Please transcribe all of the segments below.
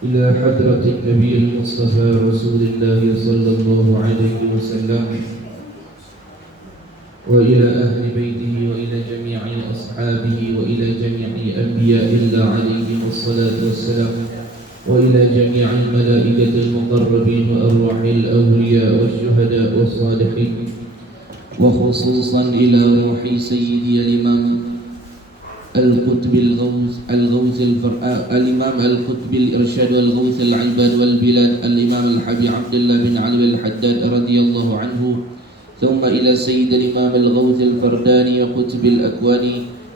إلى حضرة النبي المصطفى رسول الله صلى الله عليه وسلم وإلى أهل بيته وإلى جميع أصحابه وإلى جميع أنبياء الله عليهم الصلاة والسلام وإلى جميع الملائكة المقربين وأرواح الأولياء والشهداء والصالحين وخصوصا إلى روح سيدي الإمام القطب الغوث الإمام القطب الإرشاد والغوث العباد والبلاد الإمام الحبي عبد الله بن علي الحداد رضي الله عنه، ثم إلى سيد الإمام الغوث الفرداني قطب الأكوان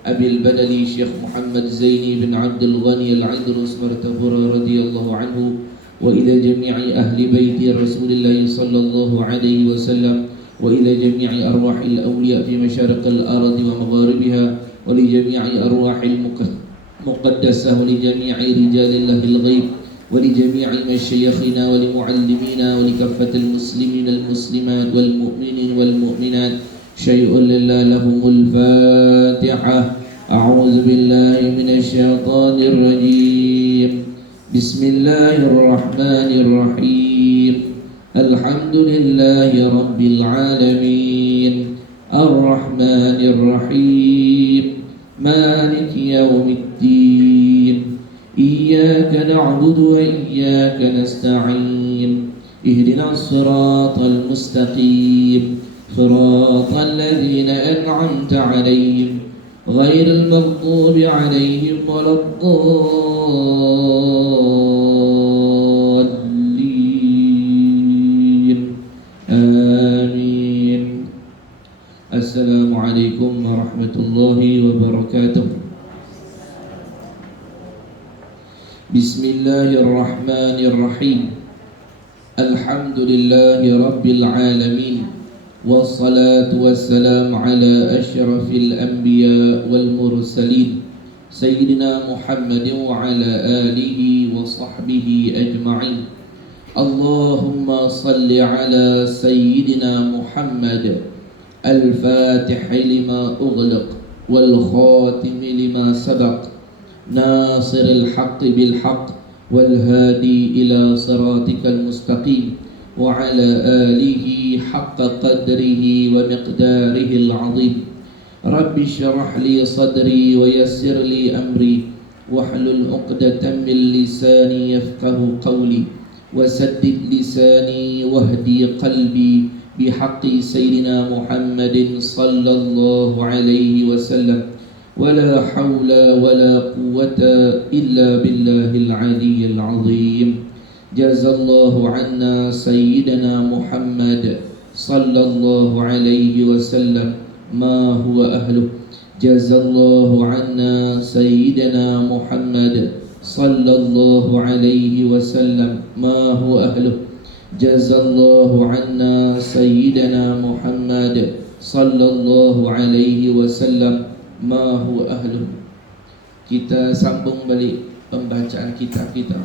أبي البدلي شيخ محمد زيني بن عبد الغني العذرس مرتبور رضي الله عنه، وإلى جميع أهل بيت رسول الله صلى الله عليه وسلم، وإلى جميع أرواح الأولياء في مشارق الأرض ومغاربها، ولجميع أرواح المقدسة، ولجميع رجال الله الغيب، ولجميع مشايخنا ولمعلمينا، ولكافة المسلمين المسلمات والمؤمنين والمؤمنات. شيء لله لهم الفاتحة. أعوذ بالله من الشيطان الرجيم. بسم الله الرحمن الرحيم. الحمد لله رب العالمين الرحمن الرحيم مالك يوم الدين إياك نعبد وإياك نستعين اهدنا الصراط المستقيم صراط الذين أنعمت عليهم غير المغضوب عليهم ولا الضالين آمين. Assalamualaikum warahmatullahi wabarakatuh. Bismillahirrahmanirrahim. Alhamdulillahi rabbil alamin. Wassalatu wassalamu ala asyrafil anbiya wal mursalin Sayyidina Muhammadin wa ala alihi wa sahbihi ajma'in. Allahumma salli ala Sayyidina Muhammad الفاتح لما أغلق والخاتم لما سبق ناصر الحق بالحق والهادي إلى صراطك المستقيم وعلى آله حق قدره ومقداره العظيم. رب اشرح لي صدري ويسر لي أمري واحلل عقدة من لساني يفقه قولي وسدد لساني واهدي قلبي بحق سيدنا محمد صلى الله عليه وسلم ولا حول ولا قوة إلا بالله العلي العظيم. جزا الله عنا سيدنا محمد صلى الله عليه وسلم ما هو أهله. جزا الله عنا سيدنا محمد صلى الله عليه وسلم ما هو أهله. جزا الله عنا سيدنا محمد صلى الله عليه wasallam ma huwa ahluh. Kita sambung balik pembacaan kitab kita.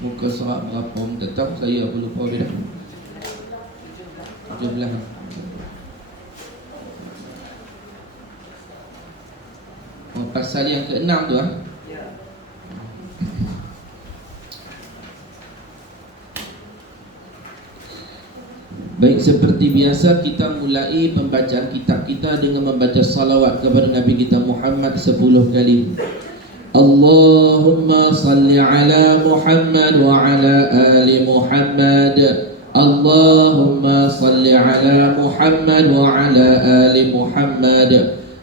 Muka surat berapa tetap saya lupa dah. 17. Pasal yang ke-6 tu ah. Baik, seperti biasa kita mulai pembacaan kitab kita dengan membaca salawat kepada Nabi kita Muhammad 10 kali. Allahumma salli ala Muhammad wa ala ali Muhammad. Allahumma salli ala Muhammad wa ala ali Muhammad.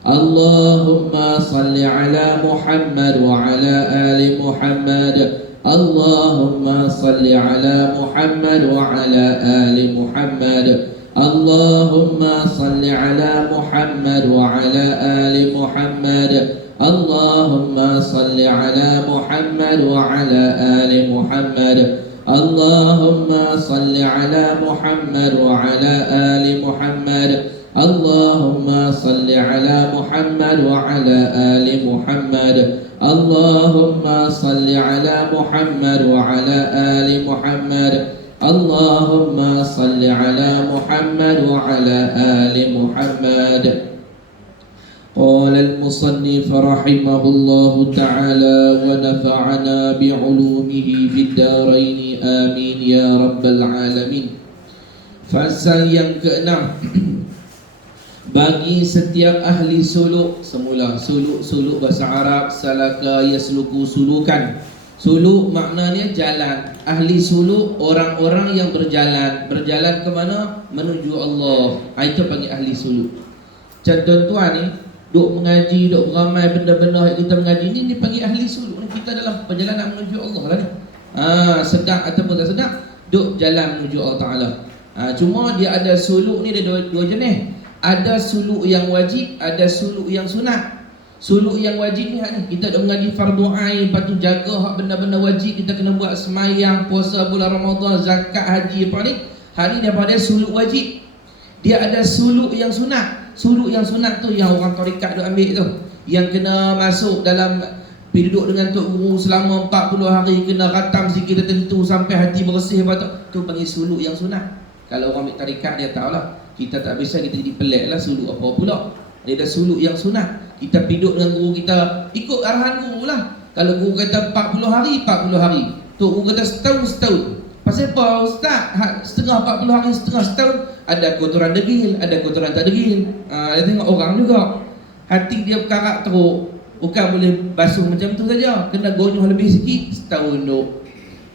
Allahumma salli ala Muhammad wa ala ali Muhammad. Allahumma salli ala Muhammad wa ala ali Muhammad. Allahumma salli ala Muhammad wa ala ali Muhammad. Allahumma salli ala Muhammad wa ala ali Muhammad. Allahumma salli ala Muhammad wa ala ali Muhammad. Allahumma salli ala Muhammad wa ala ali Muhammad. Allahumma salli ala Muhammad wa ala ali Muhammad. Allahumma salli ala Muhammad wa ala ali Muhammad. قال المصنف رحمه الله تعالى ونفعنا بعلومه في الدارين آمين يا رب العالمين. Fasal yang keenam, bagi setiap ahli suluk. Semula suluk bahasa Arab salaka yasluku sulukan. Suluk maknanya jalan. Ahli suluk orang-orang yang berjalan ke mana? Menuju Allah. Itu panggil ahli suluk. Contoh tuan ni duk mengaji, duk beramai benda-benda yang kita mengaji ni dipanggil ahli suluk. Kita dalam perjalanan menuju Allah lah ni. Sedang ataupun tak sedang, duk jalan menuju Allah Ta'ala. Cuma dia ada suluk ni, ada dua jenis. Ada suluk yang wajib, ada suluk yang sunat. Suluk yang wajib ni kita dah mengaji fardu ain, lepas tu jaga hak benda-benda wajib kita kena buat, semayang, puasa bulan Ramadan, zakat, haji, apa ni. Hal ni daripada suluk wajib. Dia ada suluk yang sunat. Suluk yang sunat tu yang orang tarikat duk ambil tu, yang kena masuk dalam pergi duduk dengan Tok Guru selama 40 hari, kena khatam zikir tertentu sampai hati bersih. Lepas tu panggil suluk yang sunat. Kalau orang ambil tarikat dia tahulah, kita tak bisa, kita jadi pelik lah suluk apa pula. Dia ada suluk yang sunat. Kita pergi duduk dengan guru kita, ikut arahan guru lah. Kalau guru kata 40 hari, 40 hari. Tok Guru kata setahun. Pasal apa Ustaz? Setengah 40 hari, setengah setahun. Ada kotoran degil, ada kotoran tak degil. Dia tengok orang juga, hati dia berkarak teruk. Bukan boleh basuh macam tu saja, kena gonyol lebih sikit, setahun duk.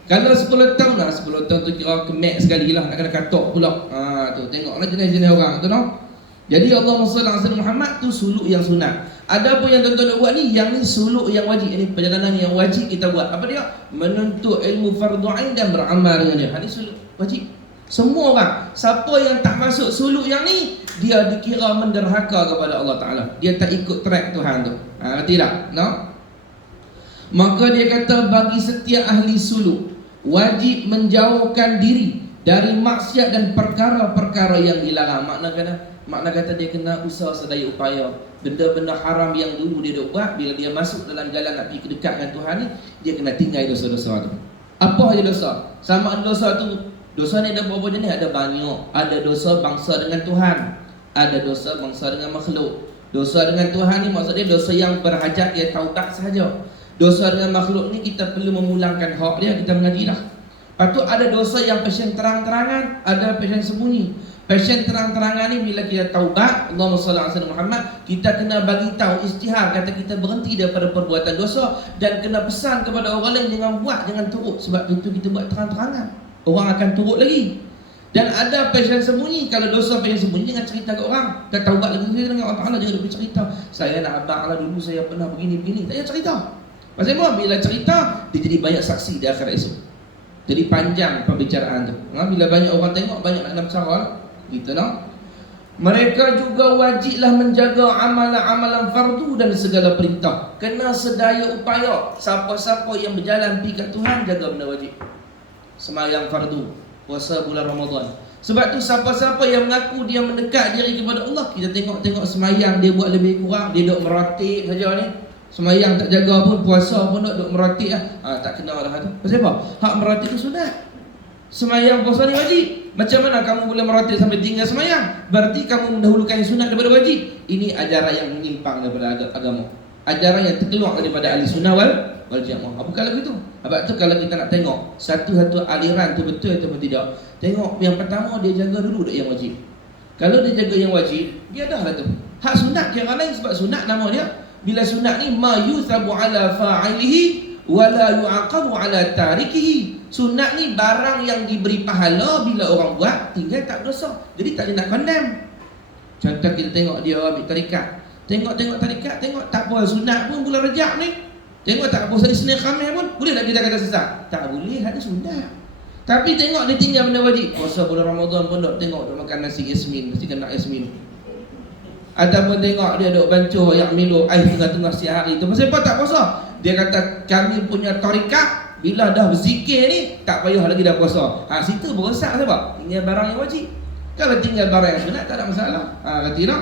Kalau 10 tahun lah, 10 tahun tu kira kemek sekali lah, nak kena katok pula. Tu tengoklah jenis-jenis orang tu no. Jadi Allahumma salli ala Muhammad tu suluk yang sunat. Ada pun yang tuan-tuan buat ni, yang ni suluk yang wajib. Ini perjalanan yang wajib kita buat. Apa dia? Menuntut ilmu fardu ain dan beramal dengan dia. Ini suluk wajib. Semua orang, siapa yang tak masuk suluk yang ni, dia dikira menderhaka kepada Allah Ta'ala. Dia tak ikut track Tuhan tu. Ngerti tak? No? Maka dia kata bagi setiap ahli suluk wajib menjauhkan diri dari maksiat dan perkara-perkara yang dilarang. Makna kata dia kena usaha sedaya upaya. Benda-benda haram yang dulu dia buat, bila dia masuk dalam jalan nak pergi dekat dengan Tuhan ni, dia kena tinggal dosa-dosa tu. Apa aja dosa? Sama dosa tu, dosa ni ada berapa jenis? Ada banyak. Ada dosa bangsa dengan Tuhan, ada dosa bangsa dengan makhluk. Dosa dengan Tuhan ni maksudnya dosa yang berhajat dia taubat sahaja. Dosa dengan makhluk ni kita perlu memulangkan hak dia, kita mengaji dah. Lepas tu ada dosa yang passion terang-terangan, ada passion sembunyi. Passion terang-terangan ni bila kita taubat, Allahumma salli ala Muhammad, kita kena bagi tahu, istihar, kata kita berhenti daripada perbuatan dosa dan kena pesan kepada orang lain jangan buat, jangan turut. Sebab itu kita buat terang-terangan, orang akan turut lagi. Dan ada passion sembunyi. Kalau dosa passion sembunyi, jangan cerita ke orang. Dah taubat lagi dengan Allah Ta'ala, jangan pergi cerita, saya nak abang lah dulu saya pernah begini-begini. Tak payah cerita. Pasal apa? Bila cerita, dia jadi banyak saksi di akhirat esok. Jadi panjang pembicaraan tu. Bila banyak orang tengok, banyak nak berbicara lah. Gitu no? Mereka juga wajiblah menjaga amalan-amalan fardu dan segala perintah. Kena sedaya upaya. Siapa-siapa yang berjalan pergi kat Tuhan, jaga benda wajib. Semayang fardu, puasa bulan Ramadan. Sebab tu siapa-siapa yang mengaku dia mendekat diri kepada Allah, kita tengok-tengok semayang dia buat lebih kurang, dia duk meratib saja ni. Semayang tak jaga pun, puasa pun duk meratib lah. Tak kenal dah tu. Pasal apa? Hak meratib tu sunat. Semayang puasa ni wajib. Macam mana kamu boleh meratib sampai tinggal semayang? Berarti kamu mendahulukan yang sunat daripada wajib. Ini ajaran yang menyimpang daripada agama. Ajaran yang terkeluar daripada ahli sunnah wal jamaah. Bukan lagu itu. Sebab tu kalau kita nak tengok satu-satu aliran tu betul atau tidak, tengok yang pertama dia jaga dulu yang wajib. Kalau dia jaga yang wajib, dia dah lah tu. Hak sunat kira lain, sebab sunat nama dia. Bila sunat ni ma yusabu ala fa'ilihi wa la yu'aqabu ala tarikihi. Sunat ni barang yang diberi pahala bila orang buat, tinggal tak dosa. Jadi tak ada nak condemn. Contoh kita tengok dia ambil tarikat. Tengok tarikat, tengok tak apa sunat pun bulan Rejab ni. Tengok tak apa hari Senin Khamis pun, boleh tak kita kata sesat? Tak boleh, ada sunat. Tapi tengok dia tinggal benda wajib. Puasa bulan Ramadan pun dok tengok dok makan nasi yasmin, mesti kena yasmin. Ataupun tengok dia dok bancuh yang milu air tengah-tengah siang hari tu. Pasal apa tak puasa? Dia kata kami punya tarikat bila dah berzikir ni, tak payah lagi dah puasa. Situ berosak sebab tinggal barang yang wajib. Kalau tinggal barang yang sunat, tak ada masalah. Kata tak?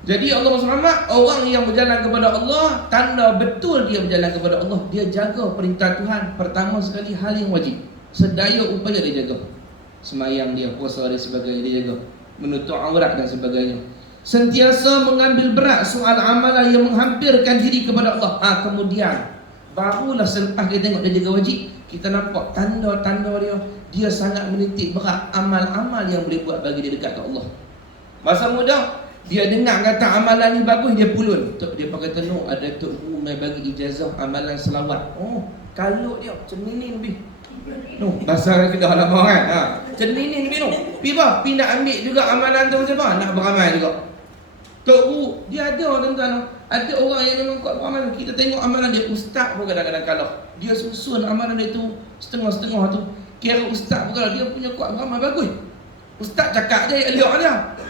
Jadi Allah SWT, orang yang berjalan kepada Allah, tanda betul dia berjalan kepada Allah, dia jaga perintah Tuhan. Pertama sekali, hal yang wajib. Sedaya upaya dia jaga. Semayang dia, puasa dan sebagainya dia jaga. Menutup aurat dan sebagainya. sentiasa mengambil berat soal amalan yang menghampirkan diri kepada Allah. Kemudian barulah selepas dia tengok dia jaga wajib, kita nampak tanda-tanda dia sangat menitik berat amal-amal yang boleh buat bagi dia dekat ke Allah. Masa muda dia dengar kata amalan ni bagus, dia pulun. Dia pakai tenung, ada Tok Guru mai bagi ijazah amalan selawat. Kalau dia ceninin lebih. Bahasa Kedah lama kan. Ceninin lebih tu. Pi nak ambil juga amalan tu siapa? Nak beramal juga. Tok Guru dia ada tuan-tuan. Ada orang yang memang kuat beramal. Kita tengok amalan dia, ustaz pun kadang-kadang kalah. Dia susun amalan dia tu setengah-setengah tu. Kira ustaz pun kalah, dia punya kuat beramal bagus. Ustaz cakap dia elok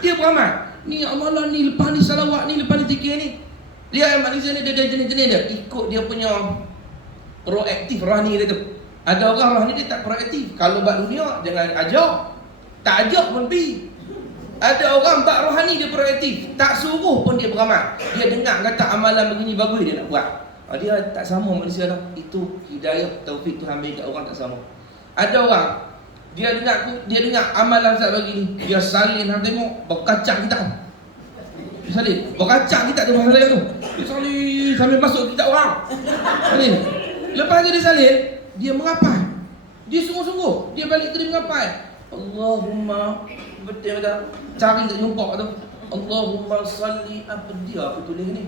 dia beramal. Ni amalan ni, lepas ni salawat ni, lepas ni zikir ni. Dia manusia ni dia jenis-jenis dia ikut dia punya proaktif rohani dia tu. Ada orang rohani dia tak proaktif. Kalau buat dunia jangan ajak. Tak ajak pun pergi. Ada orang bak rohani dia proaktif, tak suruh pun dia beramal. Dia dengar kata amalan begini bagus, dia nak buat. Dia tak sama manusia lah. Itu hidayah taufik Tuhan bagi kat orang tak sama. Ada orang dia dengar amalan Ustaz bagi ni, dia salin hang tengok berkacang kitab. Dia salin berkacang kitab tu masalah tu. Dia salin sambil masuk kitab orang. Salin. Lepas dia salin, dia merapai. Dia sungguh-sungguh, dia balik tu dia merapai. Allahumma, betul dah cari tak jumpa tu. Allahumma salli, apa dia aku tulis ni?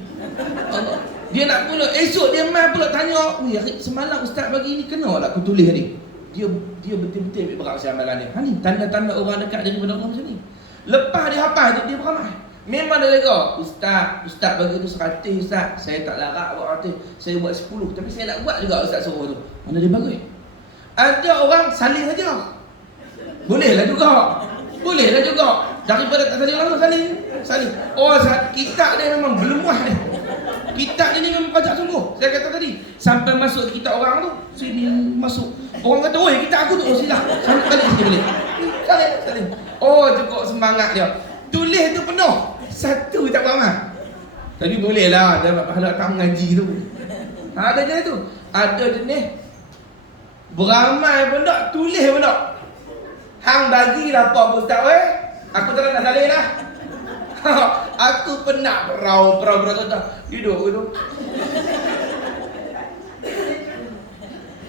Allah. Dia nak pula esok dia mai pula tanya, "Weh, semalam ustaz bagi ni kena tak aku tulis ni?" Dia betul-betul ambil berat usaha amalan dia. Ni tanda-tanda orang dekat daripada Allah macam ni. Lepas dia hafal tu dia beramal. Memang dia kata, Ustaz bagi tu 100 Ustaz. Saya tak larat buat 100, saya buat 10. Tapi saya nak buat juga Ustaz suruh tu. Mana dia bagus? Ada orang saling saja. Bolehlah juga. Daripada tak saling langsung saling. Kitab dia memang berlemuah ni. Kitab dia ni memang pajak sungguh. Saya kata tadi, sampai masuk kitab orang tu, sini masuk. Orang kata, "Oi, kitab aku tu." Sila. Sampai balik sini balik. Saling. Cukup semangat dia. Tulis tu penuh. Satu tak beramal. Tapi bolehlah dapat pahala tak mengaji tu. Ada jenis tu. Ada jenis beramal pun tak, tulis pun tak. Hang bagilah apa ustaz weh. Aku tak nak salih dah. Aku penat berau kata. Duduk tu.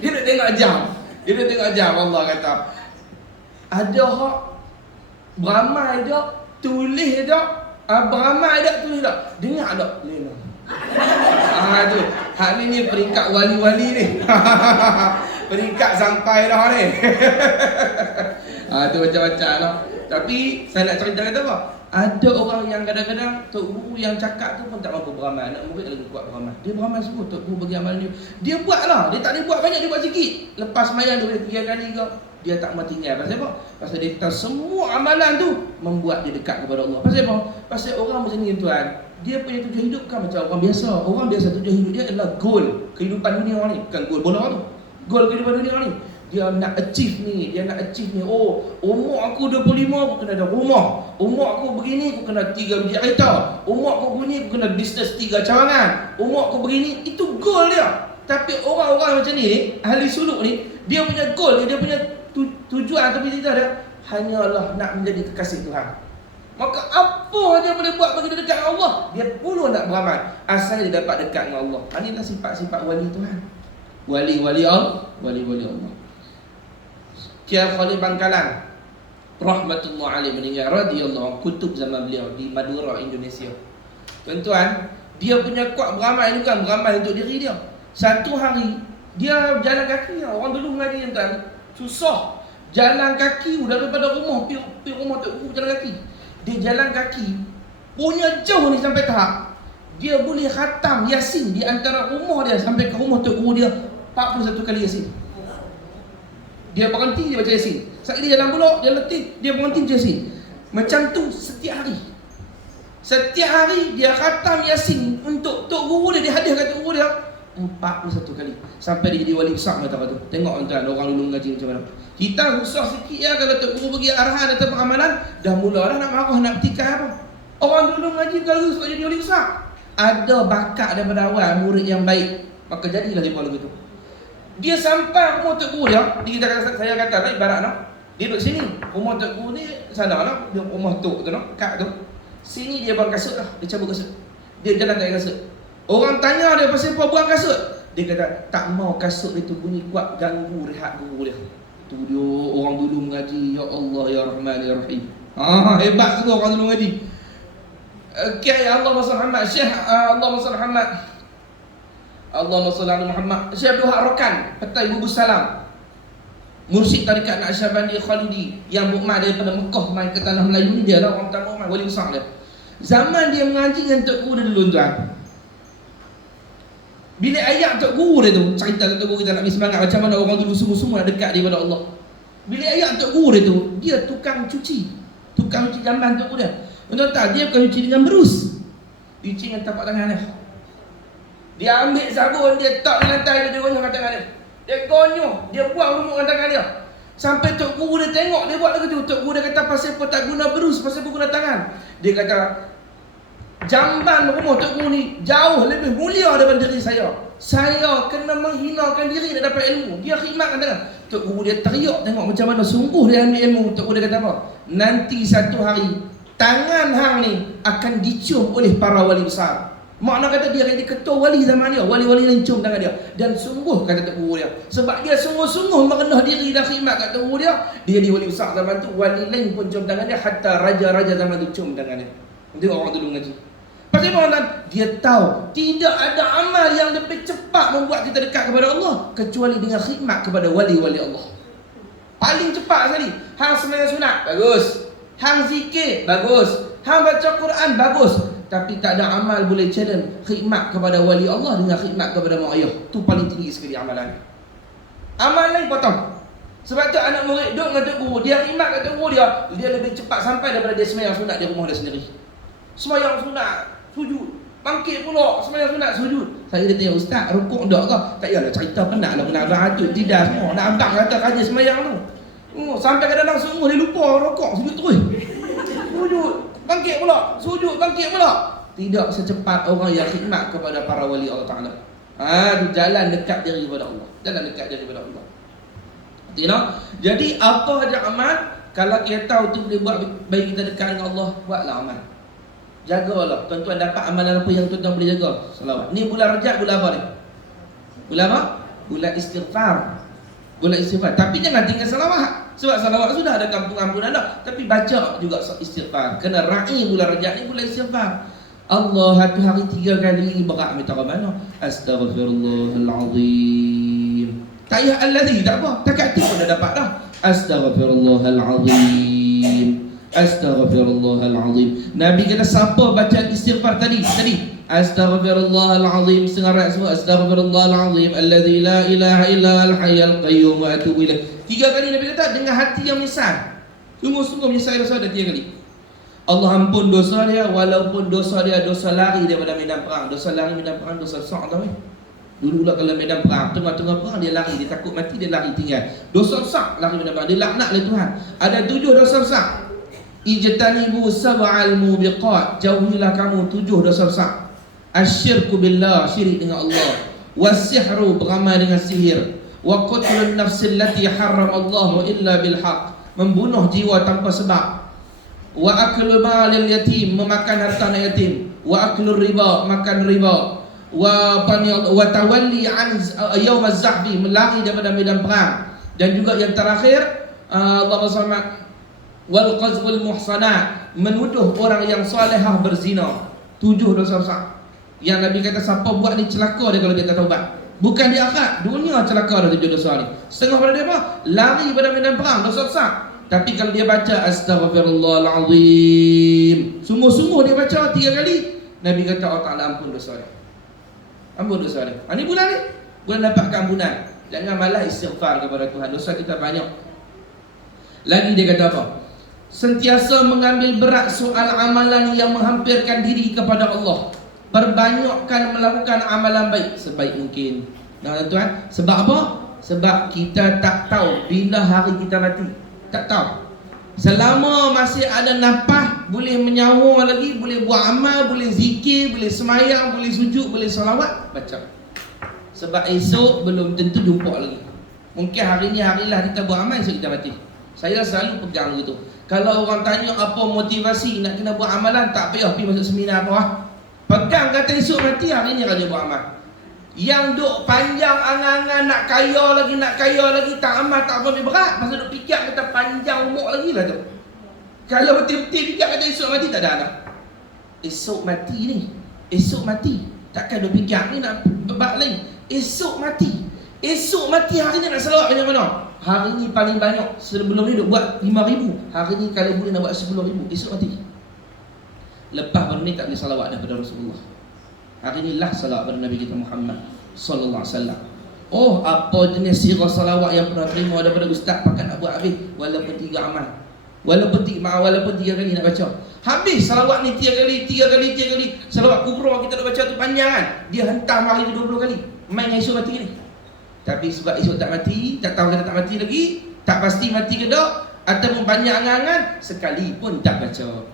Dia nak tengok jam. Allah kata. Ada hak beramal dak, tulis dak, beramal dak, tulis dak. Dengar dak? Lena. Tu. Hak ni peringkat wali-wali ni. Peringkat sampai dah ni. Tu macam-macam lah. Tapi saya nak cerita kata apa? Ada orang yang kadang-kadang Tok Guru yang cakap tu pun tak mampu beramal. Nak murid lagi kuat beramal. Dia beramal semua, Tok Guru bagi amalan dia. Dia buat lah. Dia tak boleh buat banyak, dia buat sikit. Lepas sembahyang dia boleh 3 kali ke. Dia tak mau tinggal. Pasal apa? Pasal dia tahu semua amalan tu membuat dia dekat kepada Allah. Pasal apa? Pasal orang macam ni tuan, dia punya tujuan hidup kan macam orang biasa. Orang biasa tujuan hidup dia adalah goal kehidupan dunia orang ni. Bukan goal bola tu. Goal kehidupan dunia orang ni. Dia nak achieve ni. Umur aku 25 aku kena ada rumah. Umur aku begini aku kena 3 biji kereta. Umur aku begini aku kena bisnes 3 cawangan. Umur aku begini, itu goal dia. Tapi orang-orang macam ni, ahli suluk ni, dia punya goal, dia punya tujuan atau cita dia hanyalah nak menjadi kekasih Tuhan. Maka apa dia boleh buat bagi dia dekat dengan Allah, dia perlu nak beramal asal dia dapat dekat dengan Allah. Inilah sifat-sifat wali Tuhan. Wali-wali Allah. Kiai Khalil Bangkalan rahmatullah alaih meninggal radhiyallahu, kutub zaman beliau di Madura, Indonesia. Tuan-tuan, dia punya kuat beramal ini bukan beramal untuk diri dia. Satu hari dia jalan kaki. Orang dulu mengaji tuan, susah jalan kaki daripada rumah pergi rumah Tok Guru jalan kaki. Dia jalan kaki punya jauh ni sampai tahap dia boleh khatam Yasin di antara rumah dia sampai ke rumah Tok Guru dia 41 kali Yasin. Dia berhenti, dia baca Yasin. Saat dia jalan pulak, dia letih, dia berhenti baca Yasin. Macam tu setiap hari. Setiap hari dia khatam Yasin untuk Tok Guru dia, dia hadiah kat Tok Guru dia 41 kali. Sampai dia jadi wali besar kata. Tengok tuan, orang dulu mengaji macam mana. Kita susah sikit ya kalau Tok Guru bagi arahan atau amalan, dah mulalah nak marah, nak petikai apa. Orang dulu mengaji kalau supaya jadi wali besar. Ada bakat daripada awal murid yang baik, maka jadilah dia buat begitu. Dia sampai rumah Tok Guru dia, saya kata lah ibarat dia duduk sini. Rumah Tok Guru ni sana lah, dia rumah Tok tu kak tu. Sini dia buang kasut lah, dia cabut kasut. Dia jalan tak kasut. Orang tanya dia pasal apa buang kasut. Dia kata tak mau kasut itu bunyi kuat ganggu rehat guru dia. Tu dia orang dulu mengaji, ya Allah ya Rahman ya Rahim. Hebat tu orang dulu mengaji. Kiai Allahumma salli Muhammad, Syekh Allahumma salli Muhammad. Allahumma salli Muhammad. Syekh Abdul Haq Rokan, Petai Bubus Salam. Mursyid tarikat Naqsyabandi Khalidi yang mukmah daripada Mekah mai ke tanah Melayu ni, dia lah orang pertama mai wali besar dia. Zaman dia mengaji dengan Tok Guru dia dulu tuan. Bila ayat Tok Guru dia tu, cerita Tok Guru kita nak semangat macam mana orang dulu sungguh-sungguh nak dekat daripada Allah. Bila ayat Tok Guru dia tu, dia tukang cuci jamban Tok Guru dia. Tuan tahu dia bukan cuci dengan berus. Cuci dengan tapak tangan dia. Dia ambil sabun, dia tak di lantai, dia gonyol dengan tangan dia. Dia gonyol, dia buang lumut dengan tangan dia. Sampai Tok Guru dia tengok, dia buat lagu tu. Tok Guru dia kata pasal apa tak guna berus, pasal apa guna tangan. Dia kata jamban rumah Tok Guru ni jauh lebih mulia daripada diri saya. Saya kena menghinakan diri nak dapat ilmu. Dia khidmatkan tangan. Tok Guru dia teriak tengok macam mana sungguh dia ambil ilmu. Tok Guru dia kata apa? Nanti satu hari tangan hang ni akan dicium oleh para wali besar. Makna kata dia jadi ketua wali zaman dia. Wali-wali lain cium tangan dia. Dan sungguh kata Tok Guru dia, sebab dia sungguh-sungguh merendah diri dan khidmat kat Tok Guru dia, dia jadi wali besar zaman tu. Wali lain pun cium tangan dia. Hatta raja-raja zaman tu cium tangan dia. Nanti orang dulu ngaji. Pasal apa? Dia tahu tidak ada amal yang lebih cepat membuat kita dekat kepada Allah kecuali dengan khidmat kepada wali-wali Allah. Paling cepat sekali. Hang sembahyang sunat, bagus. Hang zikir, bagus. Hang baca Quran, bagus. Tapi tak ada amal boleh challenge khidmat kepada wali Allah dengan khidmat kepada mak ayah. Tu paling tinggi sekali amalan. Amal lain potong. Sebab tu anak murid duduk dengan Tok Guru, dia khidmat kat Tok Guru dia lebih cepat sampai daripada dia sembahyang sunat di rumah dia sendiri. Sembahyang sunat, sujud, bangkit pula, sembahyang sunat, sujud. Saya dia tanya, ustaz, rukuk tak ke? Tak payahlah cerita penat lah kena abang hajud. Tidak semua, nak abang kata kaji sembahyang tu. Sampai kadang-kadang sungguh dia lupa rukuk, sujud terus. Sujud, bangkit pula, sujud, bangkit pula. Tidak secepat orang yang khidmat kepada para wali Allah Ta'ala. Itu jalan dekat diri kepada Allah. Jalan dekat diri kepada Allah. Jadi apa saja amal, kalau kita tahu tu boleh buat bagi kita dekat dengan Allah, buatlah amal. Jagalah. Tuan-tuan dapat amalan apa yang tuan-tuan boleh jaga? Salawat. Ni bulan Rajab, bulan apa ni? Bulan apa? Bulan istighfar. Bulan istighfar. Tapi jangan tinggal salawat. Sebab salawat sudah ada kampung-kampungan dah. Tapi baca juga istighfar. Kena raih bulan Rajab ni bulan istighfar. Allah satu hari 3 kali berak minta ke mana? Astaghfirullahalazim. Tak payah allazi, tak apa. Takat tu pun dah dapat dah. Astaghfirullahalazim. Astaghfirullahalazim. Nabi kata siapa baca istighfar tadi Astaghfirullahalazim setengah semua. Astaghfirullahalazim allazi la ilaha illa al-hayyul qayyum wa atubu ilaih. 3 kali Nabi kata dengan hati yang menyesal. Sungguh-sungguh menyesal dosa dah 3 kali. Allah ampun dosa dia, walaupun dosa dia dosa lari daripada medan perang. Dosa lari medan perang dosa besar tau. Dulu lah kalau medan perang, tengah-tengah perang dia lari, dia takut mati, dia lari tinggal. Dosa besar lari medan perang, dia laknat oleh Tuhan. Ada 7 dosa besar. Ijtanibu sab'al mubiqat, jauhilah kamu 7 dosa besar. Asyirku billah, syirik dengan Allah. Wasihru, beramal dengan sihir. Wa qatlun nafsil lati haram Allah illa bilhaq, membunuh jiwa tanpa sebab. Wa aklu malil yatim, memakan harta anak yatim. Wa aklu riba, makan riba. Wa tawalli an yaum az-zahbi, melari daripada medan perang. Dan juga yang terakhir, Allahumma salli wal qazful muhsanat, menuduh orang yang salihah berzina. 7 dosa besar yang Nabi kata siapa buat ni celaka dia kalau dia tak taubat. Bukan di akhirat, dunia celaka dah 7 dosa ni. Setengah pada dia apa? Lari pada medan perang, dosa besar. Tapi kalau dia baca astaghfirullahalazim, sungguh-sungguh dia baca 3 kali, Nabi kata Allah Ta'ala ampun dosa dia. Ampun dosa dia. Ini bulan ni, bulan dapat keampunan. Jangan malah istighfar kepada Tuhan. Dosa kita banyak. Lagi dia kata apa? Sentiasa mengambil berat soal amalan yang menghampirkan diri kepada Allah. Perbanyakkan melakukan amalan baik sebaik mungkin. Nah tuan, sebab apa? Sebab kita tak tahu bila hari kita mati. Tak tahu. Selama masih ada nafas, boleh menyawa lagi, boleh buat amal, boleh zikir, boleh semayang, boleh sujud, boleh salawat, baca. Sebab esok belum tentu jumpa lagi. Mungkin hari ni harilah kita buat amal, esok kita mati. Saya selalu pegang begitu. Kalau orang tanya apa motivasi nak kena buat amalan, tak payah pergi masuk seminar apa. Pegang kata esok mati, hari ni raja buat amal. Yang duk panjang angan-angan nak kaya lagi, tak amal tak apa berat. Masa duk fikir kata panjang umur lagi lah tu. Kalau betul-betul fikir kata esok mati, tak ada dah. Esok mati. Takkan duk fikir ni nak bab lain. Esok mati hari ni nak selawat banyak mana? Hari ni paling banyak, sebelum ni duk buat 5,000. Hari ni kalau boleh nak buat 10,000. Esok mati. Lepas baru ni tak boleh salawat dah pada Rasulullah. Hari ni lah salawat pada Nabi kita Muhammad sallallahu alaihi wasallam. Oh, apa jenis sirah salawat yang pernah terima daripada ustaz, pakat nak buat habis walaupun 3 amal. Walaupun 3 kali nak baca. Habis salawat ni 3 kali. Salawat kubra kita nak baca tu panjang kan. Dia hentam hari tu 20 kali. Main esok mati ni. Tapi sebab esok tak mati, tak tahu kata tak mati lagi, tak pasti mati ke tak, ataupun banyak angan-angan, sekali pun tak baca.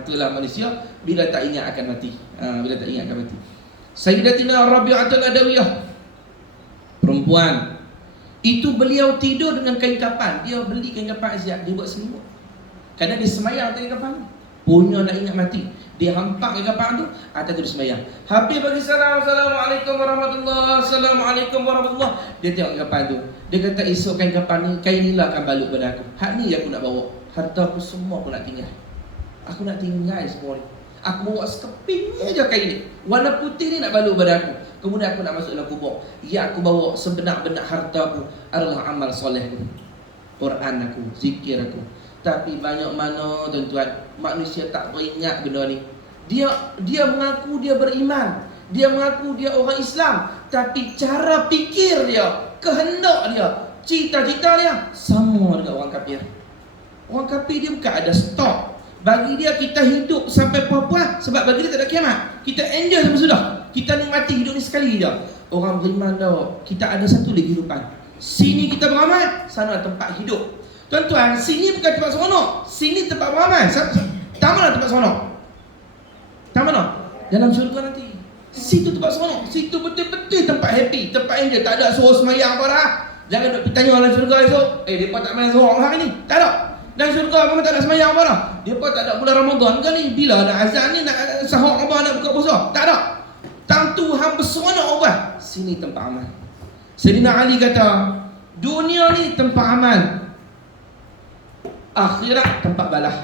Itulah manusia bila tak ingat akan mati. Sayyidatina Rabi'atul Adawiyah, perempuan itu, beliau tidur dengan kain kapan. Dia beli kain kapan siap, dia buat selimut. Kerana dia semayang kain kapan, punya nak ingat mati, dia hampak kain kapan tu, atas tu dia semayang. Habis bagi salam, Assalamualaikum warahmatullahi, Assalamualaikum warahmatullahi. Dia tengok kain kapan tu, dia kata esok kain kapan ni, kain ni lah akan balut pada aku. Hak ni aku nak bawa, harta aku semua aku nak tinggal. Aku nak tinggal semua ni. Aku bawa sekeping ni aja kain ni, warna putih ni nak balut pada aku. Kemudian aku nak masuk dalam kubur. Ya, aku bawa sebenak-benak harta aku adalah amal soleh aku, Quran aku, zikir aku. Tapi banyak mana tuan-tuan, manusia tak beringat benda ni. Dia mengaku dia beriman, dia mengaku dia orang Islam, tapi cara fikir dia, kehendak dia, cita-cita dia sama dengan orang kafir. Orang kafir dia bukan ada stok. Bagi dia kita hidup sampai puas-puas, sebab bagi dia tak ada kiamat. Kita enjoy sampai sudah. Kita nikmati hidup ni sekali je. Orang beriman dah, kita ada satu lagi kehidupan. Sini kita beramal, sana tempat hidup. Tuan-tuan, sini bukan tempat seronok, sini tempat beramal. Tak mana tempat seronok? Tak mana? Dalam syurga nanti. Situ tempat seronok, situ betul-betul tempat happy, tempat enjoy. Tak ada suruh semayang apa dah. Jangan duk tanya dalam syurga esok, mereka tak main seorang hari ni. Tak ada. Dan syurga pun tak ada semayang apa dah. Mereka tak ada bulan Ramadan ke ni, bila nak azan ni, nak sahur apa, nak buka puasa. Tak ada. Tang Tuhan berseronok apa? Sini tempat amal. Sayyidina Ali kata, dunia ni tempat amal, akhirat tempat balah.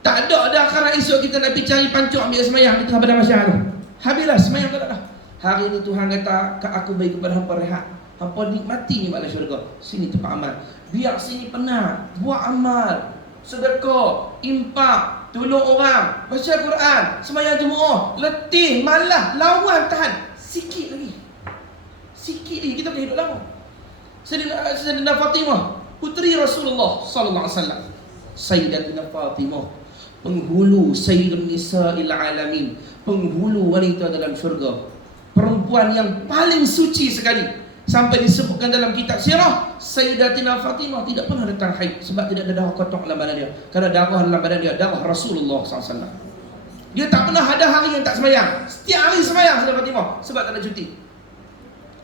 Tak ada dah akhirat esok kita nak pergi cari pancuk ambil semayang di tengah padang mahsyar tu. Habislah semayang tak ada dah. Hari ni Tuhan kata, aku bagi kepada hampa rehat. Hampa nikmati nikmat syurga. Sini tempat amal. Biar sini penat, buat amal, sedekah, impak, tolong orang, baca Quran, semayang Jumaat, letih, malah, lawan, tahan. Sikit lagi kita boleh hidup lama. Sayyidatina Fatimah, puteri Rasulullah sallallahu alaihi wasallam. Sayyidatina Fatimah, penghulu Sayyidun Nisa'il Alamin, penghulu wanita dalam syurga, perempuan yang paling suci sekali. Sampai disebutkan dalam kitab sirah, Sayyidatina Fatimah tidak pernah datang haid, sebab tidak ada darah kotor dalam badan dia. Kerana darah dalam badan dia darah Rasulullah SAW. Dia tak pernah ada hari yang tak semayang. Setiap hari semayang Sayyidatina Fatimah, sebab tak ada cuti.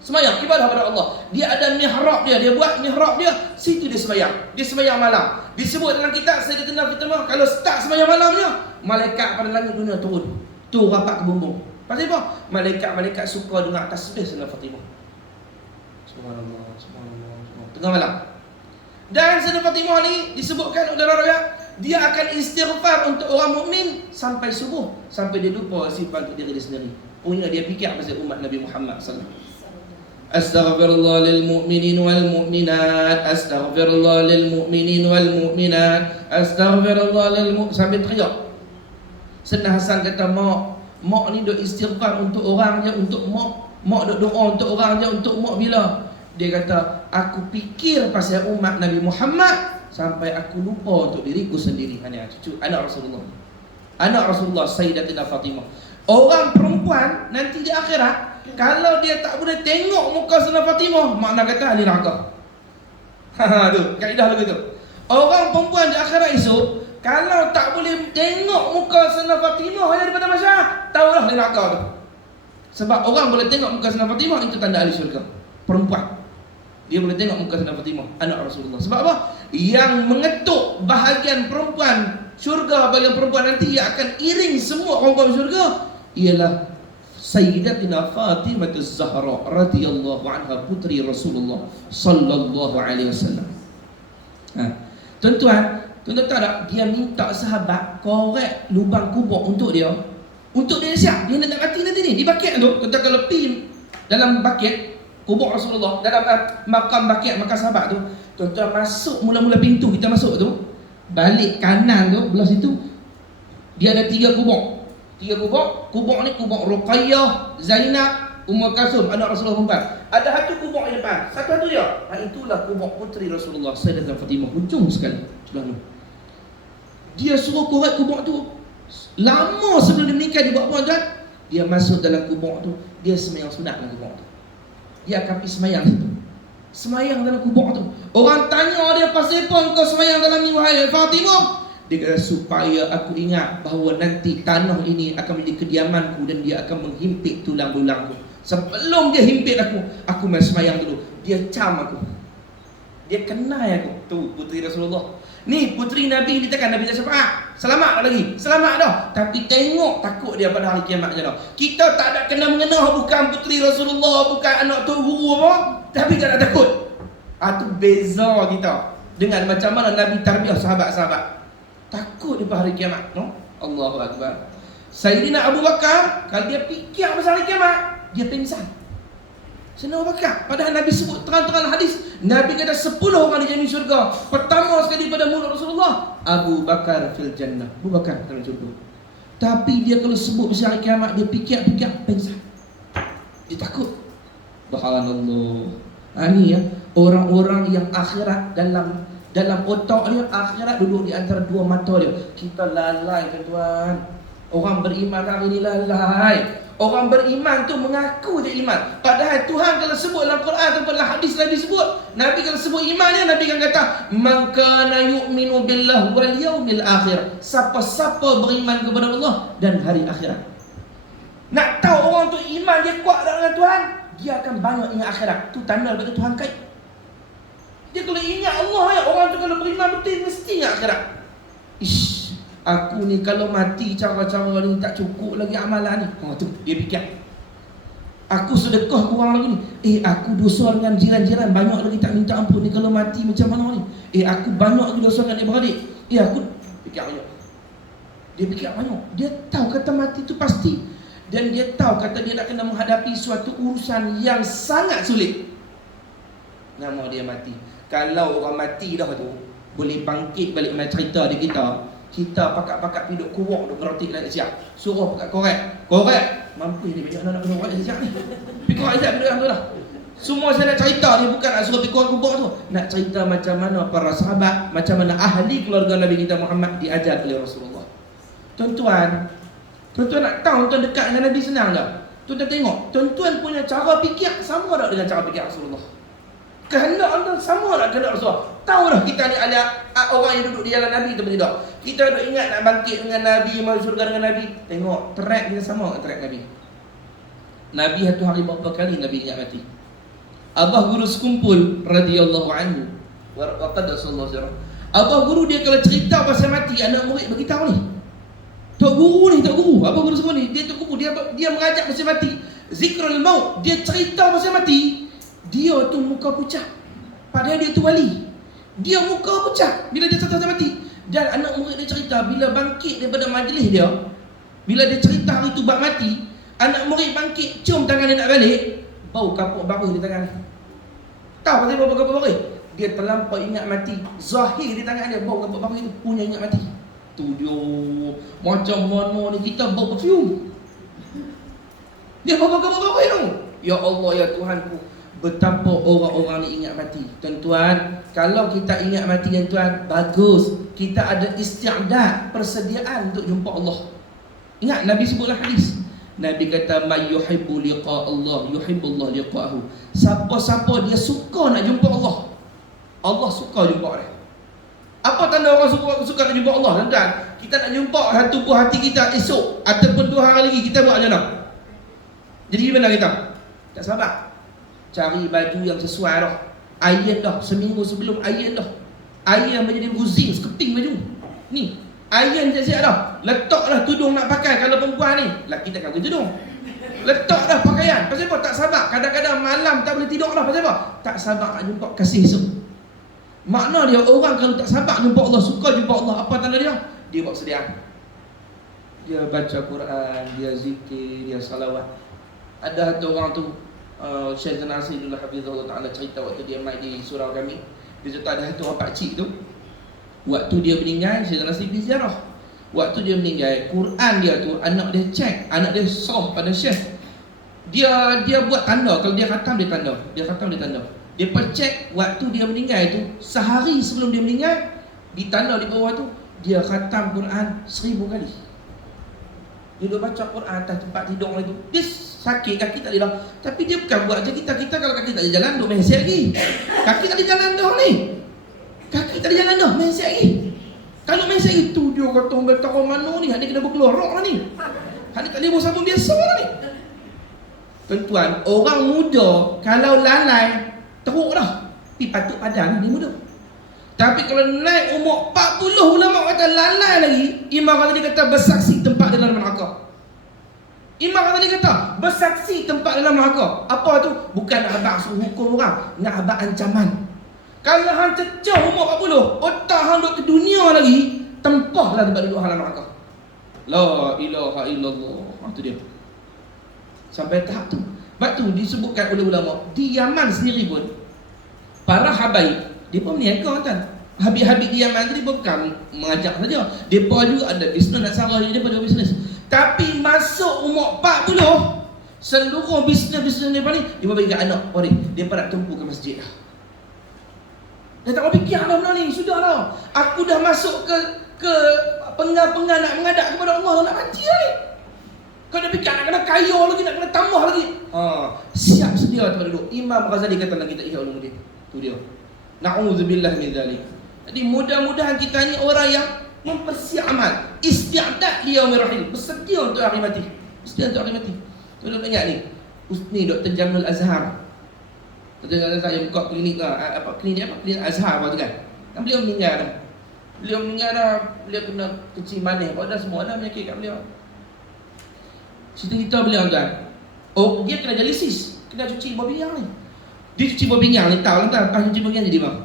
Semayang, ibadah pada Allah. Dia ada mihrab dia buat mihrab dia, situ dia semayang. Dia semayang malam. Disebut dalam kitab Sayyidatina Fatimah, kalau start semayang malam dia, malaikat pada langit dunia turun. Tu rapat ke bumbung. Pasal apa? Malaikat-malaikat suka dengar tasbih Sayyidatina Fatimah. Subhanallah. Tengah malam. Dan Sayyidatina Fatimah ni disebutkan oleh rakyat, dia akan istighfar untuk orang mukmin sampai subuh, sampai dia lupa sifat untuk diri dia sendiri. Punya dia fikir pasal umat Nabi Muhammad sallallahu alaihi wasallam. Astaghfirullah lil mu'minin wal mu'minat, astaghfirullah lil mu'minin wal mu'minat, astaghfirullah lil sampai teriak. Sayyidina Hasan kata, mak ni duk istighfar untuk orang je, untuk mak duk doa untuk orang je, untuk mak bila? Dia kata, aku fikir pasal umat Nabi Muhammad sampai aku lupa untuk diriku sendiri. Anak cucu, anak Rasulullah Sayyidatina Fatimah. Orang perempuan nanti di akhirat, kalau dia tak boleh tengok muka Sayyidatina Fatimah, makna kata ahli neraka. Tu, kaedah lagu tu. Orang perempuan di akhirat esok, kalau tak boleh tengok muka Sayyidatina Fatimah hanya daripada masyarakat, tahulah ahli neraka tu. Sebab orang boleh tengok muka Sayyidatina Fatimah, itu tanda ahli syurga. Perempuan. Dia boleh tengok muka Sayyidah Fatimah, anak Rasulullah. Sebab apa? Yang mengetuk bahagian perempuan syurga, bahagian perempuan nanti yang akan iring semua perempuan syurga ialah Sayyidatina Fatimah Az-Zahra radhiyallahu anha, putri Rasulullah sallallahu alaihi wasallam. Tuan-tuan tahu tak, dia minta sahabat korek lubang kubur untuk dia. Untuk dia siap, dia nak mati nanti ni. Di baket tu, kita kalau pergi dalam baket kubur Rasulullah, dalam makam baket, makam sahabat tu, tuan-tuan masuk mula-mula pintu kita masuk tu, balik kanan tu, belah situ, dia ada 3 kubur. 3 kubur. Kubur ni kubur Ruqayyah, Zainab, Ummul Kalsum, anak Rasulullah perempuan. Ada satu kubur di depan, satu je. Itulah kubur puteri Rasulullah Sayyidatina Fatimah, hujung sekali sebelah tu. Dia suruh korek kubur tu lama sebelum dia meninggal. Dia buat apa tuan? Dia masuk dalam kubur tu, dia semayang sunat dalam kubur tu. Dia akan pergi semayang situ, semayang dalam kubur tu. Orang tanya dia, pasal apa kau semayang dalam ni wahai Fatimah? Dia kata, supaya aku ingat bahawa nanti tanah ini akan menjadi kediamanku dan dia akan menghimpit tulang belulangku. Sebelum dia himpit aku main semayang dulu. Dia cam aku, dia kenal aku. Tu puteri Rasulullah. Ni puteri Nabi ni, takkan Nabi tak syafaat. Selamat lagi, selamat dah. Tapi tengok takut dia pada hari kiamat je dah. Kita tak ada kena mengenal, bukan puteri Rasulullah, bukan anak tu guru apa, tapi tak ada takut. Tu beza kita dengan macam mana Nabi tarbiyah sahabat-sahabat. Takut di hari kiamat, no? Allahu Akbar. Sayyidina Abu Bakar, kalau dia fikir pasal hari kiamat, dia pingsan. Sayyidina Abu Bakar, padahal Nabi sebut terang-terang hadis, Nabi kata 10 orang dijamin syurga. Pertama sekali pada mulut Rasulullah, Abu Bakar fil jannah. Abu Bakar dalam syurga. Tapi dia kalau sebut pasal hari kiamat, dia fikir-fikir pingsan. Dia takut. Subhanallah. Ni ya, orang-orang yang akhirat dalam otak dia, akhirat duduk di antara 2 mata dia. Kita lalai tuan-tuan. Orang beriman hari ni lalai. Orang beriman tu mengaku je iman, padahal Tuhan kalau sebut dalam Quran ataupun dalam hadis Nabi sebut, Nabi kalau sebut imannya, Nabi akan kata man kana yu'minu billah wal yaumil akhir. Siapa-siapa beriman kepada Allah dan hari akhirat. Nak tahu orang tu iman dia kuat dengan Tuhan, dia akan banyak ingat akhirat. Tu tanda bagi Tuhan kait. Dia kalau ingat Allah ya, orang tu kalau beriman betul mesti ingat akhirat. Aku ni kalau mati cara-cara ni tak cukup lagi amalan ni. Tu dia fikir. Aku sedekah kurang lagi ni. Aku dosa dengan jiran-jiran banyak lagi tak minta ampun ni, kalau mati macam mana ni? Aku banyak lagi dosa dengan adik-beradik. Aku fikir banyak. Dia fikir banyak. Dia tahu kata mati tu pasti. Dan dia tahu kata dia nak kena menghadapi suatu urusan yang sangat sulit. Nama dia mati. Kalau orang mati dah tu, boleh bangkit balik mana cerita di kita. Kita pakat-pakat piduk kuwak duk ngerotik dah siap. Suruh pakat korek. Mampu ni banyak nak kena korek siap ni. Pi korek siap benda tu lah. Semua saya nak cerita ni bukan nak suruh pi korek kubur tu. Nak cerita macam mana para sahabat, macam mana ahli keluarga Nabi kita Muhammad diajar oleh Rasulullah. Tuan-tuan nak tahu tuan dekat dengan Nabi senang tak? Tuan tengok, tuan-tuan punya cara fikir sama tak dengan cara fikir Rasulullah? Kehendak anda sama tak kehendak Rasulullah? Tahu dah kita ni ada orang yang duduk di jalan Nabi tu tidak. Kita duduk ingat nak bangkit dengan Nabi, masuk syurga dengan Nabi. Tengok, track kita sama dengan track Nabi. Nabi satu hari berapa kali Nabi ingat mati. Abah guru sekumpul radhiyallahu anhu wa qad sallallahu alaihi wasallam. Abah guru dia kalau cerita pasal mati, anak murid bagi tahu ni. Tok guru, Abah guru semua ni, dia tok guru, dia mengajak pasal mati. Zikrul maut, dia cerita pasal mati. Dia tu muka pucat, padahal dia tu wali. Dia muka pucat bila dia cerita pasal mati. Dan anak murid dia cerita bila bangkit daripada majlis dia, bila dia cerita hari tu bab mati, anak murid bangkit, cium tangan dia nak balik, bau kapur baru di tangan. Tahu pasal bau kapur baru? Dia terlampau ingat mati. Zahir di tangan dia bau kapur baru itu punya ingat mati. Tu dia macam mana ni kita bau perfume. Dia bau kapur baru itu. Ya Allah ya Tuhanku, betapa orang-orang ni ingat mati. Tuan-tuan, kalau kita ingat mati tuan, bagus. Kita ada isti'dad, persediaan untuk jumpa Allah. Ingat Nabi sebutlah hadis. Nabi kata may yuhibbu liqa Allah yuhibbullah liqa'ahu. Siapa-siapa dia suka nak jumpa Allah, Allah suka jumpa dia. Apa tanda orang suka nak jumpa Allah tuan-tuan? Kita nak jumpa satu buah hati kita esok ataupun 2 hari lagi, kita buat macam mana? Jadi gimana kita? Tak sabar. Cari baju yang sesuai dah. Iron dah, seminggu sebelum iron dah. Iron menjadi buzing, sekeping baju. Ni, iron siap-siap dah. Letak dah tudung nak pakai. Kalau perempuan ni, lelaki takkan pakai tudung. Letak dah pakaian. Pasal apa? Tak sabar. Kadang-kadang malam tak boleh tidur lah. Pasal apa? Tak sabar nak jumpa kasih esok. Makna dia, orang kalau tak sabar jumpa Allah, suka jumpa Allah, apa tanda dia? Dia buat sediaan. Dia baca Quran, dia zikir, dia salawat. Ada satu orang tu, Syekh Zanasi dulu hafizahullah ta'ala cerita waktu dia main di surau kami. Dia cerita ada satu orang pakcik tu, waktu dia meninggal, Syekh Zanasi pergi ziarah. Waktu dia meninggal, Quran dia tu anak dia cek, anak dia som pada Syekh. Dia buat tanda, kalau dia khatam dia tanda. Dia khatam dia tanda. Dia cek waktu dia meninggal tu, sehari sebelum dia meninggal, di tanda di bawah tu, dia khatam Quran 1000 kali. Dia duduk baca Quran atas tempat tidur lagi. Dia sakit, kaki tak boleh dah. Tapi dia bukan buat je kita kalau kaki tak boleh jalan, duduk main siap lagi. Kaki tak boleh jalan dah ni. Kaki tak boleh jalan dah, main siap lagi. Kalau main siap lagi, tu dia kata orang tahu mana ni, hak ni kena berkelorok lah ni. Hak ni tak boleh buat sabun biasa lah ni. Tuan-tuan, orang muda kalau lalai, teruk dah. Tapi patut padan ni muda. Tapi kalau naik umur 40, ulama kata lalai lagi, Imam Ghazali kata bersaksi tempat dalam neraka. Imam Ghazali kata bersaksi tempat dalam neraka. Apa tu? Bukan nak abang suruh hukum orang, nak abang ancaman. Kalau hang cecah umur 40, otak hang duduk ke dunia lagi, tempahlah tempat duduk hang dalam neraka. La ilaha illallah. Itu dia. Sampai tahap tu. Sebab tu disebutkan oleh ulama, di Yaman sendiri pun para habaib dia pun berniaga kan. Habib-habib di Yaman ni bukan mengajak saja. Depa juga ada bisnes nak sarah dia pun ada bisnes. Tapi masuk umur 40, seluruh bisnes-bisnes depa ni dia bagi kat anak. Oh ni, depa nak tumpu ke masjid dah. Dia tak fikir dah benda ni, sudah dah. Aku dah masuk ke pengang-pengang nak menghadap kepada Allah, nak mati dah ni. Kau dah fikir nak kena kaya lagi, nak kena tambah lagi. Siap sedia tu duduk. Imam Ghazali kata dalam kitab Ihya Ulumuddin. Tu dia. Na'udzubillah min zalik. Jadi mudah-mudahan kita ni orang yang mempersiap amal, isti'dad li yaumir rahil, bersedia untuk hari mati. Bersedia untuk hari mati. Tuan-tuan ingat ni, Dr. Jamil Azhar. Dr. Jamil Azhar yang buka klinik klinik Azhar apa tu kan. Kan beliau meninggal dah. Beliau kena kecil manis, pada semua dah penyakit kat beliau. Cerita beliau tuan. Oh, dia kena dialisis, kena cuci buah pinggang ni. Dia cuci buah pinggang ni, tahu lah lepas cuci buah pinggang jadi bang.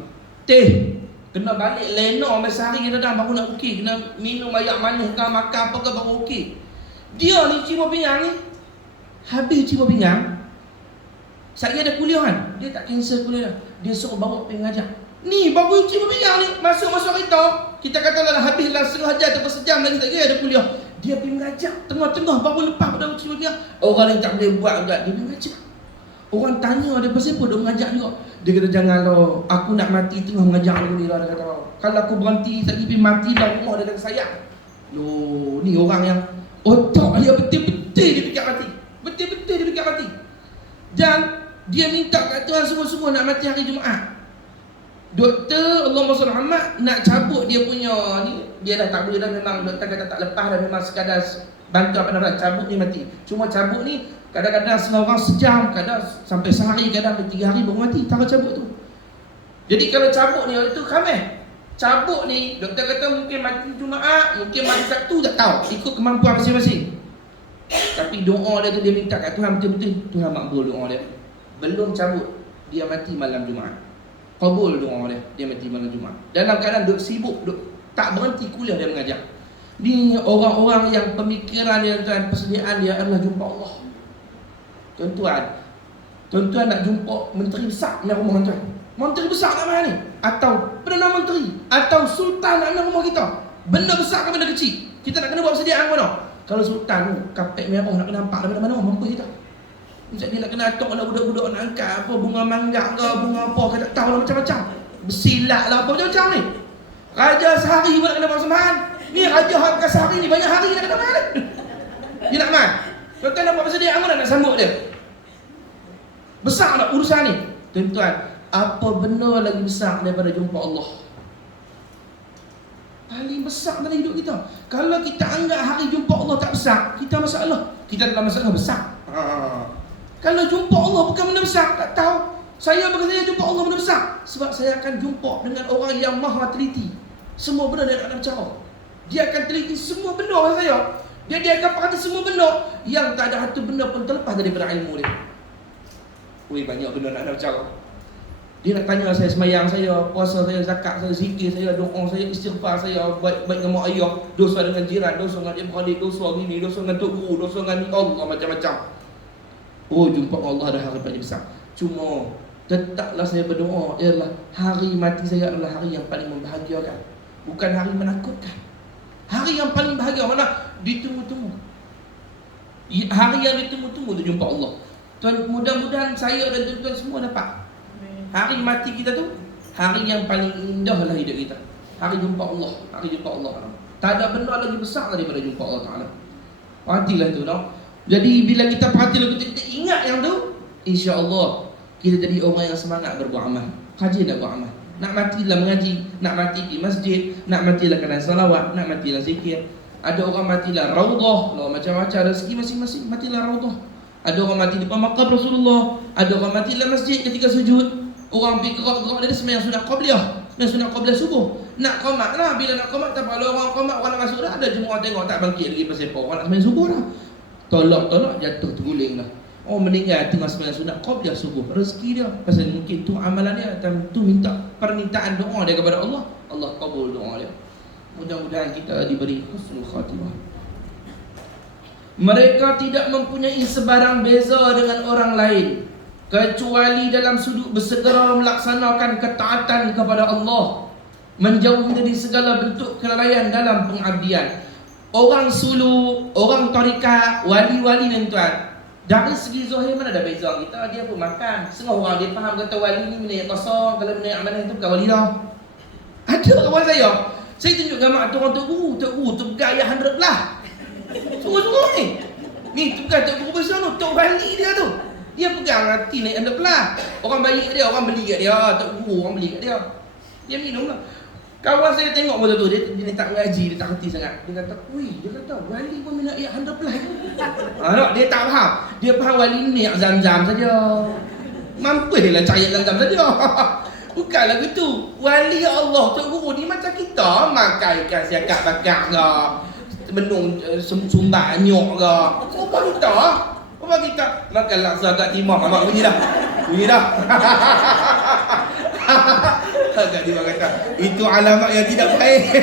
Kena balik lena sampai sehari kita dah baru nak okey, kena minum air manis ke makan apa ke baru okey. Dia ni cuci buah pinggang ni, habis cuci buah pinggang, saya ada kuliah kan, dia tak cancel kuliah dah. Dia suruh bawa pergi mengajar. Ni baru cuci buah pinggang ni, masuk kita katalah habislah setengah jam atau sejam lagi tak kira ada kuliah. Dia pergi mengajar, tengah-tengah baru lepas pada cuci buah pinggang. Orang lain tak boleh buat juga, dia pergi mengajar. Orang tanya dia pasal apa dia mengajar juga. Dia kata janganlah, aku nak mati tengah mengajar ni lah. Dia kata kalau aku berhenti tak pergi mati dah rumah dia kata sayang. Loh, ni orang yang otak dia betul-betul dia fikir mati. Betul-betul dia fikir mati. Dan dia minta kat Tuhan semua-semua nak mati hari Jumaat. Doktor Allahumma salli Muhammad nak cabut dia punya ni, dia dah tak boleh dah, memang doktor kata tak lepas dah, memang sekadar bantu apa nak cabut ni mati. Cuma cabut ni kadang-kadang seorang sejam, kadang sampai sehari, kadang 3 hari baru mati cara cabut tu. Jadi kalau cabut ni itu khameh. Cabut ni doktor kata mungkin mati Jumaat, mungkin mati Sabtu, tak tahu, ikut kemampuan masing-masing. Tapi doa dia tu dia minta kat Tuhan betul-betul, Tuhan makbul doa dia. Belum cabut dia mati malam Jumaat. Kabul doa dia mati malam Jumaat. Dalam keadaan duk sibuk, tak berhenti kuliah dia mengajar. Ni orang-orang yang pemikiran dia dan persediaan dia adalah jumpa Allah. Tuan-tuan nak jumpa menteri besar dalam rumah tuan. Menteri besar kat mana ni? Atau Perdana Menteri, atau Sultan dalam rumah kita. Benda besar ke benda kecil? Kita nak kena buat persediaan mana? Kalau Sultan tu, kapet merah nak kena nampak daripada mana? Mampu kita. Jadi nak kena atok lah budak-budak nak angkat apa, bunga mangga ke, bunga apa ke, tak tahu lah macam-macam. Bersilat lah apa macam-macam ni. Raja sehari pun nak kena persembahan. Ni raja harga sehari ni banyak hari nak kena persembahan. Dia nak main. Tuan-tuan nak buat persediaan mana nak sambut dia? Besar tak urusan ni? Tuan-tuan, apa benda lagi besar daripada jumpa Allah? Paling besar dalam hidup kita. Kalau kita anggap hari jumpa Allah tak besar, kita masalah. Kita dalam masalah besar. Kalau jumpa Allah bukan benda besar, tak tahu. Saya berkata jumpa Allah benda besar, sebab saya akan jumpa dengan orang yang maha teliti. Semua benda dia nak cara. Dia akan teliti semua benda dengan saya. Dia akan perhati semua benda, yang tak ada satu benda pun terlepas daripada ilmu dia. Ui, banyak benda nak cara. Dia nak tanya saya semayang saya, puasa saya, zakat saya, zikir saya, doa saya, istighfar saya, baik dengan mak ayah, dosa dengan jiran, dosa dengan ibu-bapa, dosa bini, dosa dengan tok guru, dosa dengan Allah, macam-macam. Oh, jumpa Allah ada hari paling besar. Cuma tetaplah saya berdoa, ialah hari mati saya adalah hari yang paling membahagiakan, bukan hari menakutkan. Hari yang paling bahagia mana? Ditunggu-tunggu. Hari yang ditunggu-tunggu tu jumpa Allah. Tuan, mudah-mudahan saya dan tuan-tuan semua dapat. Hari mati kita tu hari yang paling indah lah hidup kita. Hari jumpa Allah, hari jumpa Allah. Tak ada benda lagi besar daripada jumpa Allah Taala. Perhatilah tu, no? Jadi bila kita perhatilah, kita ingat yang tu, insya-Allah kita jadi orang yang semangat berbuat amal. Rajin nak buat amal. Nak matilah mengaji, nak mati di masjid, nak matilah kena salawat, nak matilah zikir. Ada orang matilah raudhah, lah macam-macam rezeki masing-masing, matilah raudhah. Ada orang mati di depan makam Rasulullah, ada orang mati dalam masjid ketika sujud. Orang pergi gerak-gerak dia sembahyang sunat qabliyah, dan sunat qabliyah subuh. Nak qamat lah, bila nak qamat tak apa, orang qamat orang nak masuk dah, ada jemaah tengok tak bangkit lagi pasal apa, orang nak sembahyang subuh dah. Tolak jatuh terguling dah. Oh, meninggal tengah sembahyang sunat qabliyah subuh. Rezeki dia pasal mungkin tu amalan dia, tu minta permintaan doa dia kepada Allah, Allah kabul doa dia. Mudah-mudahan kita diberi husnul khatimah. Mereka tidak mempunyai sebarang beza dengan orang lain, kecuali dalam sudut bersegera melaksanakan ketaatan kepada Allah, menjauhi dari segala bentuk kelalaian dalam pengabdian. Orang suluk, orang tarikat, wali-wali ni tuan, dari segi zahir mana ada beza kita. Dia pun makan. Setengah orang dia faham kata wali ni benda yang kosong, kalau benda yang amanah itu bukan wali dah. Ada kawan saya tunjuk gambar tu orang Tok Guru tu pegang ayat 100 belah. Suruh-suruh ni tu bukan Tok Guru besar tu, Tok Wali dia tu. Dia pegang hati naik 100 belah. Orang bayi kat dia, orang beli kat dia, Tok Guru orang beli kat dia. Dia minum lah. Kawan saya tengok masa tu, dia tak mengaji, dia tak kerti sangat. Dia kata, dia kata wali pun minat ayat 100 belah. Dia tak faham. Dia faham wali ni ayat Zam-Zam saja. Mampuslah cari ayat Zam-Zam saja. Bukanlah gitu. Wali Allah, Tok Guru ni macam kita, makan ikan siakak bakar ke, benung sumbat anyok ke. Apa kita makan laksa kat timah, mamak bunyi dah. Kat timah kata, itu alamat yang tidak baik.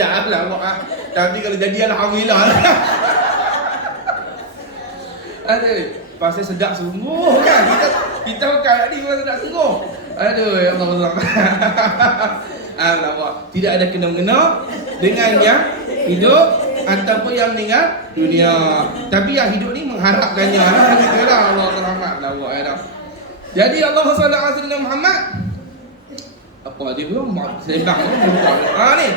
Dah lah awak. Tapi kalau jadi alhamdulillah. Aduh, pasal sedap sungguh kan. Kita makan ni memang sedap sungguh. Aduh, ya Allah. Allah. Tidak ada kena-mengena dengan yang hidup ataupun yang meninggal dunia. Tapi yang hidup ni mengharapkannya lah. Gitulah Allah rahmatlah awak ya. Jadi Allah sallallahu alaihi wasallam Muhammad apa dia belum sembang ni.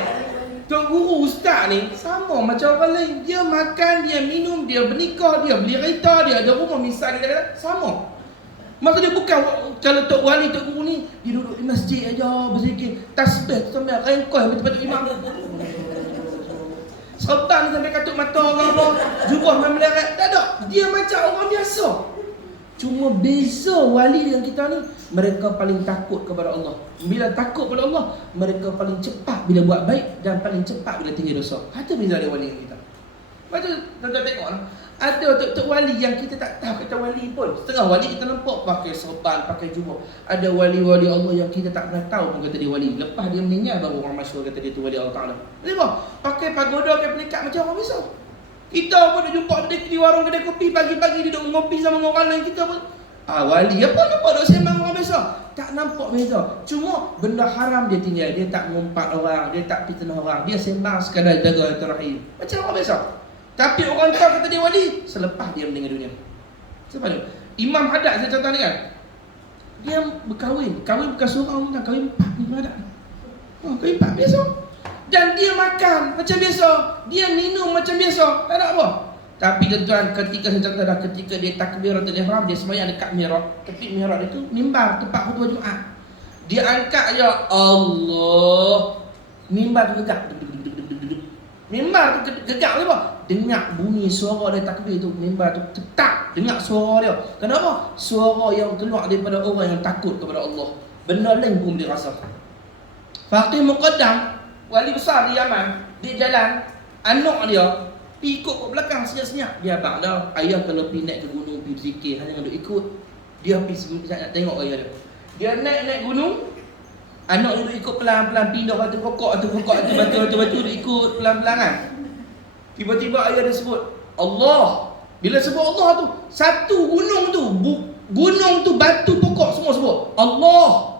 Tok Guru ustaz ni sama macam orang lain. Dia makan, dia minum, dia bernikah, dia beli kereta, dia ada rumah misal dia kata sama. Maksud dia bukan kalau Tok Wali, Tok Guru ni dia duduk di masjid aja berzikir, tasbih sampai rengkoi betul-betul imam. Serban sampai katuk mata orang apa, jubah memelerat. Tak ada. Dia macam orang biasa. Cuma beza wali dengan kita ni, mereka paling takut kepada Allah. Bila takut kepada Allah, mereka paling cepat bila buat baik dan paling cepat bila tinggal dosa. Ada beza dia wali dengan kita. Lepas tu, tuan-tuan tengoklah. Ada tok-tok wali yang kita tak tahu kata wali pun. Setengah wali kita nampak pakai serban, pakai jubah. Ada wali-wali Allah yang kita tak pernah tahu pun kata dia wali. Lepas dia meninggal baru orang masyhur kata dia tu wali Allah Ta'ala. Kenapa? Pakai pagoda, pakai pelikat macam orang biasa. Kita pun dah jumpa di warung kedai kopi pagi-pagi duduk ngopi sama orang lain, kita pun wali apa nampak duk sembang orang biasa. Tak nampak beza. Cuma benda haram dia tinggal. Dia tak mengumpat orang, dia tak fitnah orang. Dia sembang sekadar jaga terakhir. Macam orang biasa. Tapi orang tahu kata dia wali selepas dia meninggal dunia. Siapa dia? Imam Haddad saya contoh ni kan. Dia berkahwin. Kahwin bukan seorang, bukan kahwin 4 Imam Haddad. Kahwin 4 biasa. Dan dia makan macam biasa, dia minum macam biasa, tak ada apa. Tapi tuan-tuan, ketika saya contoh dah, ketika dia takbiratul ihram, dia sembahyang dekat mihrab. Tepi mihrab itu mimbar tempat khutbah Jumaat. Dia angkat ya Allah. Mimbar tu gegak. Mimbar tu gegak apa? dengar bunyi suara dia takbir tu, mimbar tu tetap dengar suara dia. Kenapa? Suara yang keluar daripada orang yang takut kepada Allah. Benda lain pun dia rasa. Faqih Muqaddam, wali besar di Yaman, dia jalan, anak dia pergi ikut kat belakang senyap-senyap. Dia abang dah, ayah kalau pergi naik ke gunung, pergi berzikir, hanya duk ikut. Dia pergi nak tengok ayah dia. Dia naik gunung, anak dia duk ikut pelan-pelan, pindah batu pokok, batu, dia ikut pelan-pelan kan. Tiba-tiba ayah dia sebut Allah. Bila sebut Allah tu, satu gunung tu batu pokok semua sebut Allah.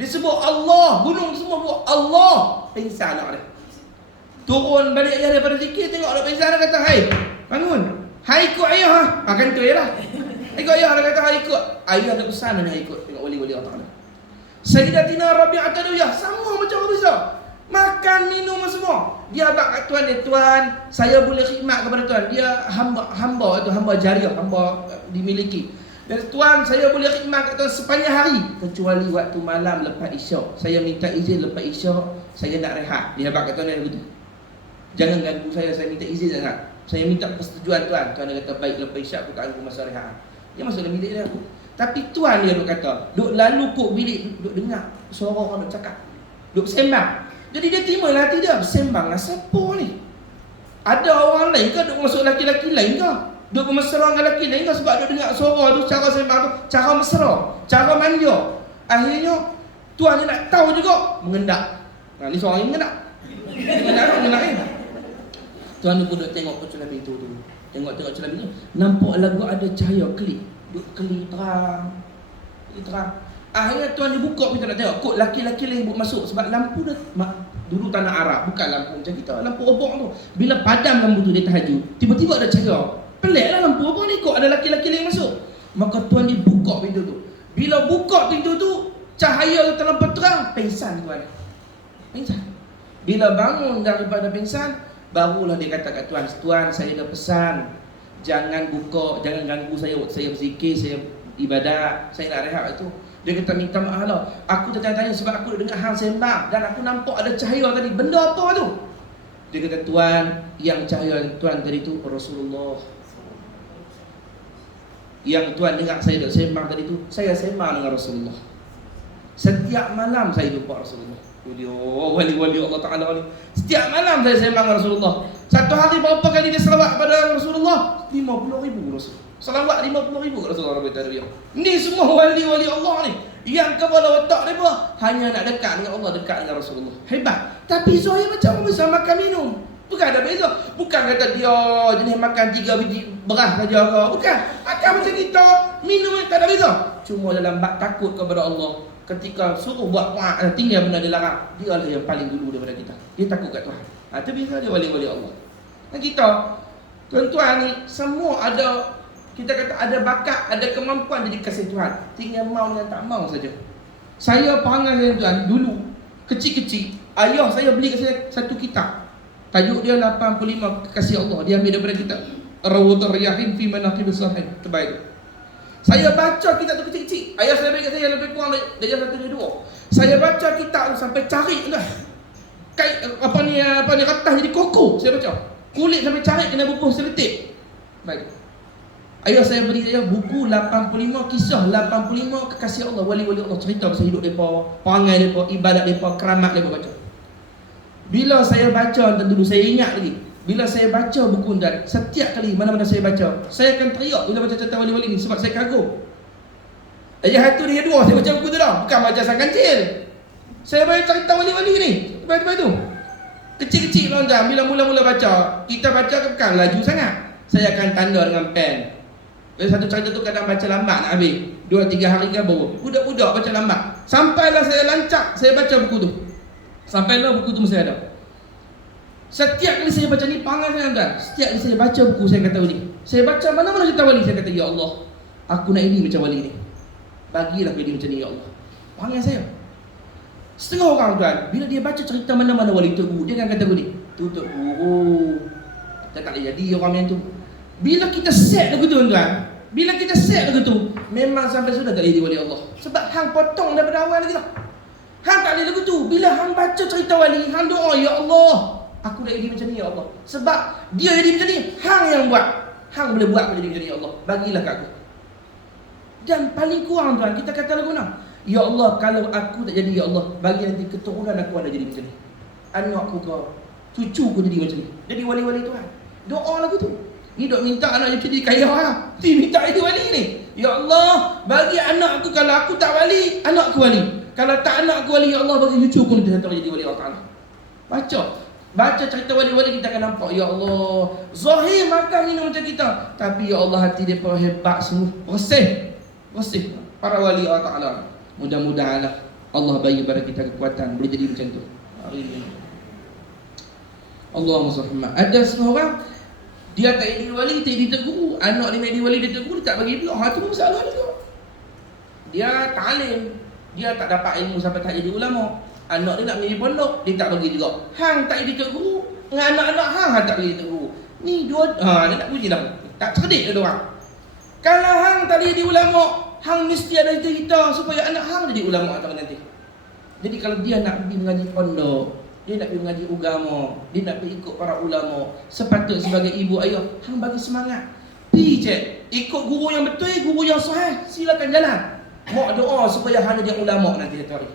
Dia sebut Allah, gunung semua sebut Allah. Pingsan anak dia. Turun balik ayah daripada zikir, tengok anak pingsan, dia kata, "Hai, bangun. Hai ikut ayah ha." Kan tu jelah. Ikut ayah, dia kata, "Hai ikut." Ayah dia pesan dia ikut. Tengok wali-wali Allah Taala. Sayyidatina Rabi'ah Tadawiyah sama macam Rizal. Makan, minum semua. Dia abang kat tuan dia, "Tuan, saya boleh khidmat kepada tuan." Dia hamba tu, hamba jariah, hamba dimiliki. Dan "Tuan, saya boleh khidmat kat tuan sepanjang hari kecuali waktu malam lepas isyak. Saya minta izin lepas isyak, saya nak rehat." Dia abang kat tuan dia begitu. "Jangan ganggu saya minta izin sangat. Saya minta persetujuan tuan." Tuan dia kata, "Baik, lepas isyak aku tak ganggu masa rehat." Dia masuk dalam bilik dia. Tapi tuan dia duk kata, duk lalu kok bilik, duk dengar suara orang duk cakap, duk sembang. Jadi dia timbul hati dia, sembang lah siapa ni? Ada orang lain ke duk masuk laki-laki lain ke? Duk bermesra dengan laki lain ke sebab duk dengar suara tu, cara sembang tu, cara mesra, cara manja. Akhirnya tuan dia nak tahu juga, mengendak. Ni seorang yang mengendak. Mengendak ni. Tuan ni pun duk tengok ke celah pintu tu. Tengok celah pintu. Nampak lagu ada cahaya kelip. Duk kelip terang. Akhirnya tuan dia buka pintu nak tengok. Kok laki-laki lain buat masuk sebab lampu dah dulu tanah Arab, bukan lampu macam kita, lampu obok tu. Bila padam lampu tu dia tahajud, tiba-tiba ada cahaya. Peliklah lampu obok ni, kok ada laki-laki lain masuk. Maka tuan dia buka pintu tu. Bila buka pintu tu, cahaya terlampau terang, pingsan tuan. Pingsan. Bila bangun daripada pingsan, barulah dia kata kat tuan, "Tuan, saya dah pesan, jangan ganggu saya waktu saya berzikir, saya ibadat, saya nak rehat itu." Dia kata, "Minta maaf lah, aku tertanya-tanya sebab aku dengar hang sembang dan aku nampak ada cahaya tadi. Benda apa tu?" Dia kata, "Tuan, yang cahaya tuan tadi tu Rasulullah. Yang tuan dengar saya duk sembang tadi tu, saya sembang dengan Rasulullah. Setiap malam saya jumpa Rasulullah." Wali-wali Allah Ta'ala ni. Setiap malam saya sembang dengan Rasulullah. Satu hari berapa kali dia selawat pada Rasulullah? 50,000 Rasul. Selawat 50,000 Rasulullah Rabi. Ni semua wali-wali Allah ni, yang kepala otak dia hanya nak dekat dengan Allah, dekat dengan Rasulullah. Hebat. Tapi Zohir macam bisa makan minum. Bukan ada beza. Bukan kata dia jenis makan 3 biji beras saja ke. Bukan. Makan macam kita, minum tak ada beza. Cuma dalam bab takut kepada Allah, ketika suruh buat taat, tinggal benda dilarang, dia lah yang paling dulu daripada kita. Dia takut kat Tuhan. Itu biasa dia wali-wali Allah. Dan kita, tuan-tuan ni, semua ada, kita kata ada bakat, ada kemampuan jadi kasih Tuhan. Tinggal mau dengan tak mau saja. Saya perangai saya tuan, dulu kecil-kecil, ayah saya beli kat saya satu kitab. Tajuk dia 85 Kekasih Allah. Dia ambil daripada kitab Rawdatul Riyahin fi Manaqibus Salihin. Terbaik. Saya baca kitab tu kecil-kecil. Ayah saya bagi kat saya lebih kurang darjah 1 dan 2. Saya baca kitab tu sampai cari tuan. Kait apa ni kertas jadi koko saya baca. Kulit sampai cari kena buku seletik. Baik. Ayah saya beri saya buku 85 kisah 85 kekasih Allah, wali-wali Allah, cerita pasal hidup depa, perangai depa, ibadat depa, keramat depa baca. Bila saya baca dulu saya ingat lagi. Bila saya baca buku dan setiap kali mana-mana saya baca, saya akan teriak bila baca cerita wali-wali ni sebab saya kagum. Ayah satu dia dua saya baca buku tu dah, bukan baca sang kancil. Saya baca cerita wali-wali ni, baca tu. Kecil-kecil tuan-tuan, bila mula-mula baca, kita baca kan laju sangat. Saya akan tanda dengan pen. Satu cerita tu kadang baca lambat nak habis 2-3 hari ke baru. Budak-budak baca lambat. Sampailah saya lancap, saya baca buku tu. Sampailah buku tu masih ada. Setiap kali saya baca ni, panggil saya tuan. Setiap kali saya baca buku, saya kata wali. Saya baca mana-mana cerita wali, saya kata, "Ya Allah, aku nak ini macam wali ni. Bagilah jadi macam ni, Ya Allah." Panggil saya. Setengah orang tuan, bila dia baca cerita mana-mana wali tu guru, dia akan kata gini, "Tu Tok Guru, kita tak boleh jadi orang macam tu." Bila kita set lagu tu tuan, bila kita set lagu tu, memang sampai sudah tak boleh jadi wali Allah. Sebab hang potong daripada awal lagi dah. Hang tak boleh lagu tu. Bila hang baca cerita wali, hang doa, "Ya Allah, aku dah jadi macam ni ya Allah. Sebab dia jadi macam ni, hang yang buat. Hang boleh buat aku jadi macam ni ya Allah. Bagilah kat aku. Dan paling kurang tuan, kita kata lagu mana? Ya Allah, kalau aku tak jadi ya Allah, bagi nanti keturunan aku ada jadi macam ni. Anakku kau, cucuku jadi macam ni. Jadi wali-wali Tuhan. Doa lagu tu. Ni dok minta anak jadi kaya lah. Ni minta jadi wali ni. Ya Allah, bagi anak aku, kalau aku tak wali, anak aku wali. Kalau tak anak aku wali, ya Allah bagi cucuku nanti satu jadi wali Allah Ta'ala. Baca cerita wali-wali, kita akan nampak, ya Allah, zahir makan minum macam kita, tapi ya Allah hati dia hebat semua. Bersih para wali Allah Ta'ala. Mudah-mudahan Allah bagi kepada kita kekuatan boleh jadi macam tu. Allahumma salli. Ada seorang dia tak jadi wali, tak jadi guru. Anak dia nak jadi wali, dia tak guru, dia tak bagi dia. Itu pun masalah juga. Dia ta'lim, dia tak dapat ilmu sampai tak jadi ulama. Anak dia nak menjadi pondok, dia tak bagi juga. Hang tak jadi guru, dengan anak-anak hang tak bagi jadi guru. Ni dua, dia nak puji dah. Tak cerdik dia orang. Kalau hang tak jadi ulama, hang mesti ada cerita supaya anak hang jadi ulama atau nanti. Jadi kalau dia nak pergi mengaji pondok, dia nak pergi mengaji agama, dia nak pergi ikut para ulama, sepatut sebagai ibu ayah, hang bagi semangat. Pergi cek, ikut guru yang betul, guru yang sahih, silakan jalan. Mak doa supaya hang jadi ulama nanti satu hari.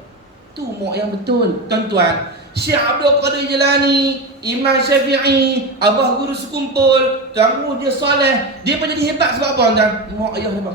Tu mak yang betul. Tuan-tuan, Syekh Abdul Qadir Jilani, Imam Syafi'i, abah guru sekumpul, tuan guru dia soleh, dia pun jadi hebat sebab apa tuan? Mak ayah dia apa?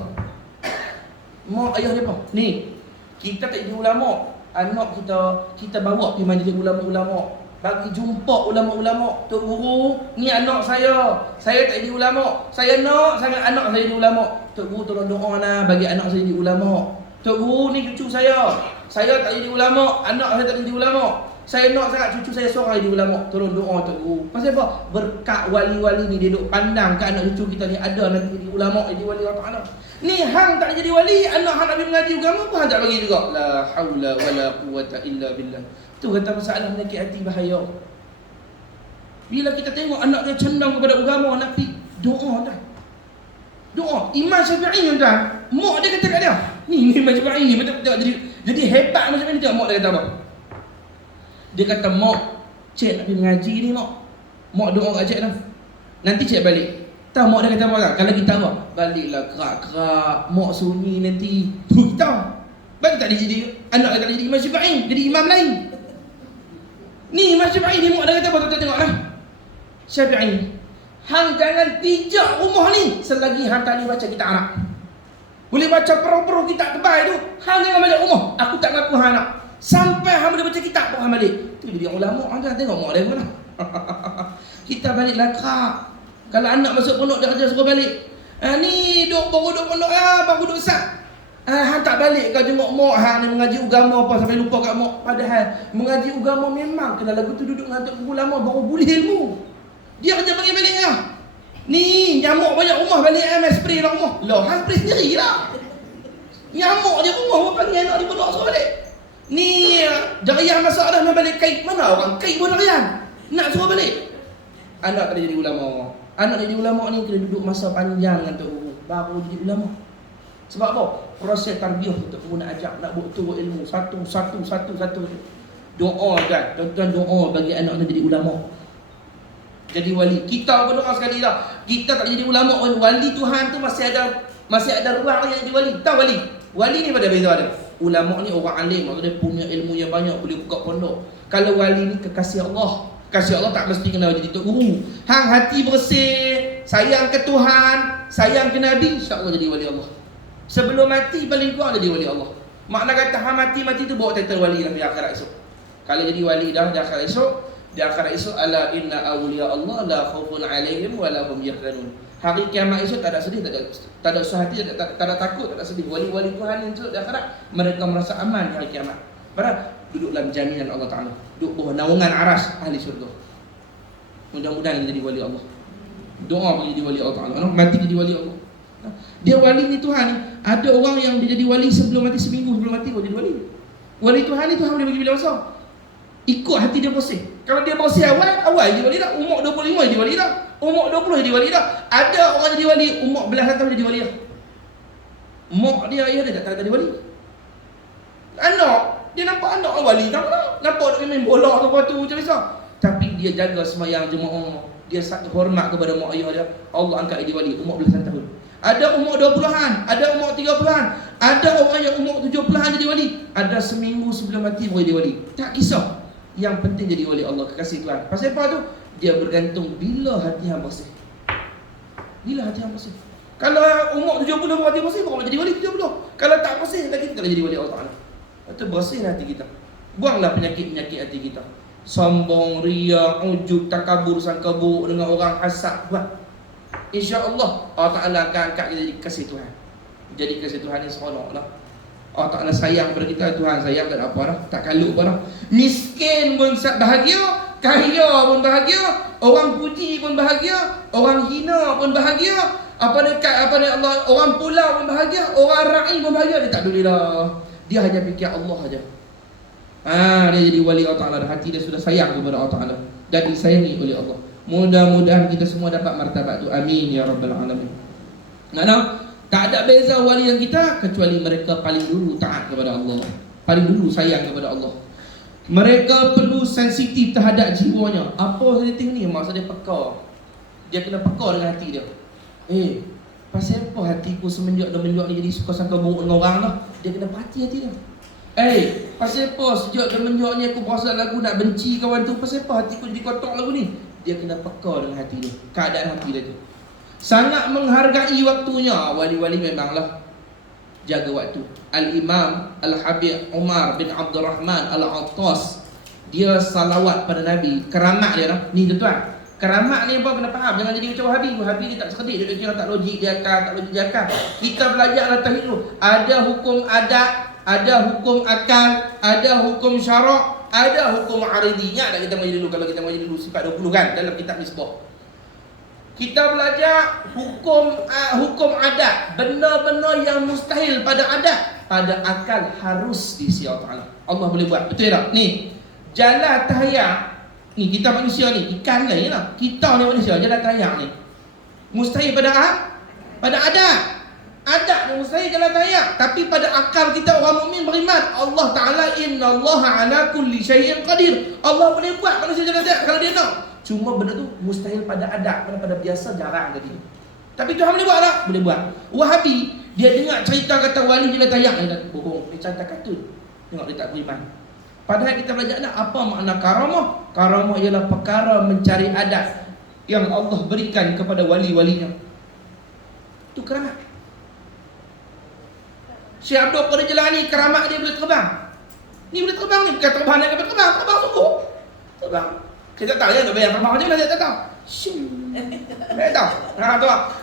Mak ayah dia apa? Ni, kita tak jadi ulama, anak kita bawa pergi majlis ulama-ulama, bagi jumpa ulama-ulama. Tok guru, ni anak saya tak jadi ulama, saya nak sangat anak saya jadi ulama. Tok guru tolong doa nah bagi anak saya jadi ulama. Tok guru, ni cucu saya tak jadi ulama, anak saya tak jadi ulama. Saya nak sangat cucu saya seorang jadi ulama. Tolong doa Tok guru. Pasal apa? Berkat wali-wali ni, dia duk pandang ke anak cucu kita ni ada nanti jadi ulama, jadi wali Allah Ta'ala. Ni hang tak jadi wali, anak hang nak pergi mengaji agama pun hang tak bagi juga. La haula wala quwata illa billah. Tu kata masalah penyakit hati bahaya. Bila kita tengok anak dia condong kepada agama, nak pergi doa dah. Doa. Imam Syafi'i tuan, mak dia kata kat dia, ni Imam Syafi'i ni betul-betul jadi hebat macam ni. Tengok mak dia kata apa? Dia kata, mak, cik nak pergi mengaji ni mak. Mak doa kat cik dah. Nanti cik balik. Tahu mak dia kata apa tak? Kalau kita apa? Baliklah kerak-kerak, mak sunyi nanti. Tu kita. Balik tak dia jadi, anak dia tak jadi Imam Syafi'i, jadi imam lain. Ni Imam Syafi'i ni, mak dia kata apa? Tuan tengok lah. Syafi'i, hang jangan pijak rumah ni selagi hang tak boleh baca kitab Arab. Boleh baca peruh-peruh kitab tebal tu, hang jangan balik rumah. Aku tak ngaku hang nak. Sampai hang boleh baca kitab pun hang balik. Tu jadi ulama, hang jangan tengok mak dia mana. Kita baliklah kerak. Kalau anak masuk pondok, dia kerja suruh balik. Ni baru duduk pondok baru duduk sat. Hang tak balik kau jenguk mak hang ni mengaji agama apa sampai lupa kat mak. Padahal mengaji agama memang kena lagu tu duduk dengan tok ulama baru boleh ilmu. Dia kerja balik lah. Ni nyamuk banyak rumah balik spray dalam rumah. Lah hang spray sendiri lah. Nyamuk di rumah panggil anak di pondok suruh balik. Ni jariah masak dah balik kait. Mana orang kait pun jariah nak suruh balik. Anak kena jadi ulama. Anak jadi ulama ni kena duduk masa panjang dengan tok guru baru jadi ulama. Sebab apa? Proses tarbiyah tok guru nak ajak, nak buat turut ilmu satu. Doa kan, tuan-tuan, doa bagi anak nak jadi ulama, jadi wali. Kita berdoa sekali dah. Kita tak jadi ulama pun, wali Tuhan tu masih ada ruang yang jadi wali. Tahu wali? Wali ni pada beza dia. Ulama ni orang alim, maksudnya punya ilmu yang banyak, boleh buka pondok. Kalau wali ni kekasih Allah. Kasih Allah tak mesti kena jadi tok guru. Hang hati bersih, sayang ke Tuhan, sayang ke Nabi, insya-Allah jadi wali Allah. Sebelum mati paling kurang jadi wali Allah. Makna kata hang mati tu bawa title wali dah di akhirat esok. Kalau jadi wali dah di akhirat esok, ala inna awliya Allah la khaufun alaihim wa la hum yahzanun. Hari kiamat esok tak ada sedih, tak ada susah hati, tak ada takut, tak ada sedih. Wali-wali Tuhan yang esok di akhirat, mereka merasa aman di hari kiamat. Padahal duduk dalam jaminan Allah Ta'ala, duduk bawah naungan aras ahli syurga. Mudah-mudahan jadi wali Allah. Doa bagi jadi wali Allah Ta'ala. Mati jadi wali Allah. Dia wali ni Tuhan ni. Ada orang yang dia jadi wali sebelum mati, seminggu sebelum mati baru jadi wali. Wali Tuhan ni Tuhan boleh bagi bila masa. Ikut hati dia bersih. Kalau dia bersih awal jadi wali dah. Umur 25 jadi wali dah. Umur 20 jadi wali dah. Ada orang jadi wali umur belasan tahun jadi wali dah. Mak dia, ayah dia tak jadi wali. Anak dia nampak anak wali tak tahu. Nampak dia main bola atau apa tu macam biasa. tapi dia jaga sembahyang jemaah, dia hormat kepada mak ayah dia, Allah angkat dia wali umur belasan tahun. Ada umur 20-an, ada umur 30-an, ada orang yang umur 70-an jadi wali, ada seminggu sebelum mati boleh jadi wali. Tak kisah. Yang penting jadi wali Allah, kekasih Tuhan. Pasal apa tu? Dia bergantung bila hati hang bersih. Bila hati hang bersih. Kalau umur 70 hati bersih, baru jadi wali 70. Kalau tak bersih lagi tak boleh jadi wali Allah Taala. Itu bersih hati kita. Buanglah penyakit-penyakit hati kita. Sombong, riya, ujub, takabur, sangka buruk dengan orang, hasad, buat. InsyaAllah Allah Ta'ala akan angkat kita jadi kasih Tuhan. Jadi kasih Tuhan yang seronok lah. Allah Ta'ala sayang kepada kita. Tuhan sayang tak ada apa dah, tak kalut apa dah. Miskin pun bahagia, kaya pun bahagia, orang puji pun bahagia, orang hina pun bahagia, Allah, orang pulau pun bahagia, orang ra'i pun bahagia. Dia tak peduli lah. Dia hanya fikir Allah saja. Dia jadi wali Allah Ta'ala. Hati dia sudah sayang kepada Allah Ta'ala dan disayangi oleh Allah. Mudah-mudahan kita semua dapat martabat tu. Amin ya rabbal alamin. Tak ada beza wali yang kita kecuali mereka paling dulu taat kepada Allah, paling dulu sayang kepada Allah. Mereka perlu sensitif terhadap jiwanya. Apa sensitif ni? Maksud dia peka. Dia kena peka dengan hati dia. Pasal apa hatiku semenjak ni jadi suka sangka buruk dengan orang lah? Dia kena perhati hati dia. Pasal apa sejak semenjak ni aku berasa lagu nak benci kawan tu? Pasal apa hatiku jadi kotor lagu ni? Dia kena peka dengan hati dia, keadaan hati dia tu. Sangat menghargai waktunya. Wali-wali memanglah jaga waktu. Al-Imam Al-Habib Umar bin Abdul Rahman Al-Attas, dia salawat pada Nabi. Keramat dia lah. Ni tuan-tuan, keramat ni apa kena faham. Jangan jadi macam Wahabi. Wahabi dia tak sekedik, dia kira tak logik, dia akal, tak logik dia akal. Kita belajar lah tauhid dulu. Ada hukum adat, ada hukum akal, ada hukum syarak, ada hukum aridi. Ingat tak kita mengaji dulu, kalau kita mengaji dulu sifat 20 kan dalam kitab Misbah. Kita belajar hukum adat, benda-benda yang mustahil pada adat, pada akal harus diisi Allah Ta'ala. Allah boleh buat, betul tak? Ni, jalan tahayang ni, kita manusia ni, ikan lain lah. Kita ni manusia, jalan tahayang ni mustahil pada adat. Adat ni mustahil jalan tahayang. Tapi pada akal kita orang mukmin beriman, Allah Ta'ala innallaha ala kulli syai'in qadir. Allah boleh buat manusia jalan tahayang kalau dia nak. Cuma benda tu mustahil pada adat, pada biasa jarang tadi. Tapi Tuhan boleh buat tak? Boleh buat. Wahabi, dia dengar cerita kata wali jalan tahayang, dia kata bohong, dia cerita katun. Tengok dia tak beriman. Padahal kita belajar apa makna karamah? Karamah ialah perkara mencari adat yang Allah berikan kepada wali-walinya. Itu keramat. Syekh Abdul Qadir Jilani, keramat dia boleh terbang. Ni boleh terbang ni, bukan terbang nak terbang, terbang sungguh. Terbang. Saya tak tahu ya, tak bayar terbang macam mana, saya tak tahu. Syung. Saya tahu.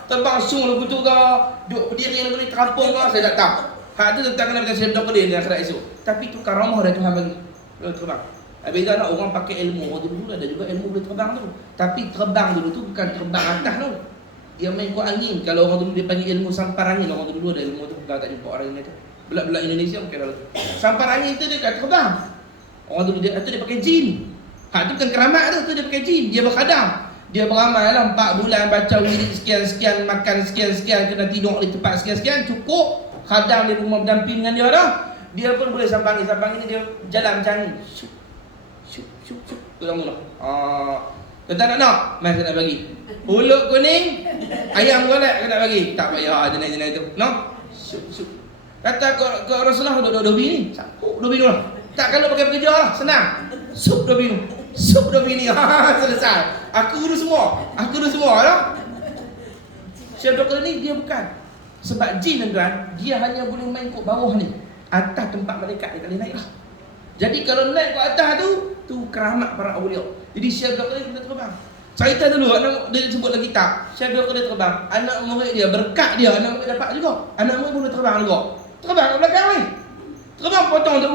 Terbang syung lagu tu ke, duduk berdiri lagu ni terampung ke, saya tak tahu. Hak tu tentang kena Syekh Abdul Qadir di akhirat esok. Tapi tu karamah dah Tuhan bagi. Boleh terbang. Beza lah orang pakai ilmu. Orang dulu ada juga ilmu boleh terbang tu. Tapi terbang dulu tu bukan terbang atas tu. Dia main kuat angin. Kalau orang dulu dia panggil ilmu sampar angin. Orang dulu ada ilmu tu. Kalau tak jumpa orang ini tu. Belak-belak Indonesia mungkin ada tu. Sampar angin tu dia kat terbang. Orang dulu dia pakai jin. Hak tu bukan keramat tu dia pakai jin. Dia berkhadam. Dia beramal lah 4 bulan baca wirid sekian-sekian, makan sekian-sekian, kena tidur di tempat sekian-sekian, cukup. Khadam dia rumah berdamping dengan dia dah. Dia pun boleh sampang ni dia jalan macam ni. Syuk. Tu lama lah. Tuan-tuan nak? Mas nak bagi. Pulut kuning, ayam golek nak bagi. Tak payah jenis-jenis tu. Nak? Syuk. Kata ke Rasulullah duduk bini. Sapuk 2 bini lah. Tak kalau pakai bekerja lah, senang. Sup 2 bini. Sup 2 bini. Selesai. Aku urus semua lah. Syekh Abdul ni dia bukan. Sebab jin tuan-tuan, dia hanya boleh main kat bawah ni. Atas tempat malaikat dia tak boleh naik lah. Jadi kalau naik ke atas tu keramat para awliya. Jadi Syekh Abdul Qadir boleh terbang. Cerita dulu, dia sebut dalam kitab. Syekh Abdul Qadir terbang. Anak murid dia, berkat dia, anak murid dapat juga. Anak murid boleh terbang juga. Terbang ke belakang ni. Terbang potong tu.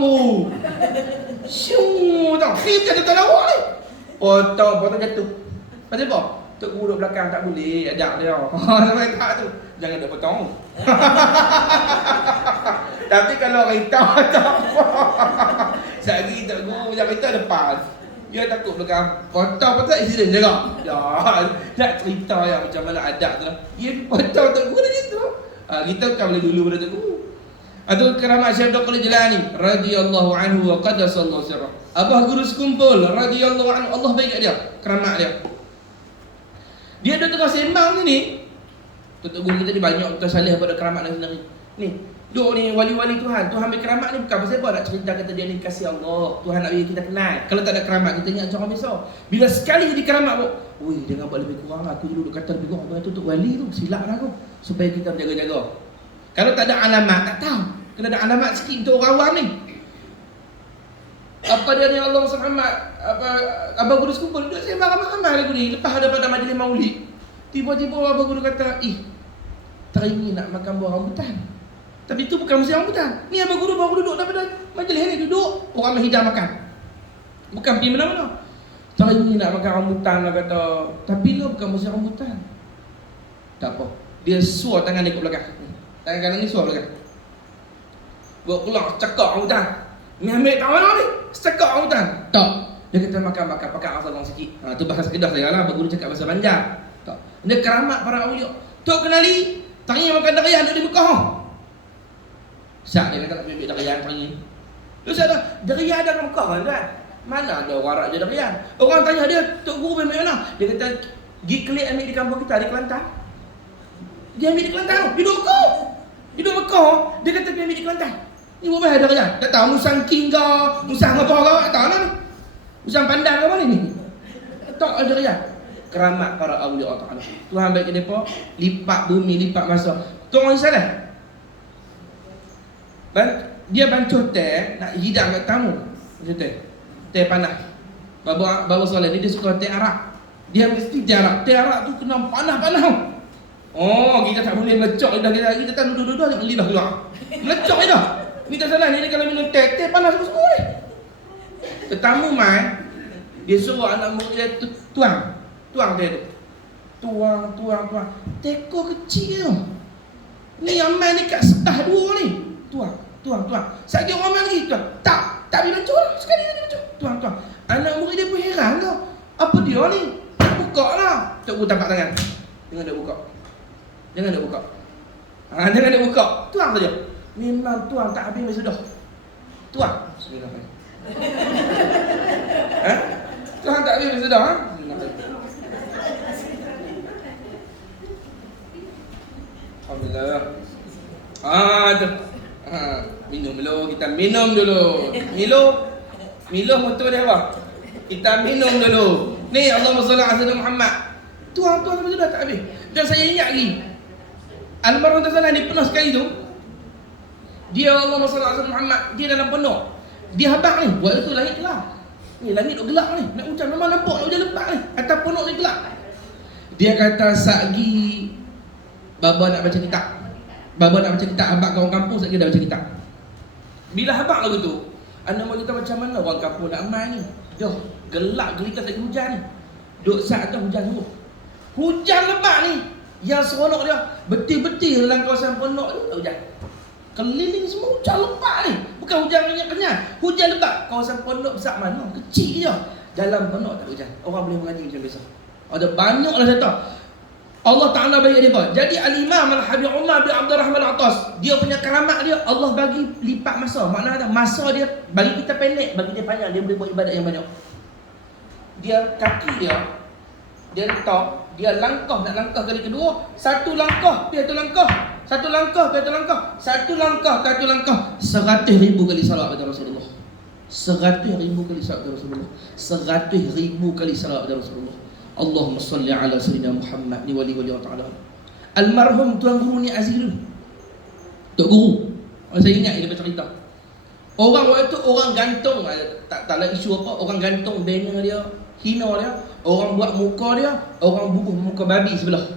Syuuu tau. Kita tak lawa ni. Potong jatuh. Pasal apa? Tok guru duduk belakang tak boleh, ajak dia. Sampai tak tu. Jangan dia potong. Tapi kalau orang hitam tak apa. Sehari tok guru macam kita lepas. Dia takut belakang. Potong insiden juga. Ya, nak cerita yang macam mana adab tu lah. Dia potong tok guru dia gitu. Kita bukan boleh dulu pada tok guru. Atau keramat Syekh Abdul Qadir Jilani radhiyallahu anhu wa qaddasallahu sirrah. Abah Guru Sekumpul radhiyallahu anhu, Allah baik dia, keramat dia. Dia ada tengah sembang ni. Tutup guru kita ni banyak kita salih pada keramat dan sendiri. Ni, duk ni wali-wali Tuhan. Tuhan ambil keramat ni bukan pasal apa nak cerita kata dia ni kasih Allah. Tuhan nak bagi kita kenal. Kalau tak ada keramat kita ingat macam orang biasa. Bila sekali jadi keramat, oi jangan buat lebih kurang lah. Aku dulu duk kata lebih kurang. Tuhan tutup wali tu, silap lah aku. Supaya kita berjaga-jaga. Kalau tak ada alamat, tak tahu. Kena ada alamat sikit untuk orang awam ni. Apa dia ni Allah Muhammad, Abah Guru Sekumpul duduk sembang ramai-ramai lagu ni. Lepas ada pada majlis maulid, tiba-tiba Abah Guru kata, teringin nak makan buah rambutan. Tapi itu bukan musim rambutan. Ni Abah Guru baru duduk daripada majlis ni, duduk orang Mahidar makan. Bukan pergi mana-mana. Teringin nak makan rambutan lah kata. Tapi lo bukan musim rambutan. Tak apa. Dia suar tangan dia ke belakang. Tangan kanan ni suar belakang. Bawa pulang, cakap rambutan. Ni ambil tak mana ni? Cakap rambutan. Tak. Dia kata makan-makan, pakai asal orang sikit. Tu bahasa Kedah saya lah. Abah Guru cakap bahasa Banjar. Tak. Dia keramat para awliya. Tok kenali, tangi makan darian duduk di Mekah. Syak dia kata nak ambil darian tangi. Dia kata, darian ada dalam Mekah kan? Mana ada warak je darian? Orang tanya dia, Tok Guru pergi mana? Dia kata, pergi kelik ambil di kampung kita, di Kelantan. Dia ambil di Kelantan, di Mekah. Di Mekah, dia kata pergi ambil di Kelantan. Ni buat apa darian? Tak tahu musang king ke, musang apa ke, tak tahu ni. Musang pandang ke mana ni? Tak ada darian. Keramat para awliya Allah Ta'ala. Tuhan baik ke mereka, lipat bumi, lipat masa. Tuan orang salah. Dia bancuh teh, nak hidang kat tamu. Macam teh. Teh panas. Baba Soleh ni dia suka teh arak. Dia mesti teh arak. Teh arak tu kena panas-panas. Oh, kita tak boleh melecok lidah kita. Kita tak duduk-duduk jangan lidah keluar. Melecok lidah. Ni tak salah. Ni kalau minum teh panas terus. Tetamu mai, dia suruh anak murid dia tuang dia tu. Tuang. Teko kecil tu. Ni yang main ni kat setah dua ni. Tuang. Sekali orang main lagi. Tak boleh bancur. Sekali tadi bancur. Tuang. Anak murid dia pun heran tau. Apa dia ni? Buka lah. Tok Guru tapak tangan. Jangan dia buka. Jangan dia buka. Tuang saja. Memang tuang tak habis sudah. Tuang. Bismillahirrahmanirrahim. Tuang tak habis sudah. Alhamdulillah. Tu. Minum dulu. Kita minum dulu. Milo motor dia apa? Kita minum dulu. Ni Allahumma salli ala sayyidina Muhammad. Tuang sampai sudah tak habis. Dan saya ingat lagi. Almarhum Tuan ni pernah sekali tu. Dia Allahumma salli ala sayyidina Muhammad. Dia dalam penuh. Dia habaq ni. Waktu tu langit gelap. Ni langit duk gelap ni. Nak hujan memang nampak nak hujan lebat ni. Atas penuh ni gelap. Dia kata sagi Baba nak baca kitab. Habaq kat orang kampung sekali dah baca kitab. Bila habaq lagu tu, anak murid kita macam mana orang kampung nak amal ni? Dah gelap gelita lagi hujan ni. Duk saat tu hujan semua. Hujan lebat ni. Yang seronok dia betul-betul dalam kawasan pondok tu tak hujan. Keliling semua hujan lebat ni. Bukan hujan kenyal. Hujan lebat. Kawasan pondok besar mana? Kecil je. Dalam pondok tak hujan. Orang boleh mengaji macam biasa. Ada banyaklah saya tahu. Allah Ta'ala bagi dia. Jadi Al-Imam Al-Habib Umar bin Abdul Rahman Al-Atas, dia punya keramat dia, Allah bagi lipat masa. Maknanya masa dia bagi kita pendek, bagi dia panjang. Dia boleh buat ibadat yang banyak. Dia kaki dia letak, dia langkah kali kedua. Satu langkah, satu langkah 100,000 kali salat kepada Rasulullah. 100,000 kali salat kepada Rasulullah. 100,000 kali salat kepada Rasulullah. Allahumma salli ala sayyidina Muhammad ni wali Allah Ta'ala. Almarhum Tuan Guru ni Azizul, Tok Guru. Saya ingat dia bercerita. Orang waktu tu orang gantung, taklah isu apa, orang gantung banner dia, hina dia, orang buat muka dia, orang bubuh muka babi sebelah.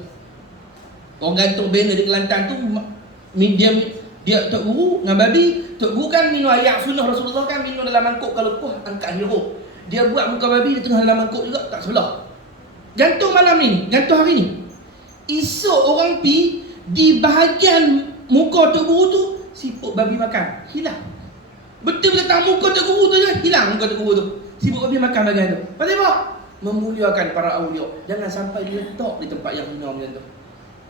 Orang gantung banner di Kelantan tu, dia Tok Guru dengan babi. Tok Guru kan minum air sunnah Rasulullah kan, minum dalam mangkuk, kalau puas angkat hirup. Dia buat muka babi di tengah dalam mangkuk juga, tak sebelah. Gantung malam ni, gantung hari ni. Esok orang pi di bahagian muka Tok Guru tu siput babi makan, hilang. Betul tak muka Tok Guru tu je, hilang muka Tok Guru tu. Siput babi makan bahagian tu. Pasal apa? Memuliakan para awliya. Jangan sampai dia letak di tempat yang hina macam tu.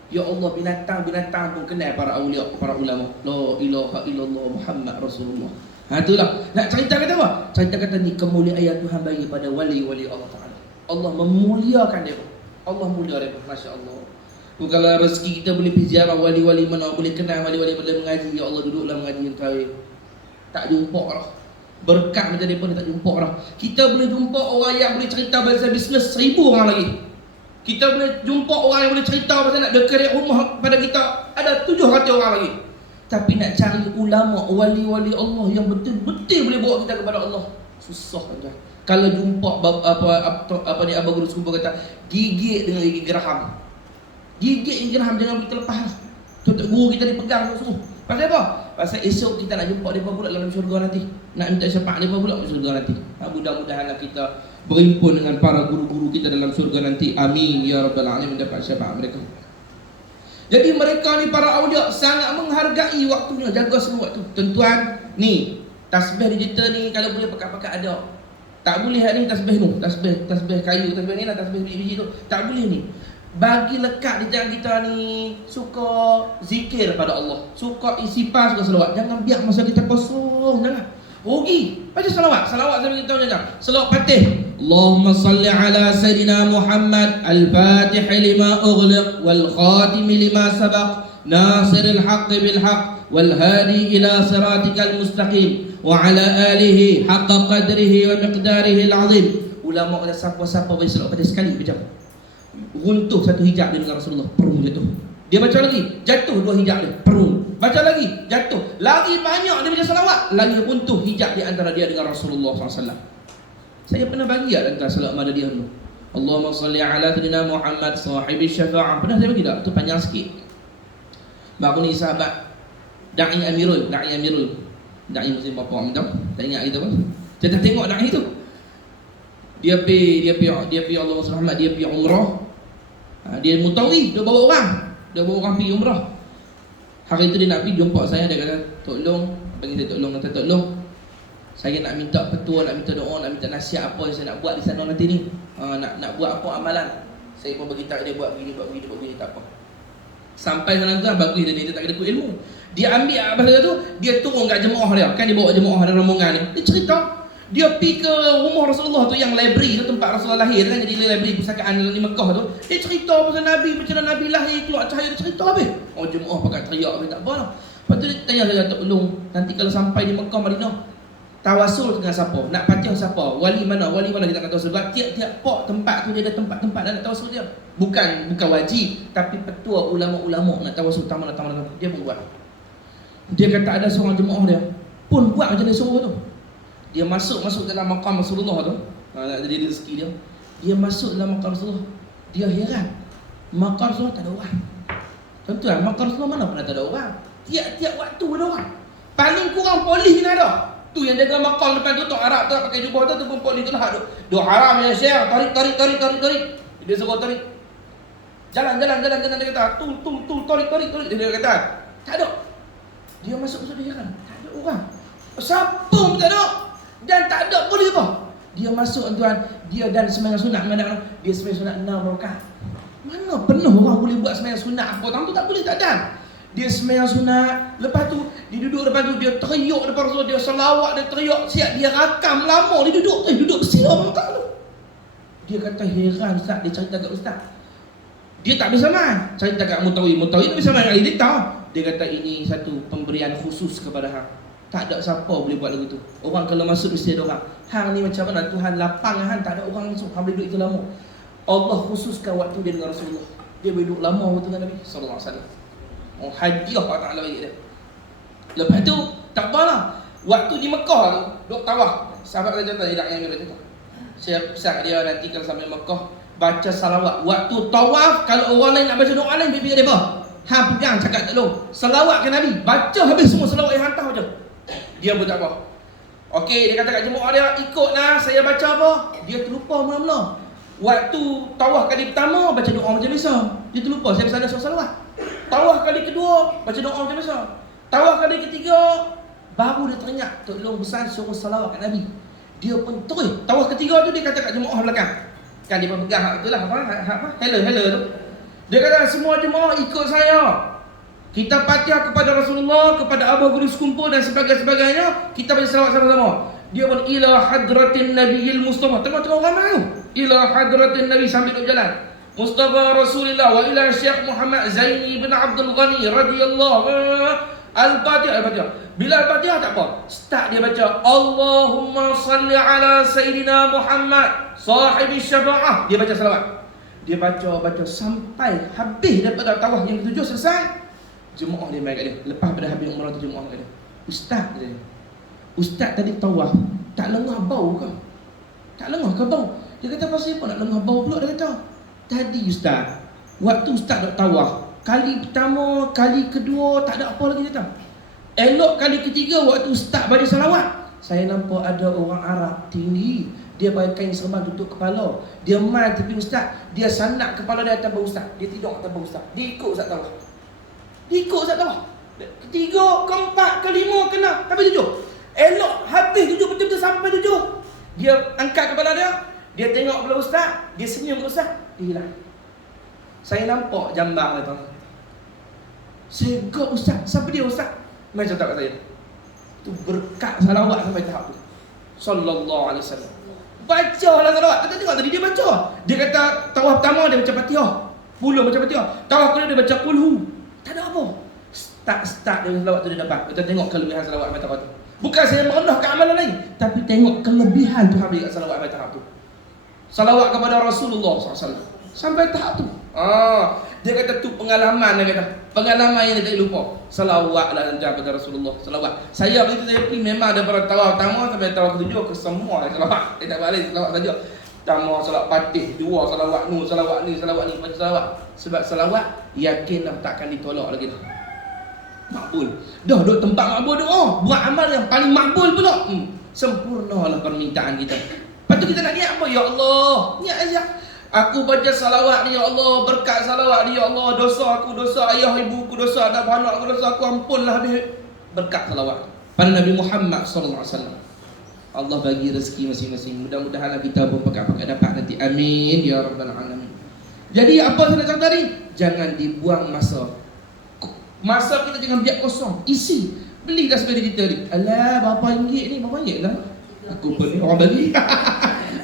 Ya Allah, binatang-binatang pun kenal para awliya, para ulama. La ilaha illallah Muhammad Rasulullah. Itulah. Nak cerita kata apa? Cerita kata ni kemuliaan Tuhan bagi pada wali-wali Allah Ta'ala. Allah memuliakan dia. Allah mulia dia. Masya Allah. Kalau rezeki kita boleh pergi ziarah wali-wali mana, boleh kenal wali-wali, boleh mengaji. Ya Allah, duduklah mengaji yang kaya. Tak jumpa lah. Berkat macam dia pun tak jumpa lah. Kita boleh jumpa orang yang boleh cerita pasal bisnes 1000 orang lagi. Kita boleh jumpa orang yang boleh cerita pasal nak dekorate rumah pada kita, ada 700 orang lagi. Tapi nak cari ulama, wali-wali Allah yang betul-betul boleh bawa kita kepada Allah, susah tuan. Kalau jumpa apa ni Abang Guru Sekumpul kata, gigit dengan gigi geraham. Gigit gigi geraham, jangan kita lepas. Tuan guru kita dipegang suruh. Pasal apa? Pasal esok kita nak jumpa mereka pula dalam syurga nanti. Nak minta syafaat mereka pula dalam syurga nanti. Mudah-mudahanlah kita berhimpun dengan para guru-guru kita dalam syurga nanti. Amin ya rabbal alamin, mendapat syafaat mereka. Jadi mereka ni para awliya sangat menghargai waktunya, jaga semua waktu. Tuan-tuan, ni tasbih digital ni kalau boleh pakai-pakai ada. Tak boleh ni tasbih tu, tasbih kayu, tasbih ni lah, tasbih biji-biji tu. Tak boleh ni. Bagi lekat di tangan kita ni, suka zikir pada Allah, suka istighfar, suka selawat. Jangan biar masa kita kosong, jangan. Rugi. Baca salawat. Salawat saya beritahu jangan. Salawat Fatih. Allahumma salli ala Sayyidina Muhammad al-Fatih lima ughliq wal khatim lima sabaq nasiril haqqi bil haqq wal hadi ila siratikal mustaqim wa ala alihi haqqa qadrihi wa miqdarihi al-azim. Ulama kata siapa-siapa baca salawat Fatih sekali baca, runtuh satu hijab dia dengan Rasulullah, perung jatuh. Dia baca lagi, jatuh dua hijab dia, perung. Baca lagi, jatuh. Lagi banyak dia baca salawat, lagi runtuh hijab di antara dia dengan Rasulullah SAW. Saya pernah bagi antara salawat Madadiyah dulu. Allahumma salli ala sayyidina Muhammad sahibi syafa'ah. Pernah saya bagi tak? Itu panjang sikit. Baru ni sahabat Da'i Amirul Muslim Bapa minta. Tak ingat kita pun. Saya tak tengok Da'i tu. Dia pergi Allah SWT, dia pergi umrah. Dia mutawi, dia bawa orang pergi umrah. Hari itu dia nak pergi jumpa saya, dia kata, tolong, bagi saya tolong, kata tolong, saya nak minta petua, nak minta doa, nak minta nasihat apa yang saya nak buat di sana nanti ni. Nak buat apa amalan. Saya pun beritahu dia buat begini, tak apa. Sampai sana tu bagus dia tak ada ilmu. Dia ambil apa dia tu, dia turun kat jemaah dia. Kan dia bawa jemaah ada rombongan ni. Dia cerita, dia pergi ke rumah Rasulullah tu, yang library tu, tempat Rasulullah lahir kan, jadi library pustakaan di Mekah tu. Dia cerita pasal Nabi, macam mana Nabi lahir, keluar cahaya, dia cerita habis. Oh, jemaah pakai teriak habis, tak apa lah. Lepas tu dia tanya saya, tolong, nanti kalau sampai di Mekah, Madinah, tawasul dengan siapa? Nak patiah siapa? Wali mana kita akan tawasul. Sebab tiap-tiap tempat tu dia ada tempat nak tawasul dia. Bukan wajib, tapi petua ulama-ulama nak tawasul taman. Dia pun buat. Dia kata ada seorang jemaah dia pun buat macam dia suruh tu. Dia masuk dalam makam Rasulullah tu. Nak jadi rezeki dia. Dia masuk dalam makam Rasulullah. Dia heran. Makam Rasulullah tak ada orang. Tuan-tuan, makam Rasulullah mana pernah tak ada orang? Tiap-tiap waktu ada orang. Paling kurang polis ni ada. Tu yang jaga makam depan tu, tok Arab tu pakai jubah tu pun polis tu lah. Dia haram ya Syekh. Tarik. Dia suruh tarik. Jalan dia kata, tarik. Dia kata, tak ada. Dia masuk dia heran. Tak ada orang. Siapa pun tak ada. Dan tak ada boleh apa. Dia masuk tuan, dia dan sembahyang sunat mana? Dia sembahyang sunat 6 rakaat. Mana penuh orang boleh buat sembahyang sunat apa tu tak boleh, tak ada. Dia sembahyang sunat, lepas tu dia duduk depan tu, dia teriak depan Rasul, dia selawat, dia teriak, siap dia rakam lama, dia duduk bersiap makan tu. Dia kata heran Ustaz, dia cerita kat Ustaz. Dia tak bisa main. Cerita kat Mutawi tak bisa main, dia tahu. Dia kata ini satu pemberian khusus kepada hang. Tak ada siapa boleh buat lagu tu. Orang kalau masuk mesti ada orang. Hang ni macam mana Tuhan lapang hang, tak ada orang masuk, hang boleh duduk itu lama. Allah khususkan waktu dia dengan Rasulullah. Dia boleh duduk lama waktu dengan Nabi sallallahu alaihi wasallam. Oh, hadiah Allah Ta'ala bagi dia. Lepas tu tak apalah. Waktu di Mekah tu duk tawaf. Sahabat kata tak yang dia kata. Saya pesan dia nanti kalau sampai Mekah baca salawat. Waktu tawaf kalau orang lain nak baca doa lain dia apa? Hang pegang cakap tak lo. Salawat ke Nabi. Baca habis semua salawat yang hantar je. Dia pun tak apa. Okey, dia kata kat jemaah dia, ikutlah saya baca apa. Dia terlupa mula-mula. Waktu tawaf kali pertama baca doa macam biasa. Dia terlupa, saya ada surah salawat. Tawaf kali kedua baca doa macam biasa. Tawaf kali ketiga baru dia teringat, tolong besar suruh salawat kat Nabi. Dia pun terus. Tawaf ketiga tu dia kata kat jemaah belakang. Kan dia pun pegang hak itulah apa? Hello tu. Dia kata semua jemaah ikut saya. Kita Fatihah kepada Rasulullah, kepada Abu Guru sekumpul dan sebagainya. Kita baca selawat sama-sama. Dia pun ila hadratin nabiyil Mustafa. Tengok-tengok ramai tu. Ila hadratin nabi sambil duduk jalan. Mustafa Rasulullah wa ila Syekh Muhammad Zaini bin Abdul Ghani radhiyallahu Al-Fatihah, Al-Fatihah. Bila Al-Fatihah tak apa. Start dia baca Allahumma salli ala Sayyidina Muhammad sahibi syafa'ah. Dia baca selawat. Dia baca sampai habis daripada tawaf yang ketujuh selesai. Jemaah dia main kat dia. Lepas pada habis umrah tu jemaah kat dia. Ustaz dia. Ustaz tadi tawaf tak lengah bau ke? Tak lengah ke bau? Dia kata pasal apa nak lengah bau pula? Dia kata tadi Ustaz, waktu Ustaz nak tawaf, kali pertama, kali kedua tak ada apa lagi dia kata. Elok kali ketiga waktu Ustaz baca salawat, saya nampak ada orang Arab tinggi, dia pakai kain serban tutup kepala. Dia mai tepi Ustaz, dia sanak kepala dia atas bahu Ustaz. Dia tidur atas bahu Ustaz. Dia ikut Ustaz tawaf. Dia ikut Ustaz tawaf. Ketiga, keempat, kelima, keenam, sampai tujuh. Elok habis tujuh, betul-betul sampai tujuh. Dia angkat kepala dia, dia tengok belah Ustaz, dia senyum ke Ustaz, dia hilang. Saya nampak jambar dia tu. Saya gok Ustaz, siapa dia Ustaz? Macam tak kat saya. Itu berkat salawat sampai tahap tu. Sallallahu alaihi wasallam. Bacalah salawat. Kita tengok tadi dia baca. Dia kata tawaf pertama dia baca Fatihah. Puluh baca Fatihah. Tawaf kedua dia baca Qul Hu. Tak ada apa. Start dia salawat tu dia dapat. Kita tengok kelebihan salawat sampai tahap tu. Bukan saya merendahkan amalan lain, tapi tengok kelebihan tu habis kat salawat sampai tahap tu. Salawat kepada Rasulullah SAW sampai tahap tu. Dia kata tu pengalaman, dia kata. Pengalaman yang dia tak lupa. Salawatlah kepada Rasulullah. Salawat. Saya begitu saya pergi memang daripada tawaf pertama sampai tawaf ketujuh ke semua salawat. Dia tak balik salawat saja. Pertama salawat Fatih, dua salawat ni, salawat ni, baca salawat. Sebab salawat yakinlah takkan ditolak lagi dah. Makbul. Dah duduk tempat makbul doa, buat amal yang paling makbul pula. Sempurnalah permintaan kita. Lepas tu kita nak niat apa? Ya Allah, niat aja. Aku baca salawat ni ya Allah, berkat salawat ni ya Allah, dosa aku, dosa ayah ibuku, dosa anak anak aku, dosa aku ampunlah habis berkat salawat pada Nabi Muhammad sallallahu alaihi wasallam. Allah bagi rezeki masing-masing. Mudah-mudahan kita pun pakai dapat nanti. Amin ya rabbal alamin. Jadi apa saya nak cakap tadi? Jangan dibuang masa. Masa kita jangan biar kosong. Isi. Beli dah sepeda kita ni. Alah, berapa ringgit ni? Berapa ringgit lah? Aku pun ni orang bagi.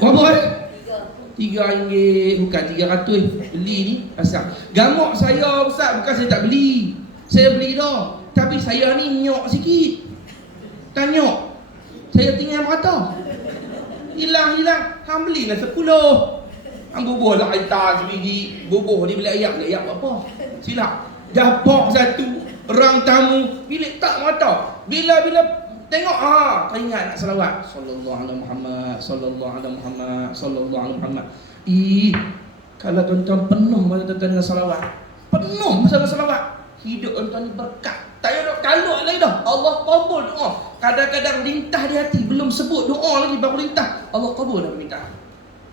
Berapa RM3. Bukan 300. Beli ni asal. Gamuk saya Ustaz, bukan saya tak beli. Saya beli dah. Tapi saya ni nyok sikit. Tak nyok. Saya tinggal merata. Hilang. Hang belilah 10. Hang bubuh lah aitan sebiji. Bubuh dia beli ayam. Beli ayam apa? Silap. Dapak satu, orang tamu, bilik tak mata. Bila tengok, teringat nak salawat. Sallallahu alaihi Muhammad, sallallahu alaihi Muhammad, sallallahu alaihi Muhammad. Kalau tuan-tuan penuh masa tuan-tuan dengan salawat, penuh masa dengan salawat, hidup tuan-tuan ni berkat. Tak payah nak taluk lagi dah. Allah kabul doa. Kadang-kadang lintah di hati, belum sebut doa lagi baru lintah. Allah kabul dah permintaan.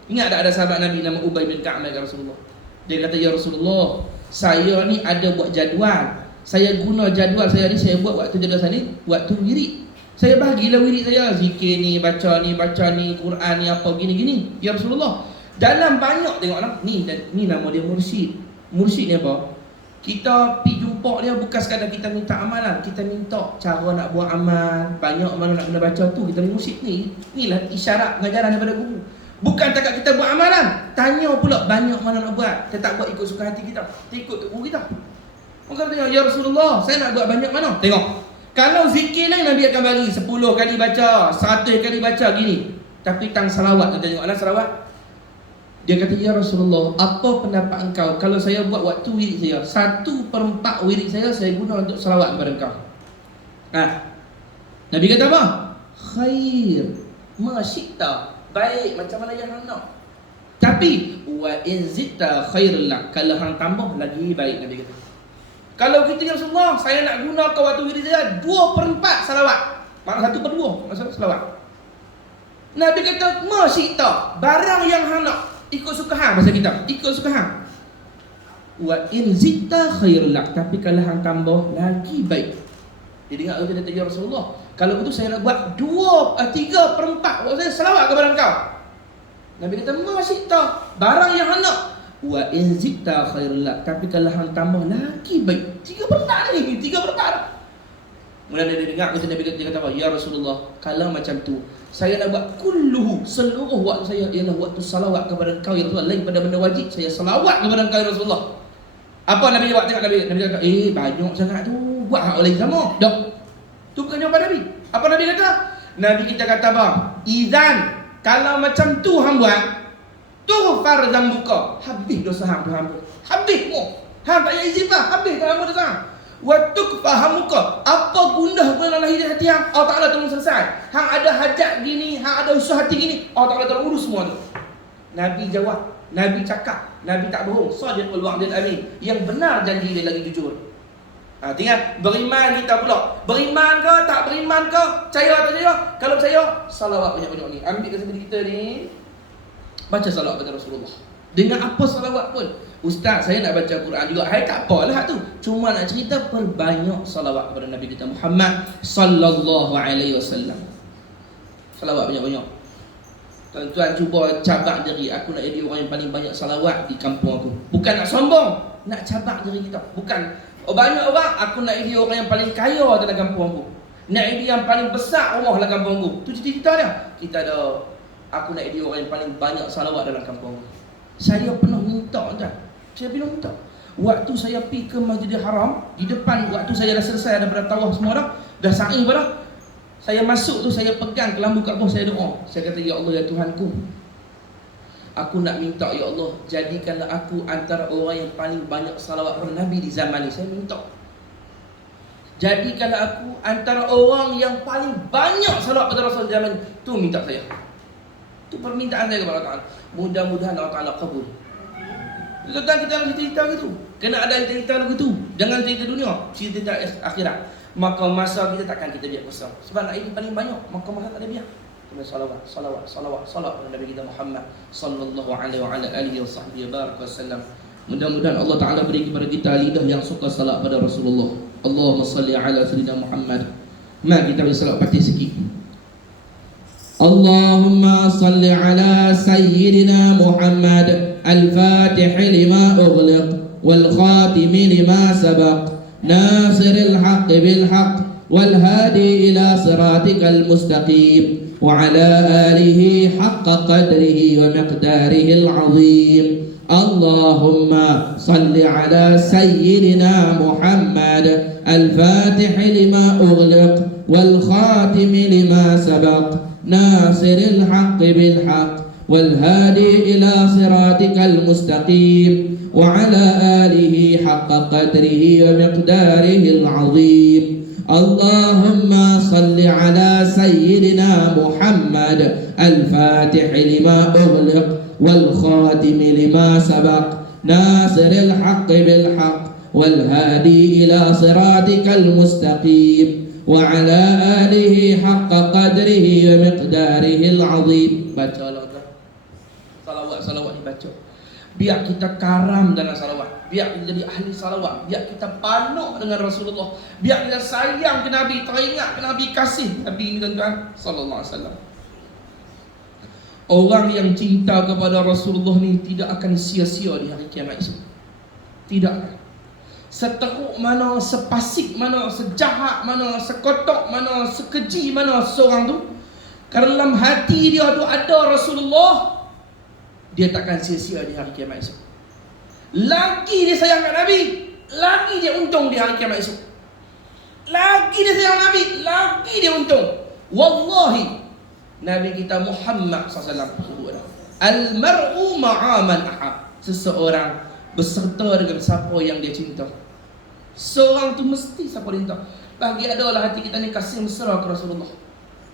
Ingat tak ada sahabat Nabi nama Ubay bin Ka'ab dengan Rasulullah. Dia kata, ya Rasulullah, saya ni ada buat jadual. Saya guna jadual saya ni, saya buat waktu jadual saya ni, waktu wirid. Saya bagilah wirid saya, zikir ni, baca ni, Quran ni, apa gini-gini. Ya Rasulullah, dalam banyak tengoklah, ni nama dia mursyid. Mursyid ni apa? Kita pergi jumpa dia bukan sekadar kita minta amalan, kita minta cara nak buat amal, banyak mana nak kena baca tu, kita ni mursyid ni. Inilah isyarat pengajaran daripada guru. Bukan takat kita buat amalan, tanya pula banyak mana nak buat. Kita tak buat ikut suka hati kita, kita ikut guru kita. Maka tanya, ya Rasulullah, saya nak buat banyak mana? Tengok, kalau zikir lain Nabi akan bagi 10 kali baca, 100 kali baca gini. Tapi tang salawat, kita tengok lah salawat. Dia kata, ya Rasulullah, apa pendapat engkau kalau saya buat waktu wirid saya, 1/4 wirid saya guna untuk salawat kepada engkau. Nabi kata apa? Khair ma syi'ta, baik macam mana yang hang nak. Tapi wa in zitta khairul lak, kalau hang tambah lagi baik. Nabi kata, kalau kita ya Rasulullah, saya nak guna kau waktu wirid saya 2/4 salawat. Mana 1/2 masalah salawat. Nabi kata, ma syi'ta, barang yang hang nak, ikut suka hang, bahasa kita, ikut suka hang. Wa in zitta khairul lak, tapi kalau hang tambah lagi baik. Dia dengar dia kata, ya Rasulullah, kalau begitu saya nak buat 3/4 waktu saya salawat kepada engkau. Nabi kata, ma syi'ta, barang yang hang nak. Wa in zikta khairul lak. Tapi kalau hang tambah lagi baik. 3 perkara ni, 3 perkara. Mula dia dengar kata Nabi kata apa? Ya Rasulullah, kalau macam tu, saya nak buat kulluhu, seluruh waktu saya ialah waktu salawat kepada engkau ya Rasulullah. Lain pada benda wajib, saya salawat kepada engkau ya Rasulullah. Apa Nabi jawab? Tengok Nabi kata, banyak sangat tu. Buat hak oleh sama. Dak. Tu bukan jawapan Nabi. Apa Nabi kata? Nabi kita kata apa? Izan, kalau macam tu hang buat, tughfar dzambuka. Habis dosa hang tu hang. Habis mu. Hang tak payah izin dah. Habis dah hang dosa. Wa tukfahamuka. Apa gundah guna lahir hati hang? Allah Taala tolong selesai. Hang ada hajat gini, hang ada usaha hati gini, Allah Taala tolong urus semua tu. Nabi jawab, Nabi cakap, Nabi tak bohong. Shadiqul wa'dil amin. Yang benar janji dia lagi jujur. Tinggal beriman kita pula. Beriman ke tak beriman ke? Percaya tak percaya? Kalau percaya, salawat banyak-banyak ni. Ambil ke seperti kita ni, baca salawat kepada Rasulullah. Dengan apa salawat pun. Ustaz, saya nak baca Quran juga. Hai, tak apalah tu. Cuma nak cerita perbanyak salawat kepada Nabi kita Muhammad sallallahu alaihi wasallam. Salawat banyak-banyak. Tuan-tuan cuba cabak diri. Aku nak jadi orang yang paling banyak salawat di kampung aku. Bukan nak sombong, nak cabak diri kita. Bukan banyak orang, aku nak jadi orang yang paling kaya dalam kampung aku. Nak jadi yang paling besar rumah dalam kampung aku. Tu cita-cita dia. Kita ada, aku nak jadi orang yang paling banyak salawat dalam kampung aku. Saya pernah minta tuan. Saya pernah minta. Waktu saya pergi ke Masjidil Haram, di depan waktu saya dah selesai daripada tawaf semua dah sa'i dah. Saya masuk tu, saya pegang kelambu Kaabah, saya doa. Saya kata, ya Allah, ya Tuhanku, aku nak minta, ya Allah, jadikanlah aku antara orang yang paling banyak salawat kepada Nabi di zaman ni. Saya minta, jadikanlah aku antara orang yang paling banyak salawat kepada Rasul zaman ni. Tu minta saya. Tu permintaan saya kepada Allah Ta'ala. Mudah-mudahan Allah Ta'ala kabul. Tuan-tuan, kita harus cerita gitu. Kena ada cerita lagu tu. Jangan cerita dunia, cerita akhirat. Maka masa kita takkan kita biar kosong. Sebab nak ini paling banyak, maka masa tak ada biar. Kita salawat kepada Nabi kita Muhammad sallallahu alaihi wa ala alihi wa sahbihi wasallam. Mudah-mudahan Allah Ta'ala beri kepada kita lidah yang suka salat pada Rasulullah. Allahumma salli ala sayyidina Muhammad. Mari kita bersalat pati sikit. Allahumma salli ala sayyidina Muhammad al-fatih lima ughliq wal khatim lima sabaq nasiril haqq bil haqq wal hadi ila siratikal mustaqim wa ala alihi haqqa qadrihi wa miqdarihi al-azim. Allahumma salli ala sayyidina Muhammad al-fatih lima ughliq wal khatim lima sabaq nasiril haqq bil haqq wal hadi ila siratikal mustaqim wa ala alihi haqqa qadrihi wa miqdarihi al-azim. Allahumma salli ala sayyidina Muhammad al-fatih lima ughliq wal khatim lima sabaq nasiril haqq bil haqq wal hadi ila siratikal mustaqim wa ala alihi haqqa qadrihi wa miqdarihi al-azim. Bacalah salawat dibaca. Biar kita karam dalam salawat, biar kita jadi ahli salawat, biar kita panuk dengan Rasulullah, biar kita sayang ke Nabi, teringat ke Nabi, kasih Nabi ini tuan-tuan sallallahu alaihi wasallam. Orang yang cinta kepada Rasulullah ni tidak akan sia-sia di hari kiamat itu. Tidak akan. Seteruk mana, sepasik mana, sejahat mana, sekotok mana, sekeji mana seorang tu, kalau dalam hati dia tu ada Rasulullah, dia takkan sia-sia di hari kiamat esok. Lagi dia sayang Nabi, lagi dia untung di hari kiamat esok. Lagi dia sayang Nabi, lagi dia untung. Wallahi, Nabi kita Muhammad SAW, al-mar'u ma'a man ahab. Seseorang beserta dengan siapa yang dia cinta. Seorang tu mesti siapa dia cinta. Bagi adalah hati kita ni kasih mesra ke Rasulullah.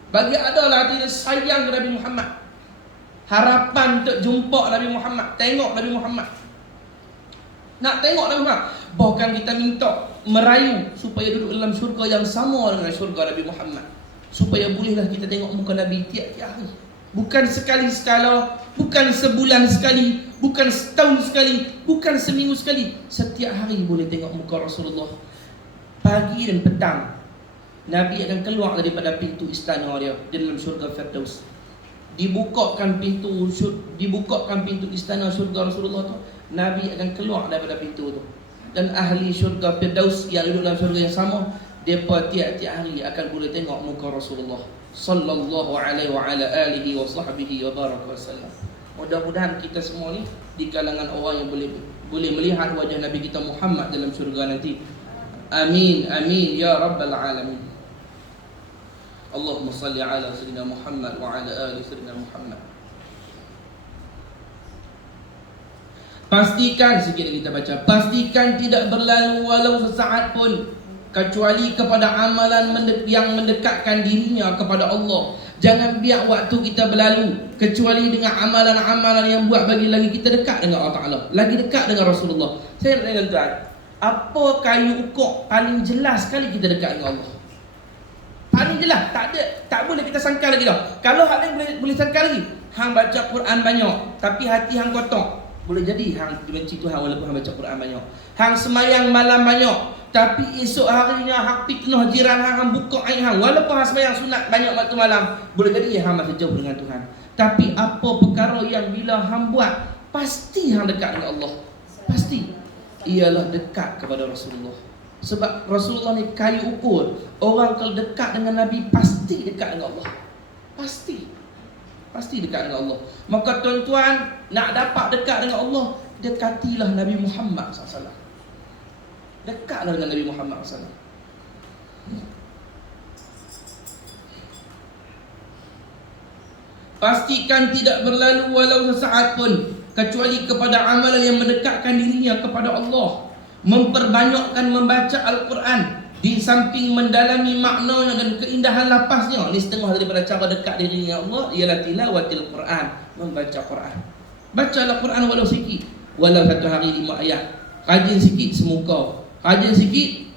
Bagi adalah hati dia sayang ke Nabi Muhammad. Harapan untuk jumpa Nabi Muhammad, tengok Nabi Muhammad. Nak tengok Nabi Muhammad. Bahkan kita minta merayu supaya duduk dalam syurga yang sama dengan syurga Nabi Muhammad, supaya bolehlah kita tengok muka Nabi tiap-tiap hari. Bukan sekali sekala, bukan sebulan sekali, bukan setahun sekali, bukan seminggu sekali. Setiap hari boleh tengok muka Rasulullah. Pagi dan petang Nabi akan keluar daripada pintu istana dia di dalam syurga Firdaus. Dibukakan pintu istana syurga Rasulullah tu, Nabi akan keluar daripada pintu tu. Dan ahli syurga Firdaus yang duduk dalam syurga yang sama, depa tiap-tiap hari akan boleh tengok muka Rasulullah sallallahu alaihi wa ala alihi wa sahbihi wa baraka wasallam. Mudah-mudahan kita semua ni di kalangan orang yang boleh melihat wajah Nabi kita Muhammad dalam syurga nanti. Amin amin ya rabbal alamin. Allahumma salli ala sayyidina Muhammad wa ala ali sayyidina Muhammad. Pastikan, sikit lagi kita baca, pastikan tidak berlalu walau sesaat pun kecuali kepada amalan yang mendekatkan dirinya kepada Allah. Jangan biar waktu kita berlalu kecuali dengan amalan-amalan yang buat bagi lagi kita dekat dengan Allah Ta'ala, lagi dekat dengan Rasulullah. Saya nak tanya tuan, apa kayu ukur paling jelas sekali kita dekat dengan Allah? Paling jelas, tak boleh kita sangkal lagi dah. Kalau hak lain boleh sangkal lagi. Hang baca Quran banyak tapi hati hang kotor, boleh jadi hang dibenci Tuhan walaupun hang baca Quran banyak. Hang semayang malam banyak tapi esok harinya hang fitnah jiran hang buka air hang walaupun hang semayang sunat banyak waktu malam, boleh jadi hang masih jauh dengan Tuhan. Tapi apa perkara yang bila hang buat pasti hang dekat dengan Allah? Pasti ialah dekat kepada Rasulullah. Sebab Rasulullah ni kayu ukur. Orang kalau dekat dengan Nabi pasti dekat dengan Allah. Pasti dekat dengan Allah. Maka tuan-tuan, nak dapat dekat dengan Allah, dekatilah Nabi Muhammad SAW. Dekatlah dengan Nabi Muhammad SAW. Pastikan tidak berlalu walau sesaat pun kecuali kepada amalan yang mendekatkan dirinya kepada Allah. Memperbanyakkan membaca Al-Quran di samping mendalami maknanya dan keindahan lapasnya. Ini setengah daripada cara dekat diri dengan Allah, ialah tilawatil Quran, membaca Quran. Bacalah Quran walau sikit, walau satu hari 5 ayat. Rajin sikit semuka, rajin sikit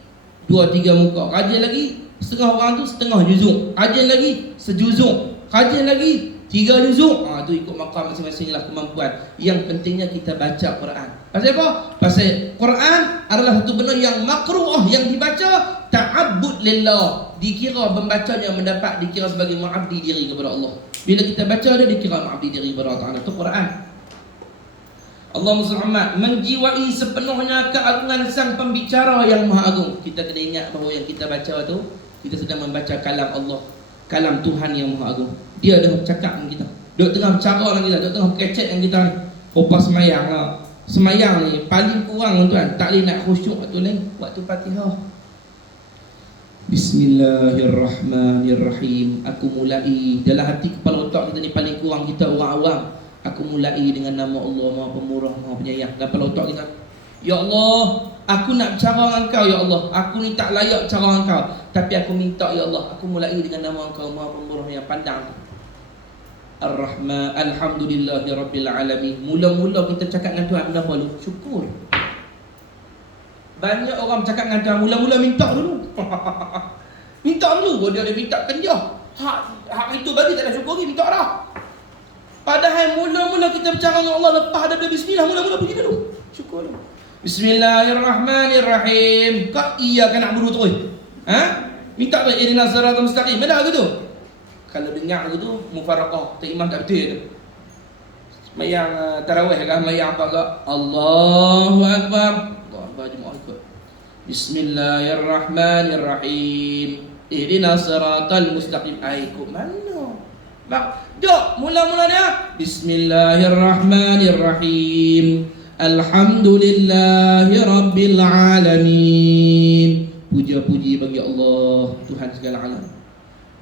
2-3 muka, rajin lagi setengah orang tu setengah juzuk, rajin lagi sejuzuk, rajin lagi 3 juzuk. Tu ikut makam masing-masing lah kemampuan. Yang pentingnya kita baca Quran. Pasal apa? Pasal Quran adalah satu benda yang makruh, yang dibaca ta'abbud lillah. Dikira pembacanya mendapat dikira sebagai mengabdi diri kepada Allah. Bila kita baca dia dikira mengabdi diri kepada Allah Ta'ala. Itu Quran. Allahumma salli Muhammad, menjiwai sepenuhnya keagungan sang pembicara yang maha agung. Kita kena ingat bahawa yang kita baca tu, kita sedang membaca kalam Allah, kalam Tuhan yang maha agung. Dia dah cakap dengan kita, duduk tengah bicara dengan kita, duduk tengah kecek dengan kita ni. Lepas semayang lah. Semayang ni paling kurang tuan, tak boleh nak khusyuk waktu lain, waktu Fatihah. Bismillahirrahmanirrahim. Aku mulai dalam hati kepala otak kita ni, paling kurang kita orang-orang, aku mulai dengan nama Allah Maha Pemurah, Maha Penyayang. Dalam kepala otak kita, ya Allah, aku nak bicara dengan Engkau ya Allah. Aku ni tak layak bicara dengan Engkau, tapi aku minta ya Allah, aku mulai dengan nama Engkau Maha Pemurah yang pandang. Ar-Rahman, Alhamdulillahi Rabbil Alamin. Mula-mula kita cakap dengan Tuhan apa dulu? Syukur. Banyak orang cakap dengan Tuhan mula-mula minta dulu. Minta dulu, dia minta kenjah. Hak itu bagi tak ada syukur lagi, minta dah. Padahal mula-mula kita bercakap dengan Allah, lepas ada bismillah, mula-mula pergi dulu. Syukur dulu. Bismillahirrahmanirrahim. Kau iya kan nak buru terus? Minta tu ihdinas siratal mustaqim. Mana gitu? Kalau dengar gitu mufaraqah, tak imam tak betul tu. Semayang tarawih kah, semayang apa kah? Allahu Akbar. Allah Akbar jemaah ikut. Bismillahirrahmanirrahim. Ihdinas siratal mustaqim. Ikut mana? Dok, mula-mula dia Bismillahirrahmanirrahim. Alhamdulillahi Rabbil Alamin. Puja-puji bagi Allah, Tuhan segala alam.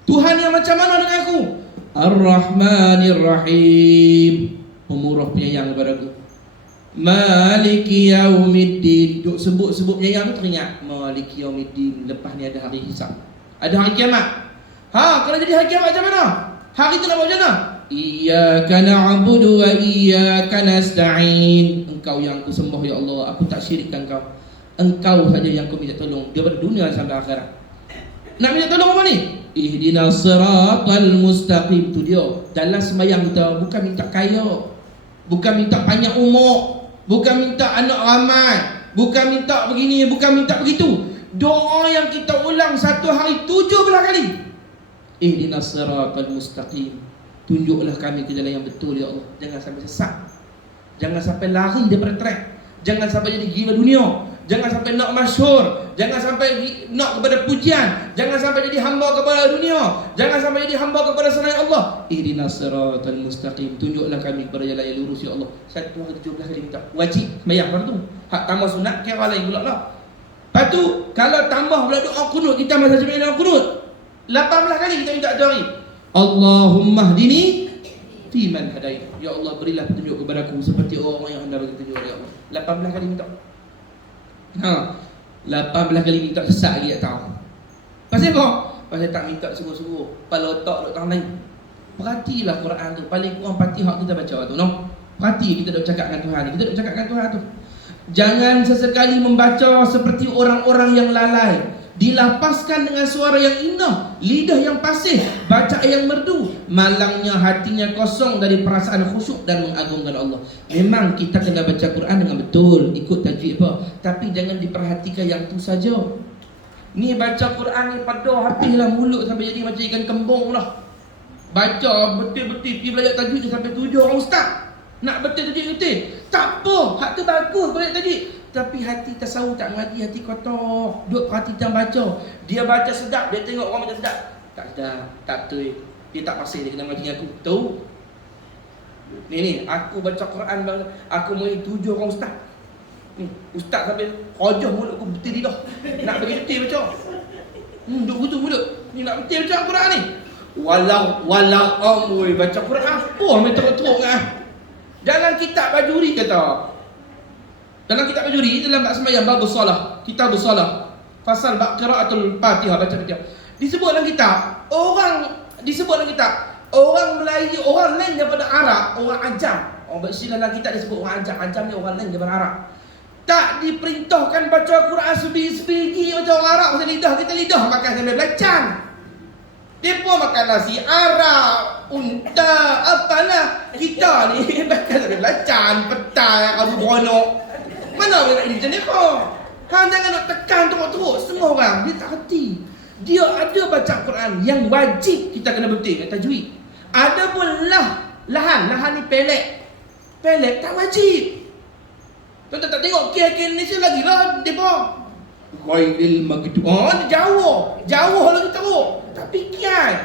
Tuhan yang macam mana dengan aku? Ar-Rahmanir-Rahim, pemurah penyayang kepada aku. Maliki Yaumiddin. Duk sebut-sebut penyayang tu teringat Maliki Yaumiddin. Lepas ni ada hari hisab, ada hari kiamat. Kalau jadi hari kiamat macam mana? Hari tu nak buat macam mana? Iyyaka na'budu wa iyyaka nasta'in. Engkau yang aku sembah ya Allah, aku tak syirikkan Engkau. Engkau saja yang aku minta tolong daripada dunia sampai akhirat. Nak minta tolong apa ni? Ihdinas siratal mustaqim. Tu dia. Dalam sembahyang kita bukan minta kaya, bukan minta panjang umur, bukan minta anak ramai, bukan minta begini, bukan minta begitu. Doa yang kita ulang satu hari 17 kali. Ihdinas siratal mustaqim. Tunjuklah kami ke jalan yang betul ya Allah. Jangan sampai sesat. Jangan sampai lari daripada track. Jangan sampai jadi gila dunia. Jangan sampai nak masyhur. Jangan sampai nak kepada pujian. Jangan sampai jadi hamba kepada dunia. Jangan sampai jadi hamba kepada selain Allah. Ihdinas siratal mustaqim. Tunjuklah kami kepada jalan yang lurus ya Allah. 1 hari 17 kali minta. Wajib sembahyang fardu. Hak tambah sunat kira lain pula lah. Lepas tu kalau tambah pula doa kunut, kita masa sembahyang doa kunut 18 kali kita minta 1 hari. Allahumma hdini fi man hadait. Ya Allah, berilah petunjuk kepadaku seperti orang yang Anda bagi petunjuk ya Allah. 18 kali minta. 18 kali minta sesak lagi tak tahu. Pasal apa? Pasal tak minta suruh-suruh. Kepala otak duk tangan lain. Perhatilah Quran tu. Paling kurang Fatihah kita baca tu, no? Perhati kita duk cakap dengan Tuhan ni. Kita duk cakap dengan Tuhan tu. Jangan sesekali membaca seperti orang-orang yang lalai. Dilapaskan dengan suara yang indah, lidah yang pasih, bacaan yang merdu, malangnya hatinya kosong dari perasaan khusyuk dan mengagungkan Allah. Memang kita kena baca Quran dengan betul, ikut tajwid apa, tapi jangan diperhatikan yang tu saja. Ni baca Quran ni pada habislah mulut sampai jadi macam ikan kembung lah. Baca betul-betul pergi belajar tajwid sampai 7 orang ustaz. Nak betul tajwid. Tak apa, hak tu bagus belajar tajwid. Tapi hati tasawuf tak mengaji, hati kotor. Duk perhati dan baca. Dia baca sedap, dia tengok orang baca sedap. Tak sedap, tak betul. Dia tak pasal dia kena mengaji dengan aku. Tahu? Ni, aku baca Quran, aku mengaji 7 orang ustaz. Ni, ustaz sampai hojah mulut aku betul lidah. Nak bagi betul baca. Duk betul mulut. Ni nak betul baca Quran ni. Walau amui baca Quran apa ambil teruk-teruk kan. Dalam kitab Bajuri kata. Dalam kitab Bajuri dalam bab sembahyang bab solah, kitab solah, fasal bab qiraatul Fatihah, baca Fatihah. Disebut dalam kitab, orang Melayu, orang lain daripada Arab, orang Ajam. Orang bersih dalam kitab disebut orang Ajam. Ajam ni orang lain daripada Arab. Tak diperintahkan baca Quran sebiji macam orang Arab. Pasal lidah kita lidah makan sambil belacan. Dia pun makan nasi Arab, unta, apalah. Kita ni makan sambil belacan, petai, kamu beronok. Mana orang nak jadi macam ni? Hang jangan nak tekan teruk-teruk. Setengah orang dia tak reti. Dia ada baca Quran yang wajib kita kena betul kat tajwid. Ada pun lahan ni pelek. Pelek tak wajib. Tuan-tuan tak tengok KK Indonesia lagi lah depa. Ghairil maghdub. Dia jauh lagi teruk. Tapi kiai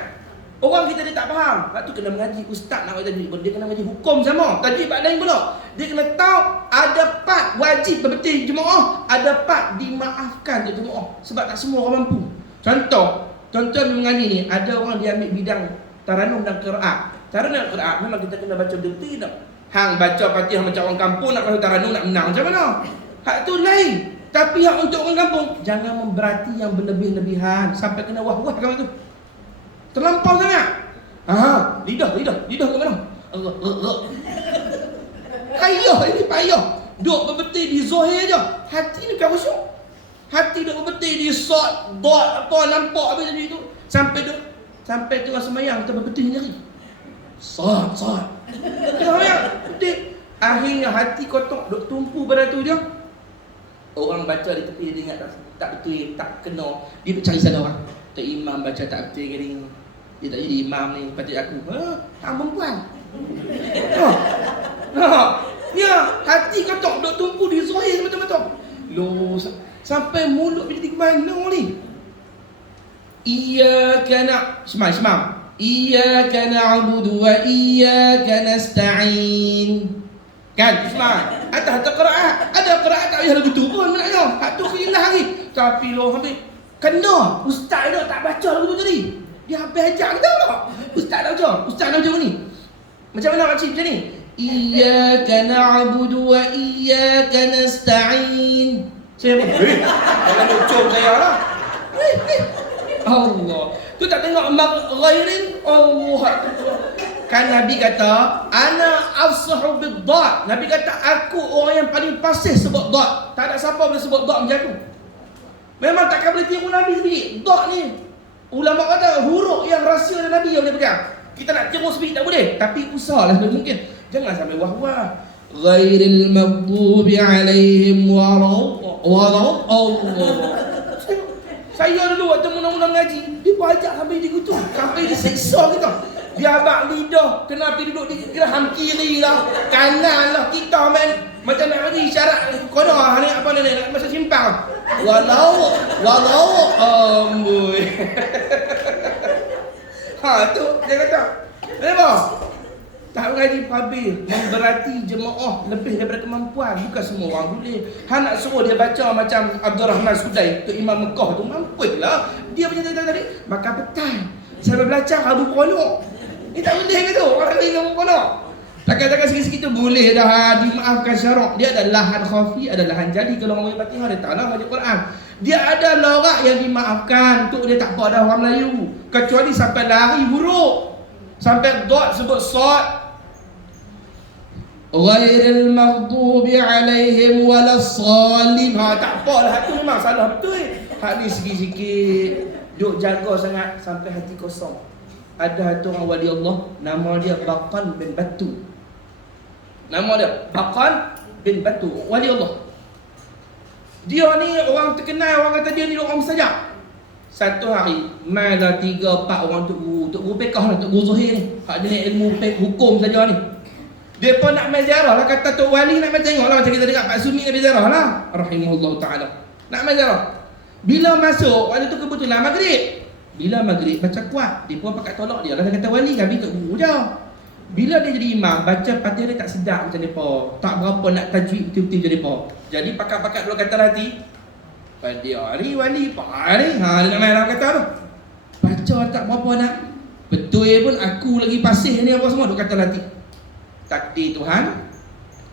orang kita dia tak faham. Lepas tu kena mengaji. Ustaz nak baca tajwid, dia kena mengaji hukum sama. Tajwid bab lain pula. Dia kena tahu ada part wajib berbetul jemaah, ada part dimaafkan untuk jemaah. Sebab tak semua orang mampu. Contoh mengaji ni, ada orang dia ambil bidang taranum dan qiraat. Taranum dan qiraat memang kita kena baca betul tak. Hang baca Fatihah macam orang kampung nak baca taranum nak menang macam mana? Hak tu lain. Tapi hak untuk orang kampung, jangan memberati yang berlebih-lebihan sampai kena wah-wah kamu tu. Terlampau sangat. Lidah ke mana? Allah. Payah. Duk berbetul di zahir je. Hati ni bukan khusyuk. Hati duk berbetul di sod, dot apa nampak habis tadi tu. Sampai tengah sembahyang kita berbetul sendiri. Sod. Tengah sembahyang betul. Akhirnya hati kotor duk tumpu pada tu je. Orang baca di tepi dia ingat tak betul, tak kena. Dia cari salah orang. Tak imam baca tak betul ke ni. Dia tak jadi imam ni, patut aku. Tak perempuan. Ya, hati kotor duk tumpu di zahir betul-betul. Sampai mulut dia jadi ke mana ni? Iyyaka Iyyaka na'budu wa iyyaka nasta'in. Kan Ismail, ada qiraat tak payah lagu tu pun maknanya. Hak tu khilah lagi. Tapi lo habis kena ustaz dah tak baca lagu tu tadi. Dia habis ajak kita tak? Ustaz dah baca ni. Macam mana macam ni? Iyyaka na'budu wa iyyaka nasta'in. Saya pun jangan ucap saya lah. Allah. Tu tak tengok ghairin Allah. Kan Nabi kata, ana afsahu bid-dad. Nabi kata aku orang yang paling fasih sebut dad. Tak ada siapa boleh sebut dad macam aku. Memang takkan boleh tiru Nabi sendiri. Dad ni ulama kata huruf yang rahsia dari Nabi yang boleh pegang. Kita nak tiru sendiri tak boleh, tapi usahalah mungkin. Jangan sampai wah-wah. Ghairil maghdubi alaihim Allah. Saya dulu waktu mula-mula mengaji, dia pun ajak sampai dia gitu, sampai dia seksa kita. Dia abang lidah, kena pergi duduk di geraham kiri lah, kanan lah. Kita macam nak bagi syarat kodoh ni apa ni nak masa simpang. Walau amboi. Tu dia kata. Kenapa? Tak mengaji habis, memberati jemaah lebih daripada kemampuan. Bukan semua orang boleh. Nak suruh dia baca macam Abdul Rahman Sudai, tu Imam Mekah tu, mampu lah. Dia macam tadi, maka petang saya belajar Abu Qolok. Ni tak boleh ke tu? Orang lain Abu Qolok. Takkan sikit-sikit tu boleh dah dimaafkan syarak. Dia ada lahan khafi, ada lahan jadi. Kalau orang baca Fatihah, dia tak nak baca Quran. Dia ada lorak yang dimaafkan. Untuk dia tak apa dah orang Melayu. Kecuali sampai lari huruf. Sampai dot sebut sod. Ghairil maghdubi alaihim walassallin. Tak apalah, itu memang salah betul. Hak ni sikit-sikit duk jaga sangat sampai hati kosong. Ada satu orang wali Allah, nama dia Baqan bin Batu. Nama dia Baqan bin Batu, wali Allah. Dia ni orang terkenal, orang kata dia ni orang saja. Satu hari mainlah 3-4 orang untuk guru pekah lah, untuk guru Zuhir ni. Hak jenis ilmu hukum saja ni. Dia pun nak main ziarah lah, kata Tok Wali nak main tengok lah macam kita dengar Pak Sumi nak main ziarah lah, rahimahullah ta'ala. Nak main ziarah. Bila masuk, waktu tu kebetulan maghrib. Bila maghrib baca kuat, dia pun pakat tolak dia lah, dia kata wali kami tok guru je. Bila dia jadi imam, baca Fatihah dia tak sedap macam depa. Tak berapa nak tajwid betul-betul macam depa. Jadi pakat-pakat dulu kata hati. Fatihah ni wali pak ni. Dia nak main dalam kata tu. Baca tak berapa nak. Betul pun aku lagi pasih ni apa semua duk kata hati. Takdir Tuhan,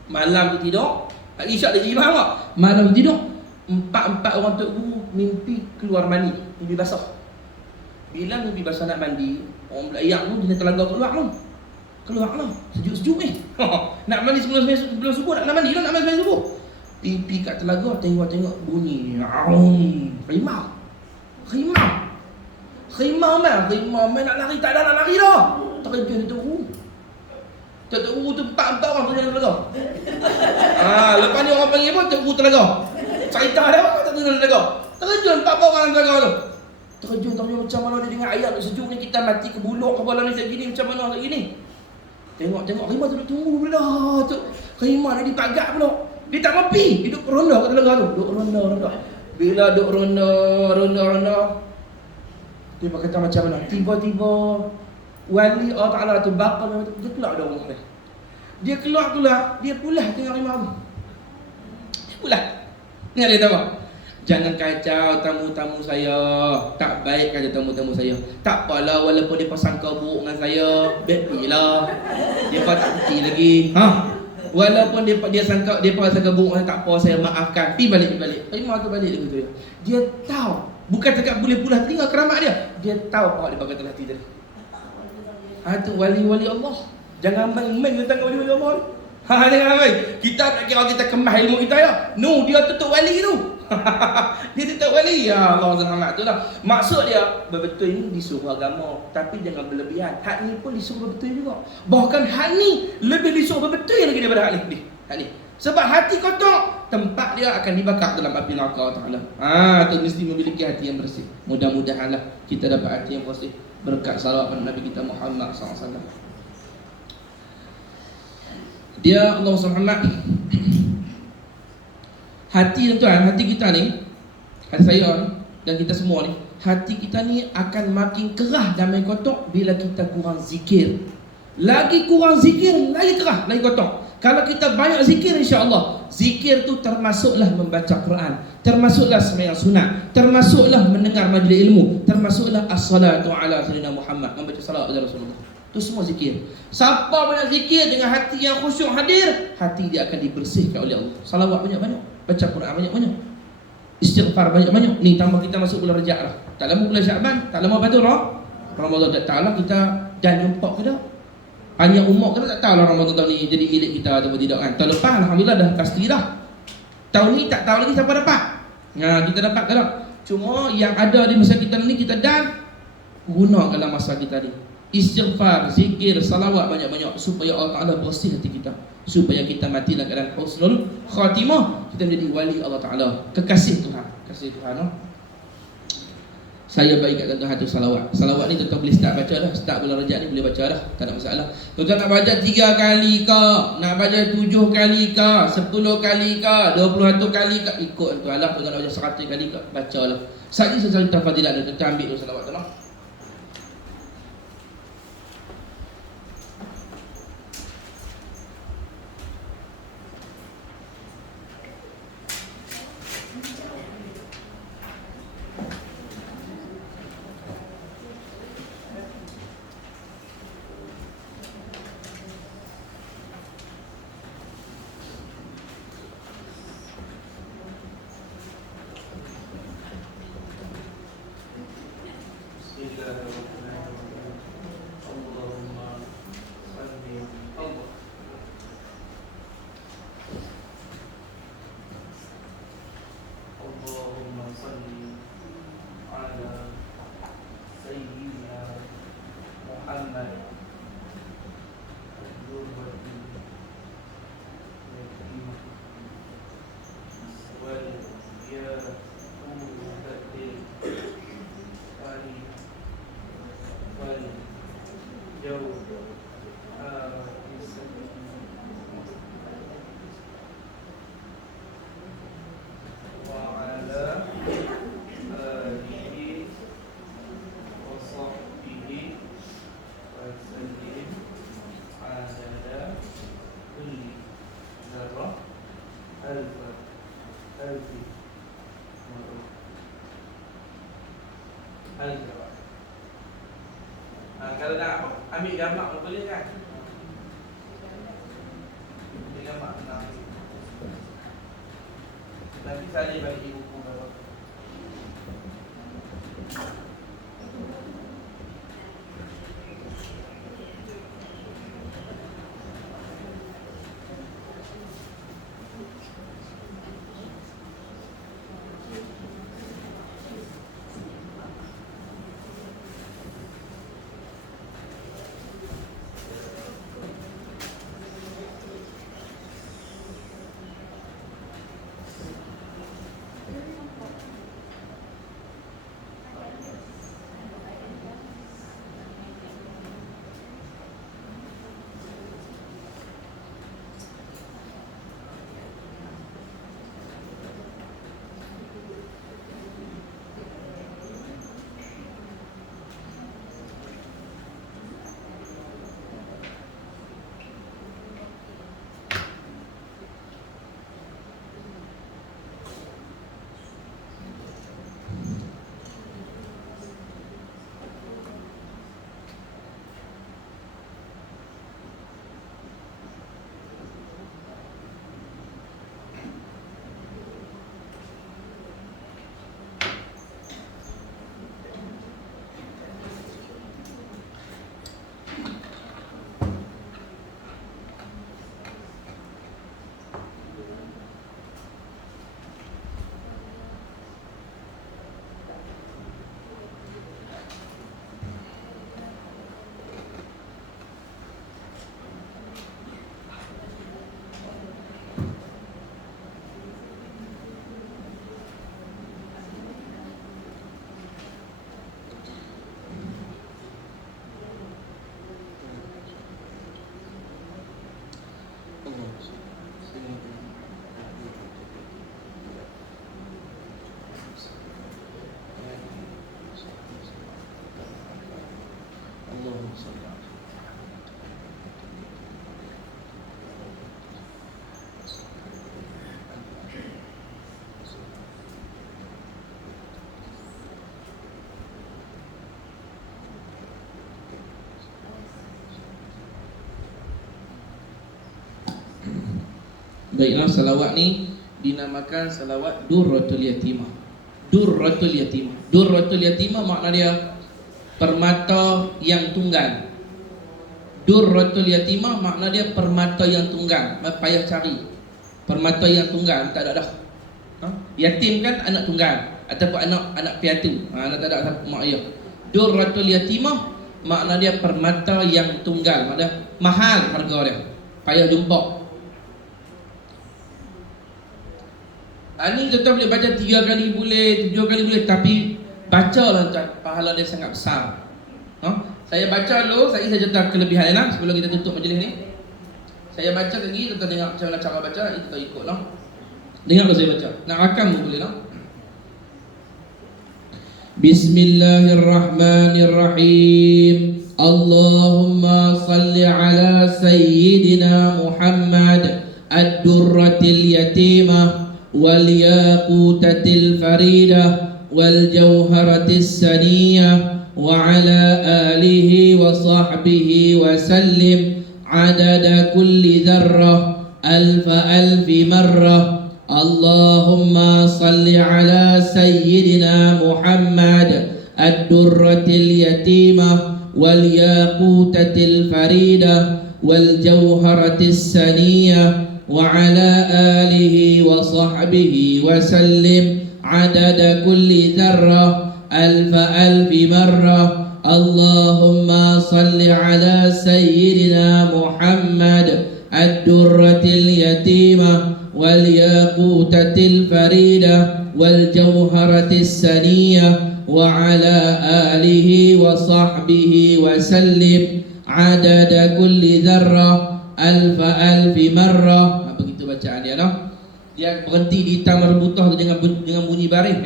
malam tu tidur, Isyak dia imam tak? Malam tu tidur, 4 orang tok guru mimpi keluar mani, mimpi basah. Bila mimpi basah nak mandi, orang belayang tu dia telaga keluar tu. Keluar lah, sejuk-sejuk ni. Nak mandi sebelum subuh, nak mandi lah, nak mandi sebelum subuh. Pipi kat telaga, tengok-tengok bunyi. Rimau. Rimau nak lari, tak ada nak lari dah. Terjun tu guru. Tok guru tu 4 orang tu jalan telaga. Lepas ni orang panggil pun tok guru telaga. Cerita dia apa tok guru telaga. Terjun 4 orang telaga tu. Terjun macam mana dia dengar ayat sejuk ni, kita mati ke buluk kepala ni macam gini, macam mana macam gini. Tengok rimau tu duduk tunggu pula tu. Rimau dia dipagat pula. Dia tak mampi, dia duduk ronda kat telaga tu. Duduk ronda. Bila duduk ronda. Dia berkata macam mana? Tiba-tiba wali Allah Ta'ala tu Baqan dia keluar dari rumah dia. Dia keluar, dia pulah tengok rimau tu. Dia pulah. Ni dia tahu. Jangan kacau tamu-tamu saya. Tak baik kacau tamu-tamu saya. Tak apalah walaupun dia sangka buruk dengan saya, baiklah. Dia tak bukti lagi. Walaupun dia sangka buruk dengan tak apa, saya maafkan. Pi balik. Rimau tu balik dia. Dia tahu, bukan cakap boleh pulah telinga keramat dia. Dia tahu apa dia bakal hati tadi. Tu wali-wali Allah. Jangan main tentang wali-wali Allah ni. Jangan main. Kita tak kira kita kemas ilmu kita ya. No, dia tutup wali tu. Dia tutup wali. Ya Allah SWT tu lah. Maksud dia, betul ini disuruh agama, tapi jangan berlebihan. Hak ni pun disuruh betul juga. Bahkan hak ni lebih disuruh betul lagi daripada hak ni. Sebab hati kotor, tempat dia akan dibakar dalam api neraka Allah Ta'ala. Tu mesti memiliki hati yang bersih. Mudah-mudahanlah kita dapat hati yang bersih berkat salawat pada Nabi kita Muhammad SAW. Dia Allah SWT, hati tuan-tuan, hati kita ni, hati saya ni dan kita semua ni, hati kita ni akan makin kerah dan makin kotor bila kita kurang zikir. Lagi kurang zikir, lagi kerah, lagi kotor. Kalau kita banyak zikir, insya-Allah, zikir tu termasuklah membaca Quran, termasuklah sembahyang sunat, termasuklah mendengar majlis ilmu, termasuklah as-salatu ala sayyidina Muhammad, membaca salawat kepada Rasulullah. Itu semua zikir. Siapa banyak zikir dengan hati yang khusyuk hadir, hati dia akan dibersihkan oleh Allah. Salawat banyak-banyak, baca Quran banyak-banyak, istighfar banyak-banyak. Ni tambah kita masuk bulan Rajab dah. Tak lama bulan Syaban, tak lama lepas tu Ramadan tak tahulah kita dah nyempak ke dah. Panjang umur kita tak tahu lah Ramadan tahun ni jadi milik kita atau tidak kan. Tahun lepas alhamdulillah dah pasti dah. Tahun ni tak tahu lagi siapa dapat. Kita dapat ke tak? Cuma yang ada di masa kita ni kita dah guna dalam masa kita ni. Istighfar, zikir, salawat banyak-banyak supaya Allah Ta'ala bersih hati kita, supaya kita mati dalam keadaan husnul khatimah, kita menjadi wali Allah Ta'ala, kekasih Tuhan. Saya bagi kat tuan-tuan satu salawat. Salawat ni tuan-tuan boleh start baca dah. Start bulan Rajab ni boleh baca dah. Tak ada masalah. Tuan-tuan nak baca 3 kali ke, nak baca 7 kali ke, 10 kali ke, 21 kali ke, ikut tuan-tuan lah. Tuan-tuan nak baca 100 kali ke, baca lah. Saja sesuatu fadilah ada. Tuan-tuan ambil dulu salawat tu lah. Kalau nak ambil gambar pun boleh kan? Ambil gambar senang. Nanti salin balik di buku kalau. Baiklah, salawat ni dinamakan salawat Durratul Yatimah. Durratul Yatimah. Durratul Yatimah makna dia permata yang tunggal. Durratul Yatimah makna dia permata yang tunggal. Payah cari permata yang tunggal, tak ada dah. Yatim kan anak tunggal ataupun anak piatu, anak tak ada mak ayah. Durratul Yatimah makna dia permata yang tunggal, makna mahal harga dia, payah jumpa. Ini kita boleh baca 3 kali boleh, 7 kali boleh, tapi Bacalah tuan, pahala dia sangat besar. Saya baca dulu, saya cerita kelebihan dia sebelum kita tutup majlis ni. Saya baca lagi, tuan dengar macam mana cara baca, itu tak ikut lah. Dengar dulu saya baca. Nak rakam pun boleh lah. Bismillahirrahmanirrahim. Allahumma salli ala Sayyidina Muhammad ad-durratil yatimah wal yaqutatil faridah wal jawharatis saniyah wa ala alihi wa sahbihi wa sallim adada kulli dharrah alfi marrah. Allahumma salli ala Sayyidina Muhammad ad-durratil yatimah wal yaqutatil faridah wal jawharatis saniyah wa ala alihi wa sahbihi wa sallim adada kulli dharrah alfi marrah. Allahumma salli ala Sayyidina Muhammad ad-durratil yatimah wal yaqutatil faridah wal jawharatis saniyah wa ala alihi wa sahbihi wa sallim adada kulli dharrah alfi marrah. Begitu bacaan dia noh. Dia berhenti di tamar butah dengan bunyi baris.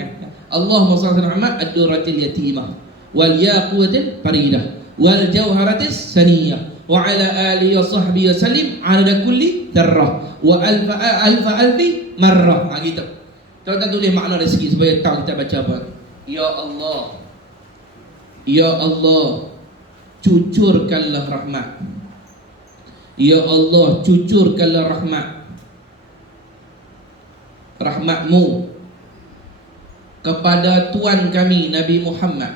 Allahumma shalli ala Muhammad ad-durratil yatimah wal yaqutatil faridah wal jawharatis saniyah wa ala alihi wa sahbihi wa sallim adada kulli dharrah wa alfi marrah. Gitu. Kita tulis makna dia sikit supaya tahu kita baca apa. Ya Allah, Ya Allah, cucurkanlah rahmat. Ya Allah, cucurkanlah rahmatmu kepada Tuan kami Nabi Muhammad.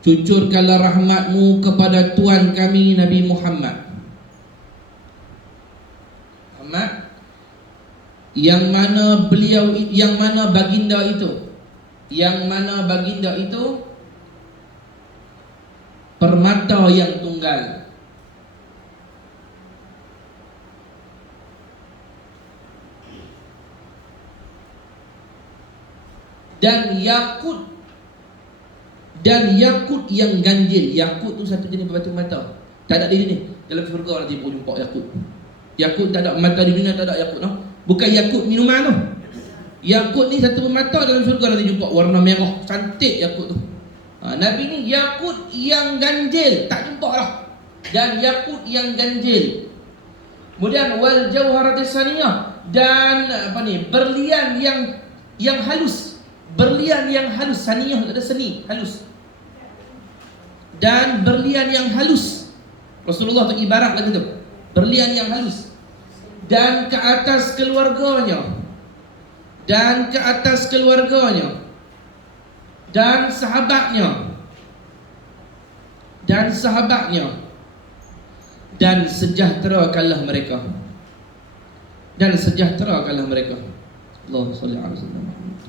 Cucurkanlah rahmatmu kepada Tuan kami Nabi Muhammad. Yang mana beliau, yang mana baginda itu, permata yang tunggal. Dan yakut yang ganjil. Yakut tu satu jenis batu mata. Tak ada di sini. Dalam syurga nanti pun jumpa yakut. Yakut tak ada mata di dunia, tak ada yakut no? Bukan yakut minuman tu. Yakut ni satu mata dalam syurga nanti jumpa, warna merah, cantik yakut tu. Nabi ni yakut yang ganjil, tak jumpa lah. Dan yakut yang ganjil. Kemudian wal jawharatis saniyah, dan apa ni, berlian yang halus. Berlian yang halus, saniyah tak ada seni, halus. Dan berlian yang halus. Rasulullah tu ibarat lagi tu. Berlian yang halus. Dan ke atas keluarganya. Dan ke atas keluarganya. Dan sahabatnya. Dan sahabatnya. Dan sejahterakanlah mereka. Dan sejahterakanlah mereka. Allahumma shalli ala sayyidina Muhammad.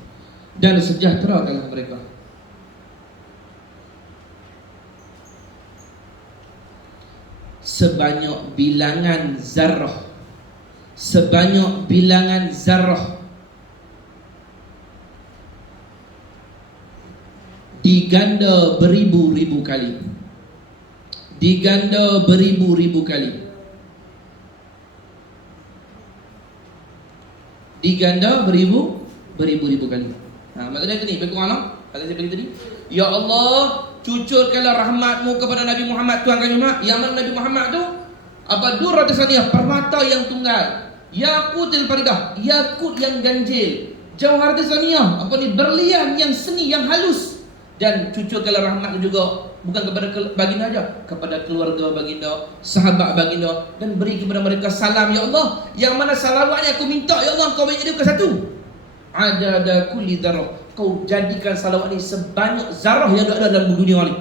Dan sejahterakanlah mereka. Sebanyak bilangan zarrah. Sebanyak bilangan zarrah. Diganda beribu-ribu kali. Diganda beribu-ribu kali. Diganda beribu-ribu kali. Maksudnya tu ni, lebih kurang lah. Kata saya tadi, Ya Allah, cucurkanlah rahmatmu kepada Nabi Muhammad, Tuhan kami Muhammad. Yang mana Nabi Muhammad tu? Apa? Durratis saniyah, permata yang tunggal. Yaqutil faridah, yakut yang ganjil. Jawharatis saniyah, apa ni, berlian yang seni, yang halus. Dan cucurkanlah rahmatmu juga, bukan kepada baginda saja, kepada keluarga baginda, sahabat baginda, dan beri kepada mereka salam, Ya Allah. Yang mana salawatnya aku minta, Ya Allah, kau bagi dia ke satu. Adada kulli dzarrah, kau jadikan salawat ni sebanyak zarah yang ada dalam dunia ni.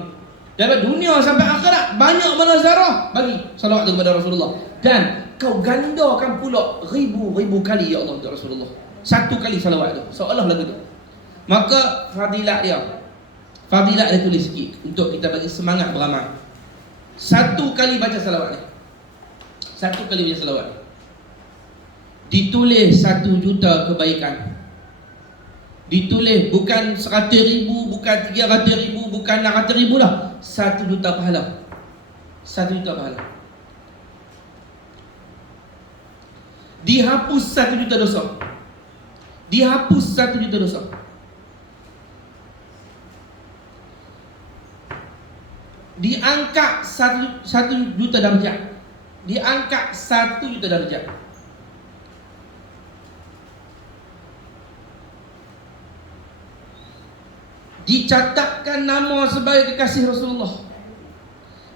Dari dunia sampai akhirat, banyak mana zarah, bagi salawat kepada Rasulullah. Dan kau gandakan pula ribu-ribu kali, Ya Allah, untuk Rasulullah. Satu kali salawat tu, seolah lagu tu. Maka fadilat dia tulis sikit untuk kita bagi semangat beramal. Satu kali baca salawat ni, satu kali baca salawat ni, ditulis 1 juta kebaikan. Ditulis bukan 100,000, bukan 300,000, bukan 600,000 lah. 1 juta pahala. 1 juta pahala. Dihapus 1 juta dosa. Dihapus 1 juta dosa. Diangkat 1 juta darjat. Diangkat 1 juta darjat. Dicatatkan nama sebagai kekasih Rasulullah.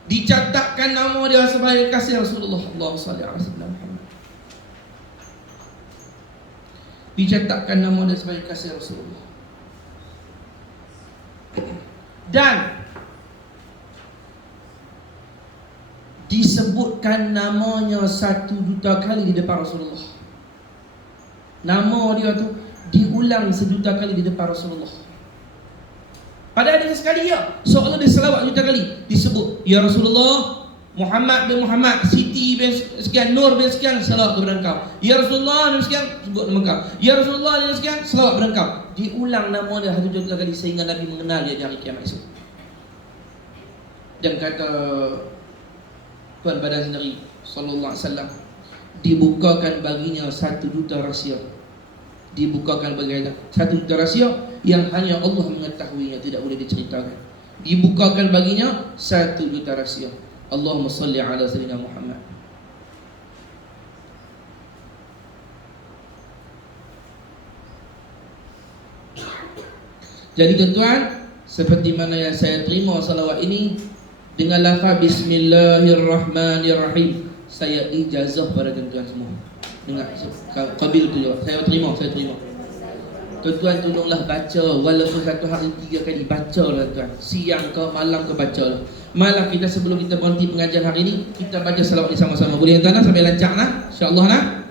Dicatatkan nama dia sebagai kekasih Rasulullah. Allahumma salli ala sayyidina Muhammad. Dicatatkan nama dia sebagai kekasih Rasulullah. Dan disebutkan namanya 1 juta kali di depan Rasulullah. Nama dia tu diulang 1 juta kali di depan Rasulullah. Pada hadis sekali ya, seolah dia selawat juta kali disebut, ya Rasulullah, Muhammad bin Muhammad, Siti bin sekian, Nur bin sekian, selawat kepada engkau. Ya Rasulullah bin sekian, sebut nama engkau. Ya Rasulullah bin sekian, selawat kepada engkau. Diulang nama dia 1 juta kali sehingga Nabi mengenal dia di hari kiamat esok. Dan kata Tuan Badan sendiri sallallahu alaihi wasallam, dibukakan baginya 1 juta rahsia. Dibukakan baginya 1 juta rahsia yang hanya Allah mengetahuinya, tidak boleh diceritakan. Dibukakan baginya 1 juta rahsia. Allahumma salli ala sayyidina Muhammad. Jadi tuan-tuan, seperti mana yang saya terima salawat ini dengan lafaz Bismillahirrahmanirrahim, saya ijazah pada tuan-tuan semua. Dengar, qabil tu juga. Saya terima. Tuan-tuan tolonglah baca, walaupun satu hari 3 kali baca lah tuan. Siang ke malam ke baca lah. Malam kita sebelum kita berhenti pengajian hari ini, kita baca salawat ni sama-sama. Boleh tuan sampai lancar nah? InsyaAllah nah.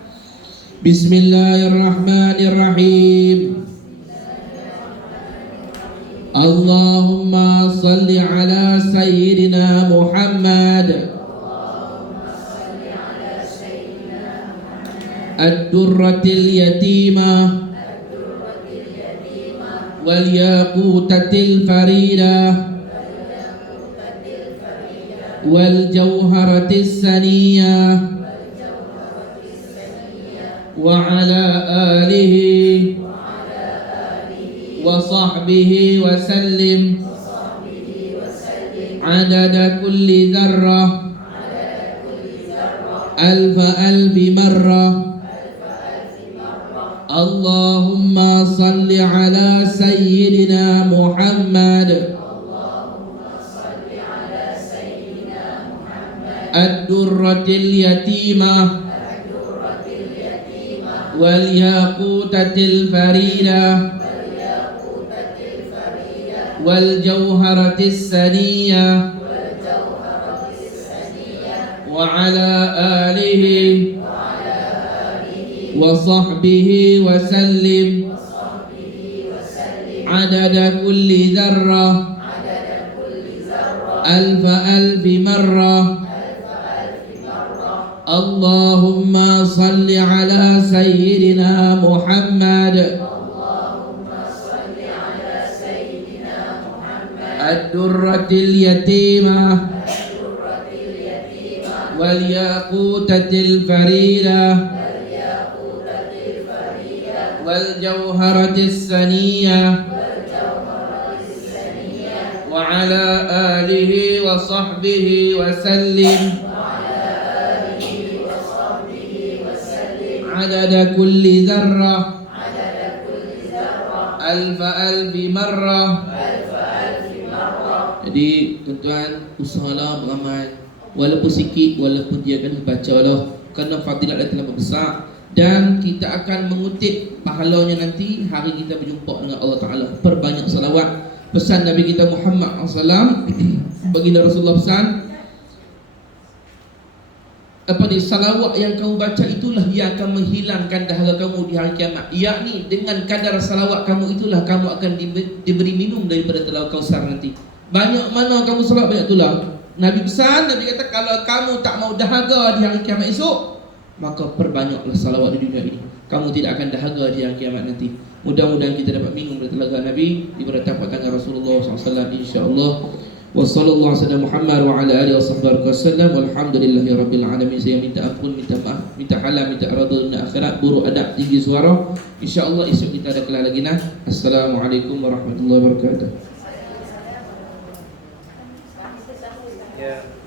Bismillahirrahmanirrahim. Allahumma salli ala sayyidina Muhammad ad-durratil yatimah wal yaqutatil faridah wal jawharatis saniyah wa ala alihi wa sahbihi wa sallim adada kulli dzarrah alfi marrah. Allahumma salli ala sayyidina Muhammad ad-durratil yatimah wal yaqutatil faridah wal jawharatis saniyah wa ala alihi wa sahbihi wa sallim adada kulli dzarrah alfi marrah. Allahumma salli ala sayyidina Muhammad ad-durratil yatimah wal yaqutatil faridah wal jawharatis saniyah wa ala alihi wa sahbihi wa sallim adada kulli dzarrah alfi marrah. Jadi tuan-tuan, usahalah beramal walaupun sikit, walaupun dia kena bacalah, kerana fadilat dia terlalu besar. Dan kita akan mengutip pahalanya nanti hari kita berjumpa dengan Allah Ta'ala. Perbanyak salawat. Pesan Nabi kita Muhammad SAW, baginda Rasulullah pesan, salawat yang kamu baca itulah yang akan menghilangkan dahaga kamu di hari kiamat. Yakni dengan kadar salawat kamu itulah kamu akan diberi minum daripada telaga Kausar nanti. Banyak mana kamu salawat, banyak itulah. Nabi pesan, Nabi kata kalau kamu tak mau dahaga di hari kiamat esok, maka perbanyaklah salawat di dunia ini. Kamu tidak akan dahaga di hari kiamat nanti. Mudah-mudahan kita dapat minum dari telaga Nabi, diberi tapak tangan Rasulullah SAW, insya-Allah. Wassallallahu ala Muhammad wa ala alihi wasallam. Walhamdulillahi rabbil alamin. Saya minta ampun, minta maaf, minta halal, minta redha dunia akhirat, buruk adab, tinggi suara. Insya-Allah esok kita ada kelas lagi nah. Assalamualaikum warahmatullahi wabarakatuh. Ya.